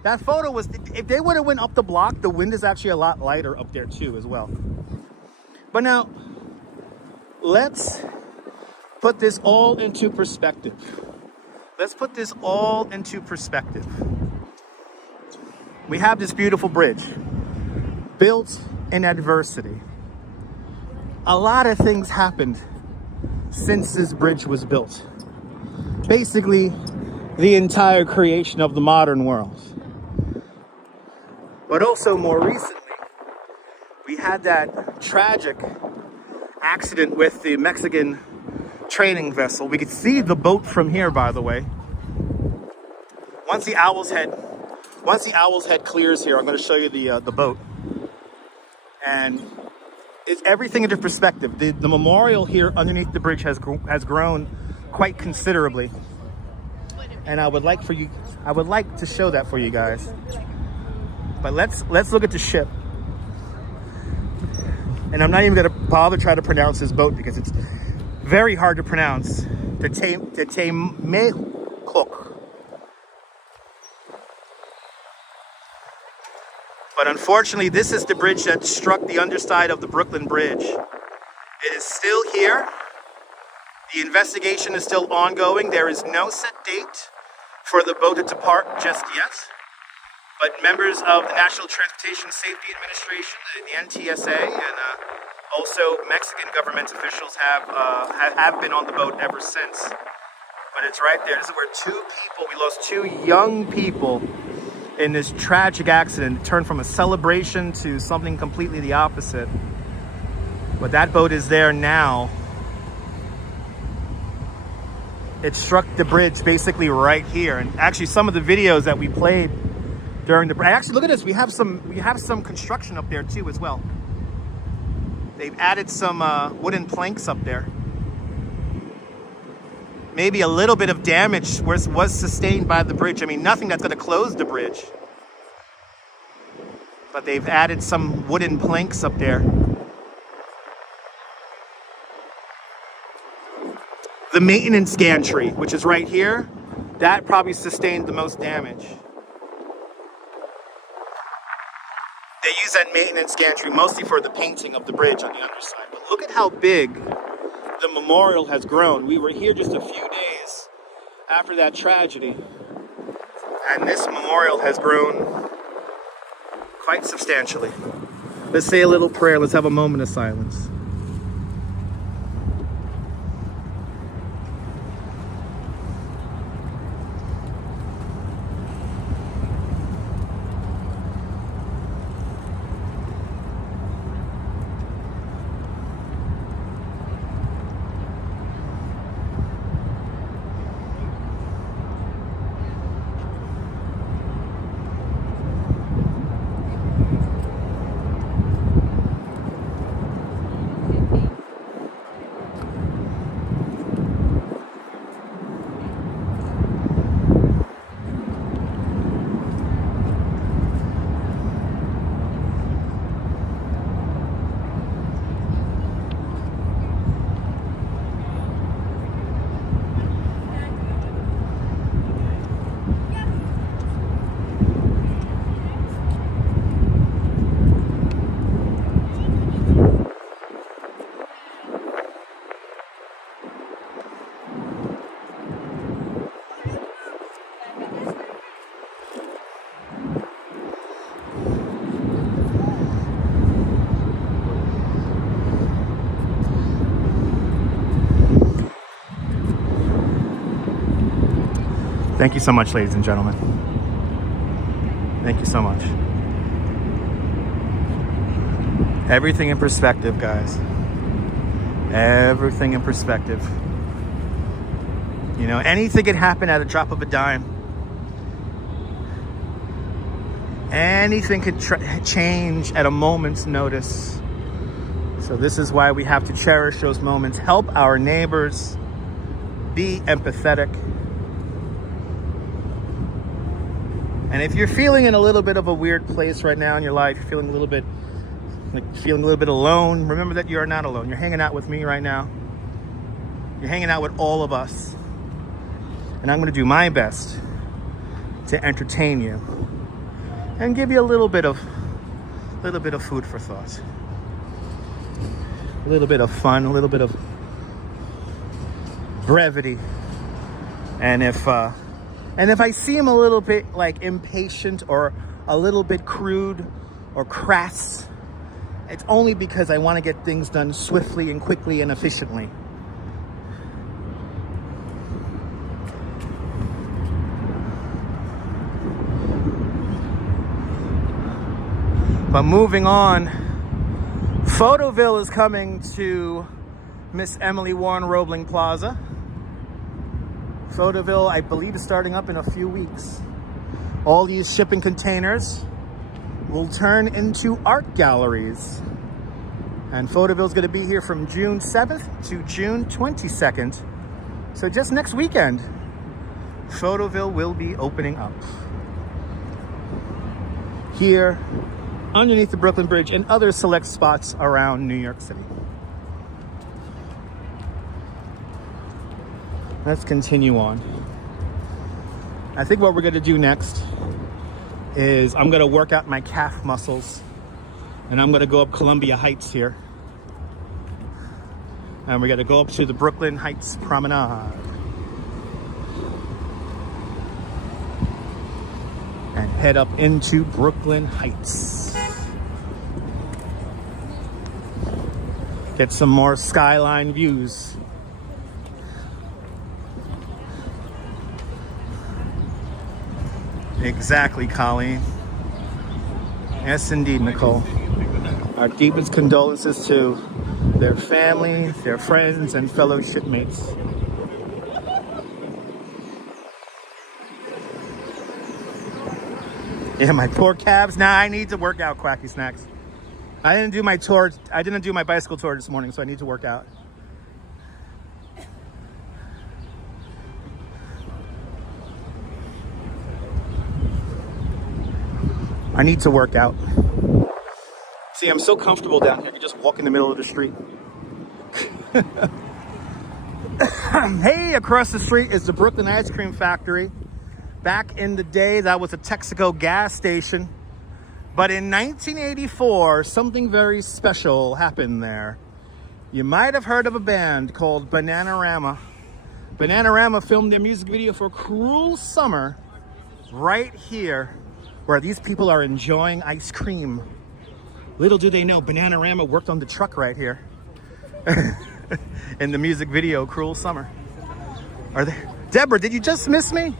That photo was, if they would have went up the block, the wind is actually a lot lighter up there too as well. But now, let's put this all into perspective. Let's put this all into perspective. We have this beautiful bridge built in adversity. A lot of things happened since this bridge was built. Basically, the entire creation of the modern world. But also more recently, we had that tragic accident with the Mexican training vessel. We could see the boat from here, by the way. Once the Owl's Head clears here, I'm going to show you the boat. And it's everything into perspective. The memorial here underneath the bridge has grown quite considerably. And I would like to show that for you guys. But let's look at the ship. And I'm not even going to bother try to pronounce this boat because it's very hard to pronounce. The Temecuk. But unfortunately, this is the bridge that struck the underside of the Brooklyn Bridge. It is still here. The investigation is still ongoing. There is no set date for the boat to depart just yet. But members of the National Transportation Safety Administration, the NTSA, and also Mexican government officials have been on the boat ever since. But it's right there. This is where we lost two young people in this tragic accident. It turned from a celebration to something completely the opposite. But that boat is there now. It struck the bridge basically right here. And actually some of the videos that we played during the, actually look at this, we have some construction up there too as well. They've added some wooden planks up there. Maybe a little bit of damage was sustained by the bridge. I mean, nothing that's going to close the bridge. But they've added some wooden planks up there. The maintenance gantry, which is right here, that probably sustained the most damage. They use that maintenance gantry mostly for the painting of the bridge on the underside. But look at how big the memorial has grown. We were here just a few days after that tragedy, and this memorial has grown quite substantially. Let's say a little prayer. Let's have a moment of silence. Thank you so much, ladies and gentlemen. Thank you so much. Everything in perspective, guys. Everything in perspective. You know, anything could happen at a drop of a dime. Anything could change at a moment's notice. So this is why we have to cherish those moments, help our neighbors, be empathetic. And if you're feeling in a little bit of a weird place right now in your life, you're feeling a little bit alone, remember that you're not alone. You're hanging out with me right now. You're hanging out with all of us. And I'm going to do my best to entertain you and give you a little bit of food for thought. A little bit of fun, a little bit of brevity. And if I seem a little bit like impatient or a little bit crude or crass, it's only because I want to get things done swiftly and quickly and efficiently. But moving on, Photoville is coming to Miss Emily Warren Roebling Plaza. Photoville, I believe, is starting up in a few weeks. All these shipping containers will turn into art galleries. And Photoville is going to be here from June 7th to June 22nd. So just next weekend, Photoville will be opening up. Here, underneath the Brooklyn Bridge and other select spots around New York City. Let's continue on. I think what we're going to do next is I'm going to work out my calf muscles, and I'm going to go up Columbia Heights here. And we're going to go up to the Brooklyn Heights Promenade. And head up into Brooklyn Heights. Get some more skyline views. Exactly, Colleen. Yes, indeed, Nicole. Our deepest condolences to their family, their friends, and fellow shipmates. Yeah, my poor calves. Now I need to work out, Quacky Snacks. I didn't do my tour. I didn't do my bicycle tour this morning, so I need to work out. I need to work out. See, I'm so comfortable down here. I can just walk in the middle of the street. Hey, across the street is the Brooklyn Ice Cream Factory. Back in the day, that was a Texaco gas station. But in 1984, something very special happened there. You might have heard of a band called Bananarama. Bananarama filmed their music video for Cruel Summer right here, where these people are enjoying ice cream. Little do they know, Bananarama worked on the truck right here in the music video, Cruel Summer. Are they? Deborah, did you just miss me?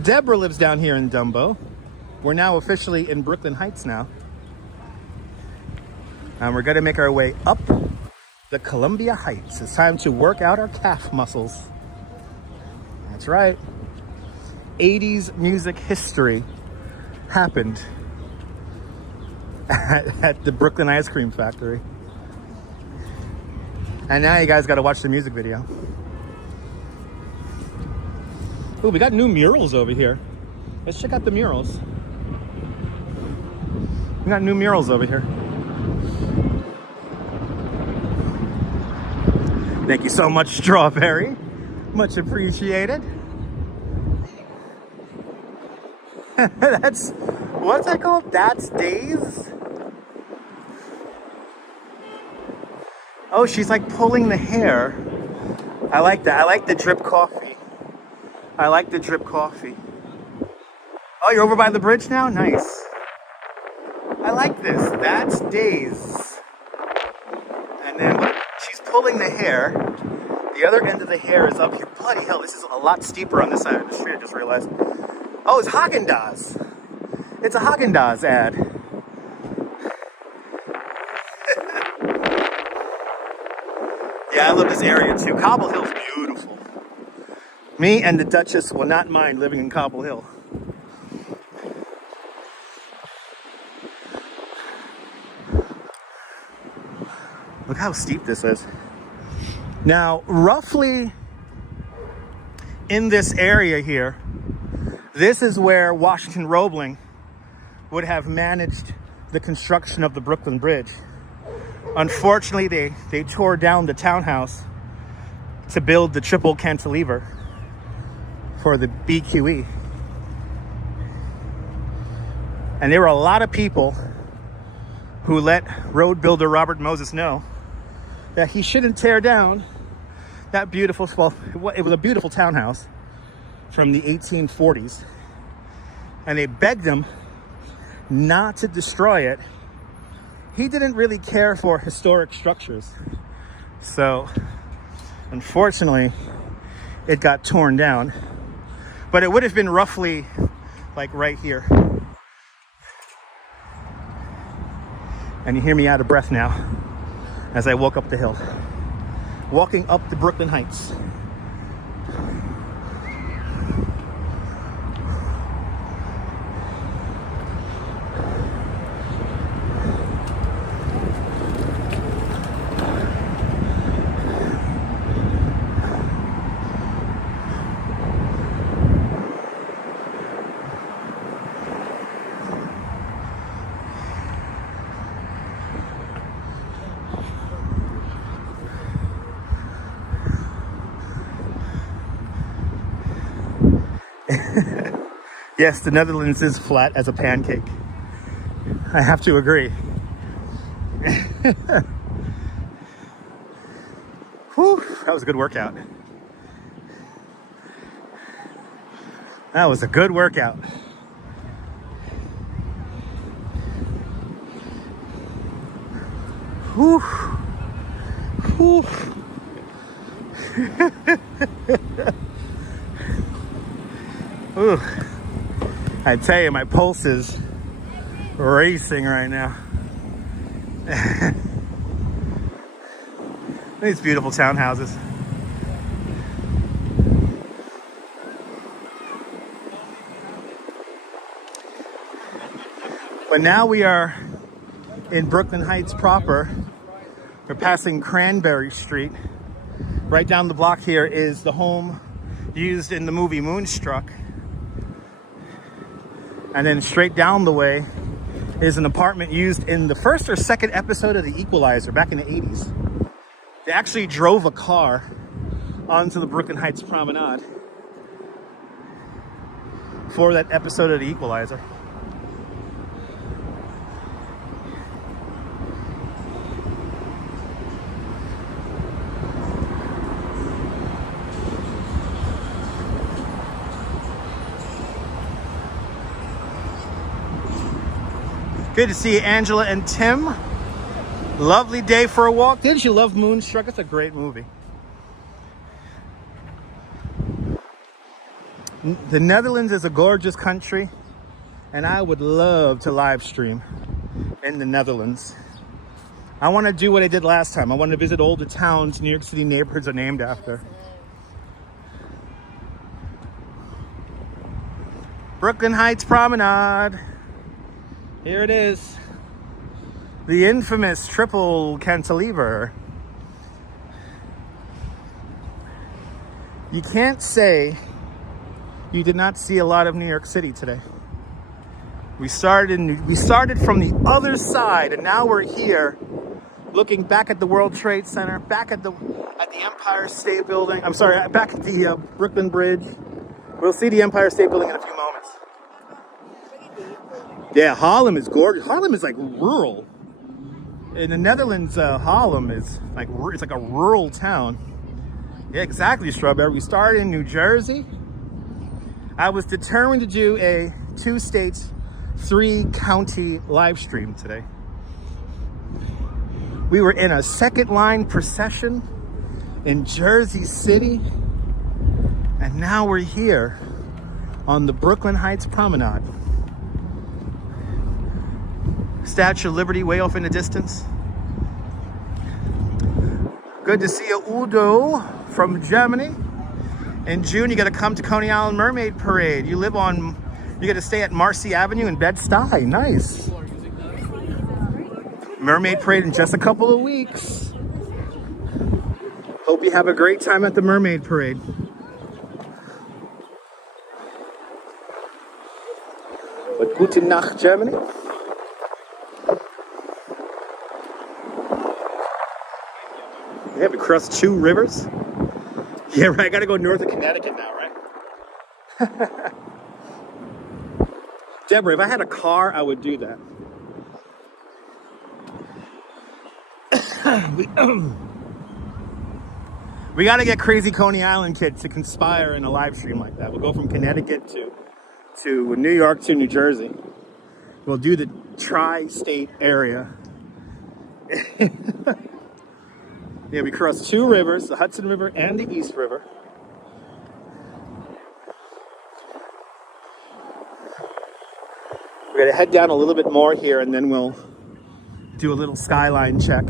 Deborah lives down here in Dumbo. We're now officially in Brooklyn Heights now. And we're gonna make our way up the Columbia Heights. It's time to work out our calf muscles. That's right. 80s music history happened at the Brooklyn Ice Cream Factory. And now you guys gotta watch the music video. Ooh, we got new murals over here. Let's check out the murals. We got new murals over here. Thank you so much, Strawberry. Much appreciated. That's, what's that called? That's Days? Oh, she's like pulling the hair. I like that. I like the drip coffee. I like the drip coffee. Oh, you're over by the bridge now? Nice. I like this. That's Days. And then she's pulling the hair. The other end of the hair is up here. Bloody hell, this is a lot steeper on this side of the street, I just realized. Oh, it's Haagen-Dazs. It's a Haagen-Dazs ad. Yeah, I love this area too. Cobble Hill's beautiful. Me and the Duchess will not mind living in Cobble Hill. Look how steep this is. Now, roughly in this area here, this is where Washington Roebling would have managed the construction of the Brooklyn Bridge. Unfortunately, they tore down the townhouse to build the triple cantilever for the BQE. And there were a lot of people who let road builder Robert Moses know that he shouldn't tear down that beautiful, well, it was a beautiful townhouse from the 1840s. And they begged him not to destroy it. He didn't really care for historic structures. So, unfortunately, it got torn down. But it would have been roughly like right here. And you hear me out of breath now as I walk up the hill. Walking up the Brooklyn Heights. Yes, the Netherlands is flat as a pancake. I have to agree. Whew, that was a good workout. That was a good workout. Whew. Whew. Ooh. I tell you, my pulse is racing right now. These beautiful townhouses. But now we are in Brooklyn Heights proper. We're passing Cranberry Street. Right down the block here is the home used in the movie Moonstruck. And then straight down the way is an apartment used in the first or second episode of The Equalizer back in the 80s. They actually drove a car onto the Brooklyn Heights Promenade for that episode of The Equalizer. Good to see you, Angela and Tim. Lovely day for a walk. Didn't you love Moonstruck? It's a great movie. The Netherlands is a gorgeous country, and I would love to live stream in the Netherlands. I want to do what I did last time. I want to visit all the towns New York City neighborhoods are named after. Brooklyn Heights Promenade. Here it is. The infamous triple cantilever. You can't say you did not see a lot of New York City today. We started from the other side, and now we're here looking back at the World Trade Center, back at the Empire State Building. I'm sorry, back at the Brooklyn Bridge. We'll see the Empire State Building in a few moments. Yeah, Harlem is gorgeous. Harlem is like rural. In the Netherlands, Harlem is like, it's like a rural town. Yeah, exactly, Strawberry. We started in New Jersey. I was determined to do a 2-state, 3-county live stream today. We were in a second line procession in Jersey City. And now we're here on the Brooklyn Heights Promenade. Statue of Liberty way off in the distance. Good to see you, Udo from Germany. In June, you got to come to Coney Island Mermaid Parade. You live on, you got to stay at Marcy Avenue in Bed-Stuy. Nice. Mermaid Parade in just a couple of weeks. Hope you have a great time at the Mermaid Parade. But gute Nacht, Germany. Yeah, we crossed 2 rivers. Yeah, right. I gotta go north of Connecticut now, right? Deborah, if I had a car, I would do that. We gotta get crazy Coney Island kids to conspire in a live stream like that. We'll go from Connecticut to New York to New Jersey. We'll do the tri-state area. Yeah, we crossed 2 rivers, the Hudson River and the East River. We're gonna head down a little bit more here and then we'll do a little skyline check.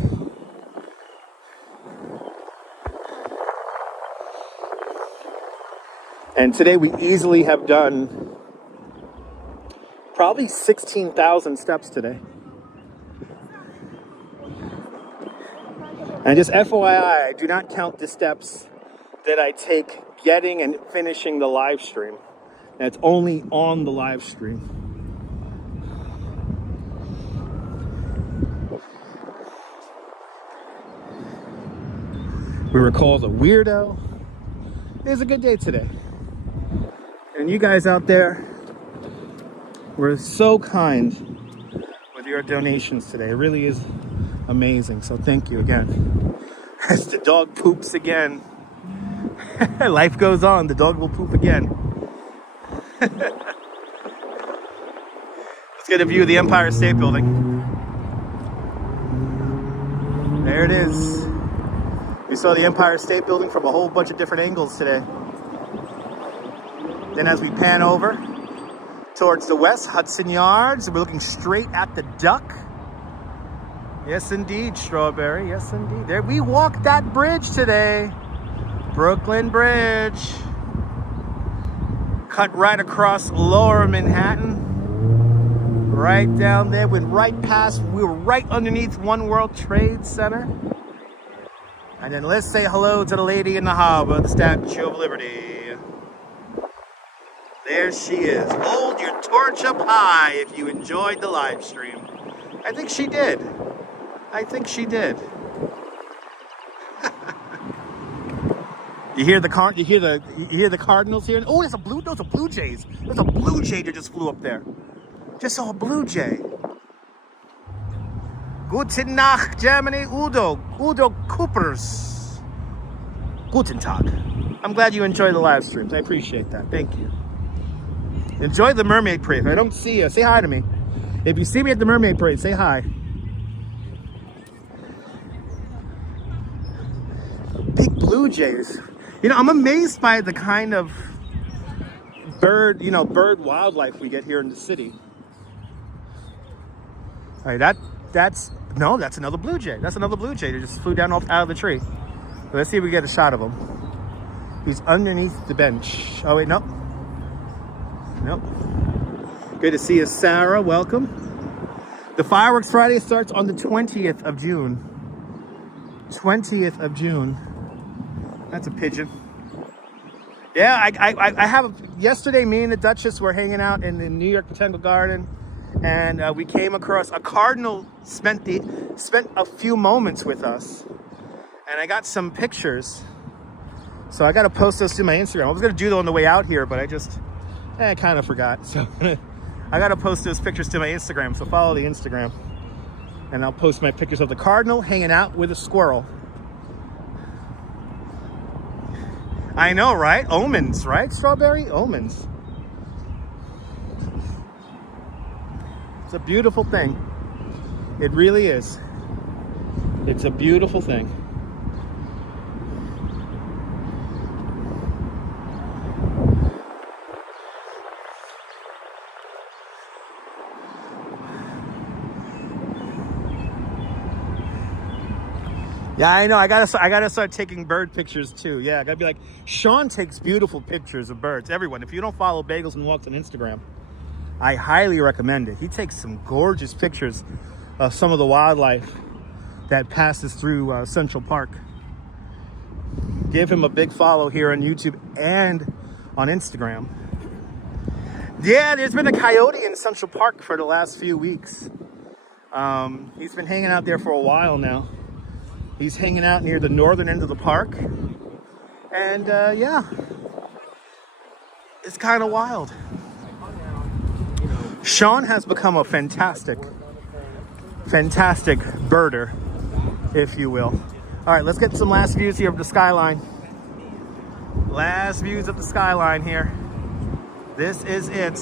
And today we easily have done probably 16,000 steps today. And just FYI, I do not count the steps that I take getting and finishing the live stream. That's only on the live stream. We were called a weirdo. It was a good day today. And you guys out there were so kind with your donations today. It really is amazing. So thank you again. As the dog poops again. Life goes on. The dog will poop again. Let's get a view of the Empire State Building. There it is. We saw the Empire State Building from a whole bunch of different angles today. Then as we pan over towards the west, Hudson Yards, we're looking straight at the duck. Yes, indeed, Strawberry. Yes, indeed. There, we walked that bridge today. Brooklyn Bridge. Cut right across Lower Manhattan. Right down there, went right past, we were right underneath One World Trade Center. And then let's say hello to the lady in the harbor, the Statue of Liberty. There she is. Hold your torch up high if you enjoyed the live stream. I think she did. I think she did. You hear the Cardinals here? Oh, those are Blue Jays. There's a Blue Jay that just flew up there. Just saw a Blue Jay. Guten Nacht, Germany. Udo Coopers. Guten Tag. I'm glad you enjoyed the live streams. I appreciate that. Thank you. Enjoy the Mermaid Parade. If I don't see you, say hi to me. If you see me at the Mermaid Parade, say hi. Big Blue Jays. You know, I'm amazed by the kind of bird wildlife we get here in the city. All right, that's another Blue Jay. That's another Blue Jay that just flew down out of the tree. Let's see if we get a shot of him. He's underneath the bench. Oh wait, nope. Nope. Good to see you, Sarah. Welcome. The Fireworks Friday starts on the 20th of June. 20th of June. That's a pigeon. Yeah, I have. Yesterday, me and the Duchess were hanging out in the New York Botanical Garden, and we came across a cardinal. Spent a few moments with us, and I got some pictures. So I got to post those to my Instagram. I was gonna do them on the way out here, but I kind of forgot. So I got to post those pictures to my Instagram. So follow the Instagram, and I'll post my pictures of the cardinal hanging out with a squirrel. I know, right? Omens, right? Strawberry? Omens. It's a beautiful thing. It really is. It's a beautiful thing. Yeah, I know. I gotta start taking bird pictures too. Yeah, I gotta be like, Sean takes beautiful pictures of birds. Everyone, if you don't follow Bagels and Walks on Instagram, I highly recommend it. He takes some gorgeous pictures of some of the wildlife that passes through Central Park. Give him a big follow here on YouTube and on Instagram. Yeah, there's been a coyote in Central Park for the last few weeks. He's been hanging out there for a while now. He's hanging out near the northern end of the park. And yeah, it's kind of wild. Sean has become a fantastic birder, if you will. All right, let's get some last views here of the skyline. Last views of the skyline here. This is it.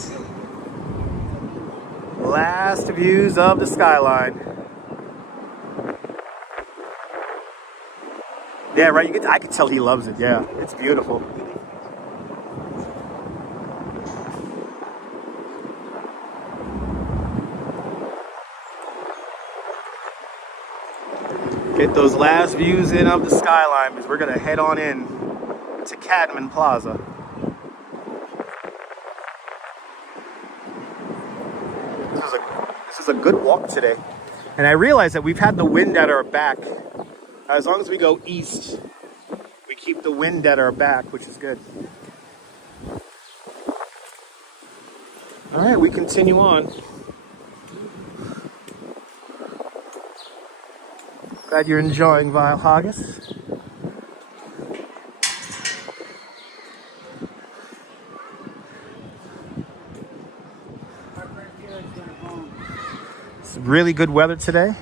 Last views of the skyline. Yeah, right. I can tell he loves it. Yeah, it's beautiful. Get those last views in of the skyline because we're gonna head on in to Cadman Plaza. This is a good walk today. And I realize that we've had the wind at our back. As long as we go east, we keep the wind at our back, which is good. All right, we continue on. Glad you're enjoying Vile Haggis. It's really good weather today.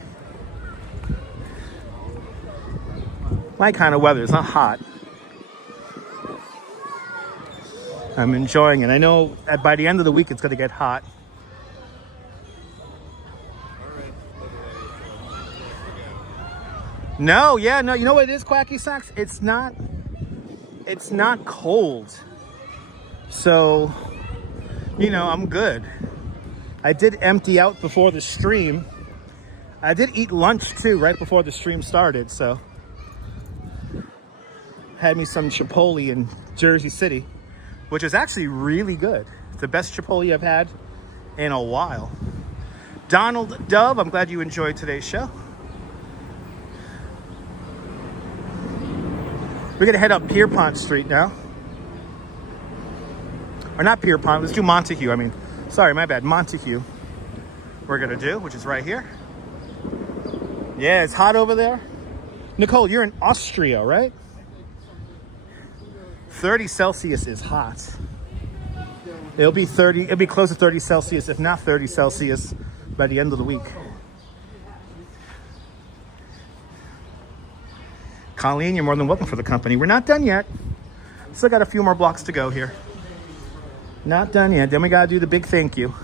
My kind of weather. It's not hot. I'm enjoying it. I know by the end of the week it's going to get hot. No, yeah, no. You know what it is, Quacky Socks? It's not cold. So, you know, I'm good. I did empty out before the stream. I did eat lunch too right before the stream started, so had me some Chipotle in Jersey City, which is actually really good. It's the best Chipotle I've had in a while. Donald Dove, I'm glad you enjoyed today's show. We're gonna head up Pierpont Street now. Or not Pierpont, let's do Montague. Sorry, my bad, Montague. We're gonna do, which is right here. Yeah, it's hot over there. Nicole, you're in Austria, right? 30 Celsius is hot. It'll be close to 30 Celsius, if not 30 Celsius, by the end of the week. Colleen, you're more than welcome for the company. We're not done yet. Still got a few more blocks to go here. Not done yet. Then we gotta do the big thank you.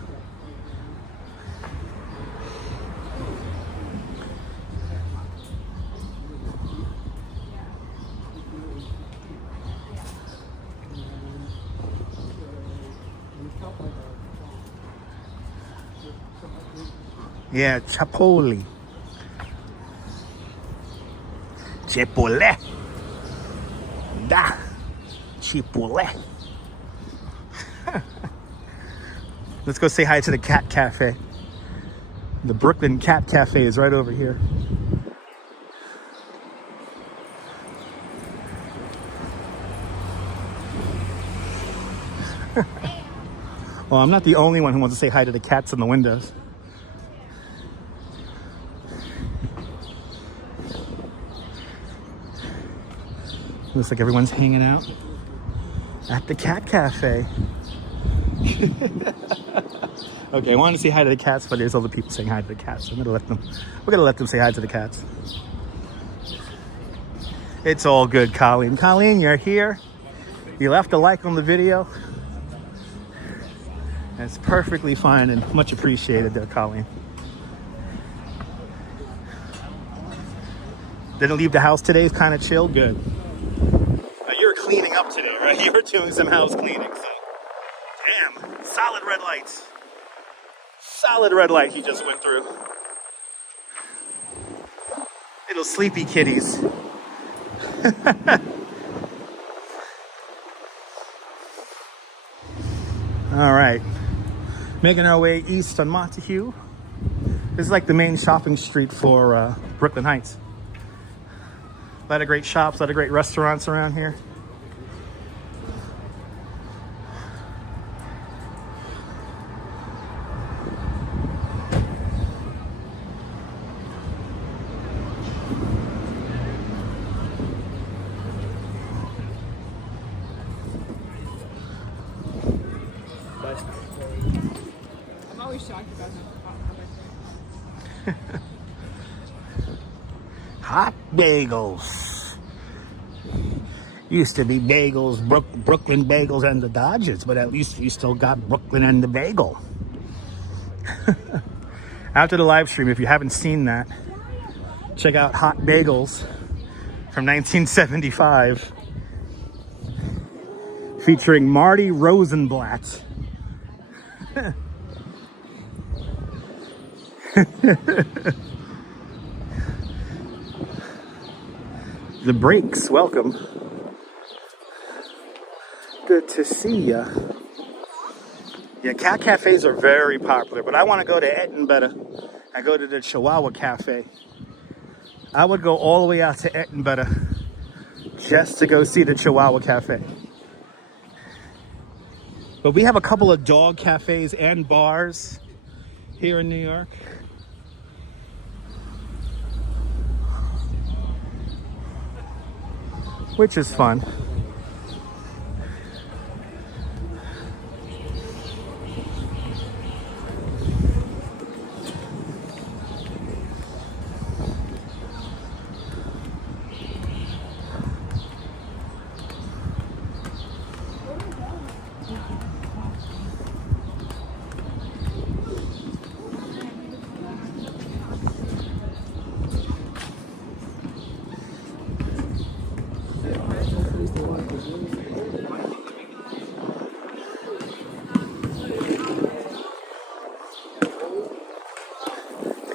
Yeah, Chipotle. Chipotle. Da. Chipotle. Let's go say hi to the Cat Cafe. The Brooklyn Cat Cafe is right over here. Well, I'm not the only one who wants to say hi to the cats in the windows. Looks like everyone's hanging out at the Cat Cafe. Okay, I wanted to say hi to the cats, but there's other people saying hi to the cats. So we're gonna let them say hi to the cats. It's all good, Colleen. Colleen, you're here. You left a like on the video. That's perfectly fine and much appreciated there, Colleen. Didn't leave the house today, it's kind of chill, good. You're cleaning up today, right? You were doing some house cleaning, so. Damn, solid red lights. Solid red light he just went through. Little sleepy kitties. All right, making our way east on Montague. This is like the main shopping street for Brooklyn Heights. A lot of great shops, a lot of great restaurants around here. I'm always shocked about Hot bagels. Used to be bagels, Brooklyn bagels and the Dodgers, but at least we still got Brooklyn and the bagel. After the live stream, if you haven't seen that, check out Hot Bagels from 1975, featuring Marty Rosenblatt. The Breaks, welcome. Good to see ya. Yeah, cat cafes are very popular, but I want to go to Ettenbetter. I go to the Chihuahua Cafe. I would go all the way out to Ettenbetter just to go see the Chihuahua Cafe. But we have a couple of dog cafes and bars here in New York. Which is fun.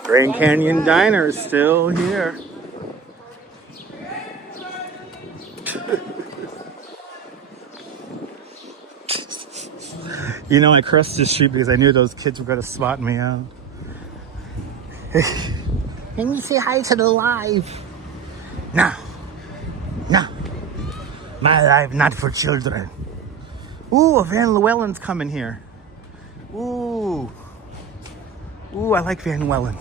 Grand Canyon Diner is still here. You know, I crossed the street because I knew those kids were going to spot me out. Let me say hi to the live. No. No. My life not for children. Ooh, Van Llewellyn's coming here. Ooh. Ooh, I like Van Llewellyn.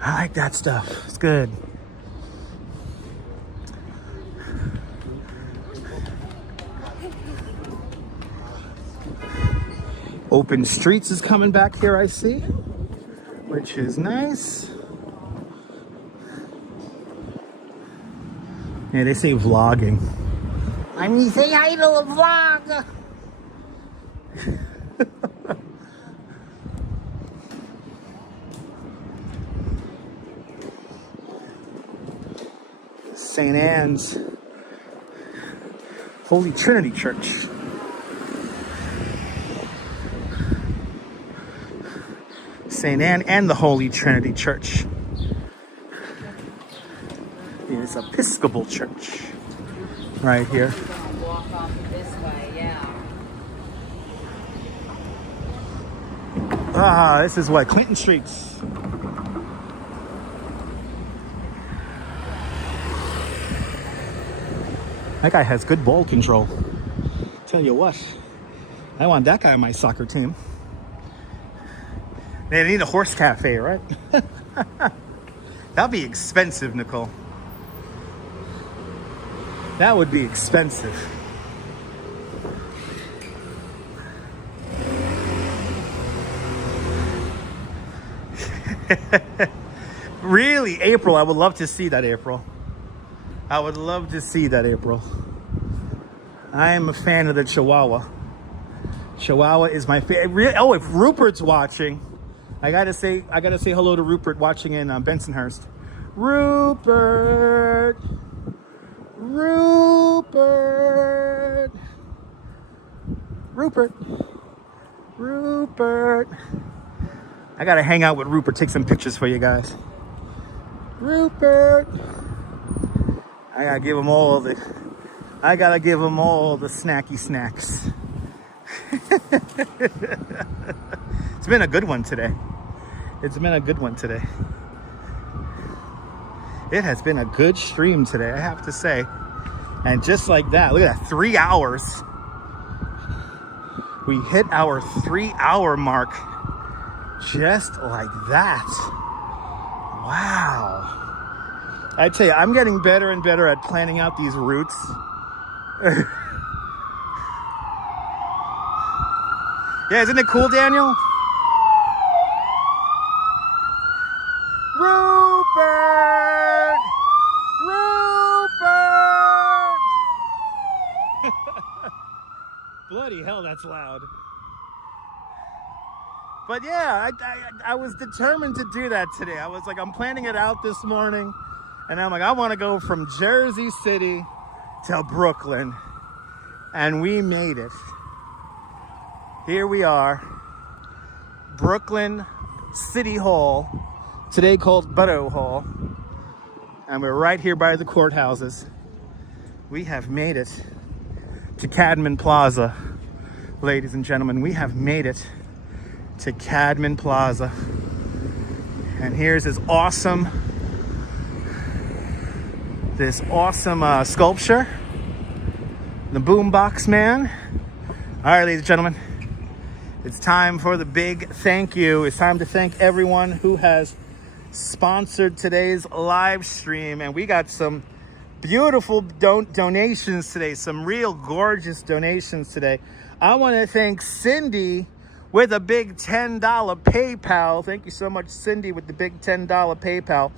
I like that stuff. It's good. Open Streets is coming back here, I see, which is nice. Yeah, they say vlogging. Let me say hi to the vlog. St. Anne's Holy Trinity Church. St. Anne and the Holy Trinity Church. It's Episcopal Church right here. Walk off this way, yeah. Ah, this is what, Clinton Streets. That guy has good ball control. Tell you what, I want that guy on my soccer team. They need a horse cafe, right? That'd be expensive, Nicole. That would be expensive. Really, April, I would love to see that, April. I would love to see that, April. I am a fan of the Chihuahua. Chihuahua is my favorite. Oh, if Rupert's watching, I gotta say hello to Rupert watching in Bensonhurst. Rupert, Rupert, Rupert, Rupert. I gotta hang out with Rupert, take some pictures for you guys. Rupert. I gotta give him all the snacky snacks. It's been a good one today. It's been a good one today. It has been a good stream today, I have to say. And just like that, look at that, 3 hours. We hit our 3-hour mark just like that. Wow. I tell you, I'm getting better and better at planning out these routes. Yeah, isn't it cool, Daniel? Rupert! Rupert! Bloody hell, that's loud. But yeah, I was determined to do that today. I was like, I'm planning it out this morning. And I'm like, I want to go from Jersey City to Brooklyn. And we made it. Here we are. Brooklyn City Hall. Today called Borough Hall. And we're right here by the courthouses. We have made it to Cadman Plaza. Ladies and gentlemen, we have made it to Cadman Plaza. And here's this awesome sculpture. The Boombox Man. All right, ladies and gentlemen. It's time for the big thank you. It's time to thank everyone who has sponsored today's live stream. And we got some beautiful donations today. Some real gorgeous donations today. I want to thank Cindy with a big $10 PayPal. Thank you so much, Cindy, with the big $10 PayPal.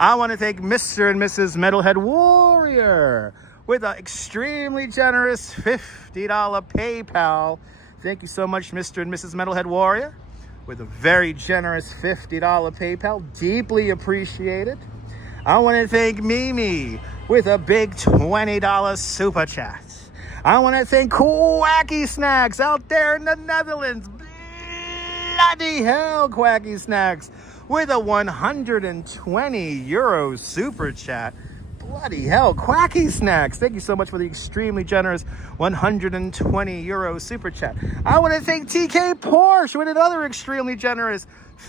I want to thank Mr. and Mrs. Metalhead Warrior with an extremely generous $50 PayPal. Thank you so much, Mr. and Mrs. Metalhead Warrior, with a very generous $50 PayPal. Deeply appreciated. I want to thank Mimi with a big $20 Super Chat. I want to thank Quacky Snacks out there in the Netherlands. Bloody hell, Quacky Snacks with a €120 Super Chat. Bloody hell, Quacky Snacks. Thank you so much for the extremely generous €120 Super Chat. I want to thank TK Porsche with another extremely generous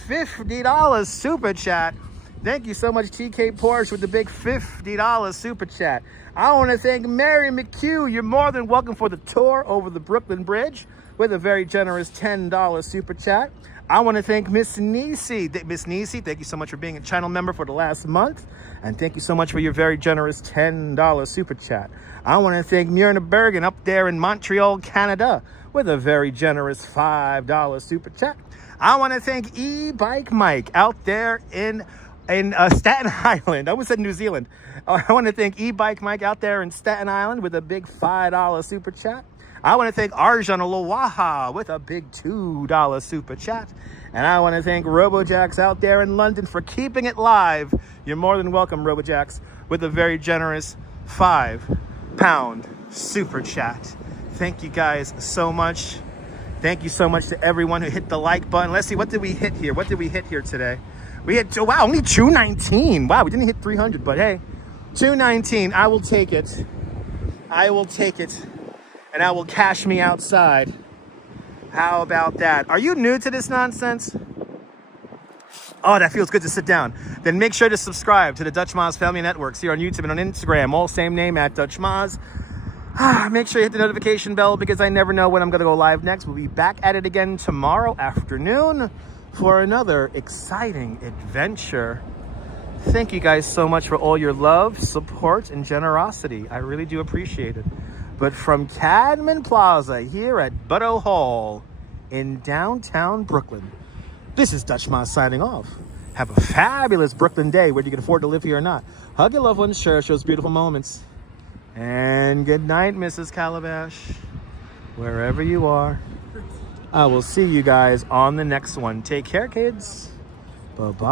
$50 Super Chat. Thank you so much, TK Porsche, with the big $50 Super Chat. I want to thank Mary McHugh. You're more than welcome for the tour over the Brooklyn Bridge with a very generous $10 Super Chat. I want to thank Miss Nisi. Miss Nisi, thank you so much for being a channel member for the last month. And thank you so much for your very generous $10 Super Chat. I want to thank Myrna Bergen up there in Montreal, Canada, with a very generous $5 Super Chat. I want to thank E-Bike Mike out there in Staten Island. I almost said New Zealand. I want to thank E-Bike Mike out there in Staten Island with a big $5 Super Chat. I want to thank Arjan Alowaha with a big $2 Super Chat. And I want to thank Robojax out there in London for keeping it live. You're more than welcome, Robojax, with a very generous £5 Super Chat. Thank you guys so much. Thank you so much to everyone who hit the like button. Let's see, what did we hit here? What did we hit here today? We hit, wow, only 219. Wow, we didn't hit 300, but hey, 219. I will take it. I will take it. And I will cash me outside. How about that? Are you new to this nonsense? Oh, that feels good to sit down. Then make sure to subscribe to the Dutch Moz Family Networks here on YouTube and on Instagram. All same name, at Dutch Moz. Make sure you hit the notification bell because I never know when I'm going to go live next. We'll be back at it again tomorrow afternoon for another exciting adventure. Thank you guys so much for all your love, support, and generosity. I really do appreciate it. But from Cadman Plaza here at Borough Hall in downtown Brooklyn, this is Dutch Moz signing off. Have a fabulous Brooklyn day, whether you can afford to live here or not. Hug your loved ones, cherish those beautiful moments. And good night, Mrs. Calabash, wherever you are. I will see you guys on the next one. Take care, kids. Bye-bye.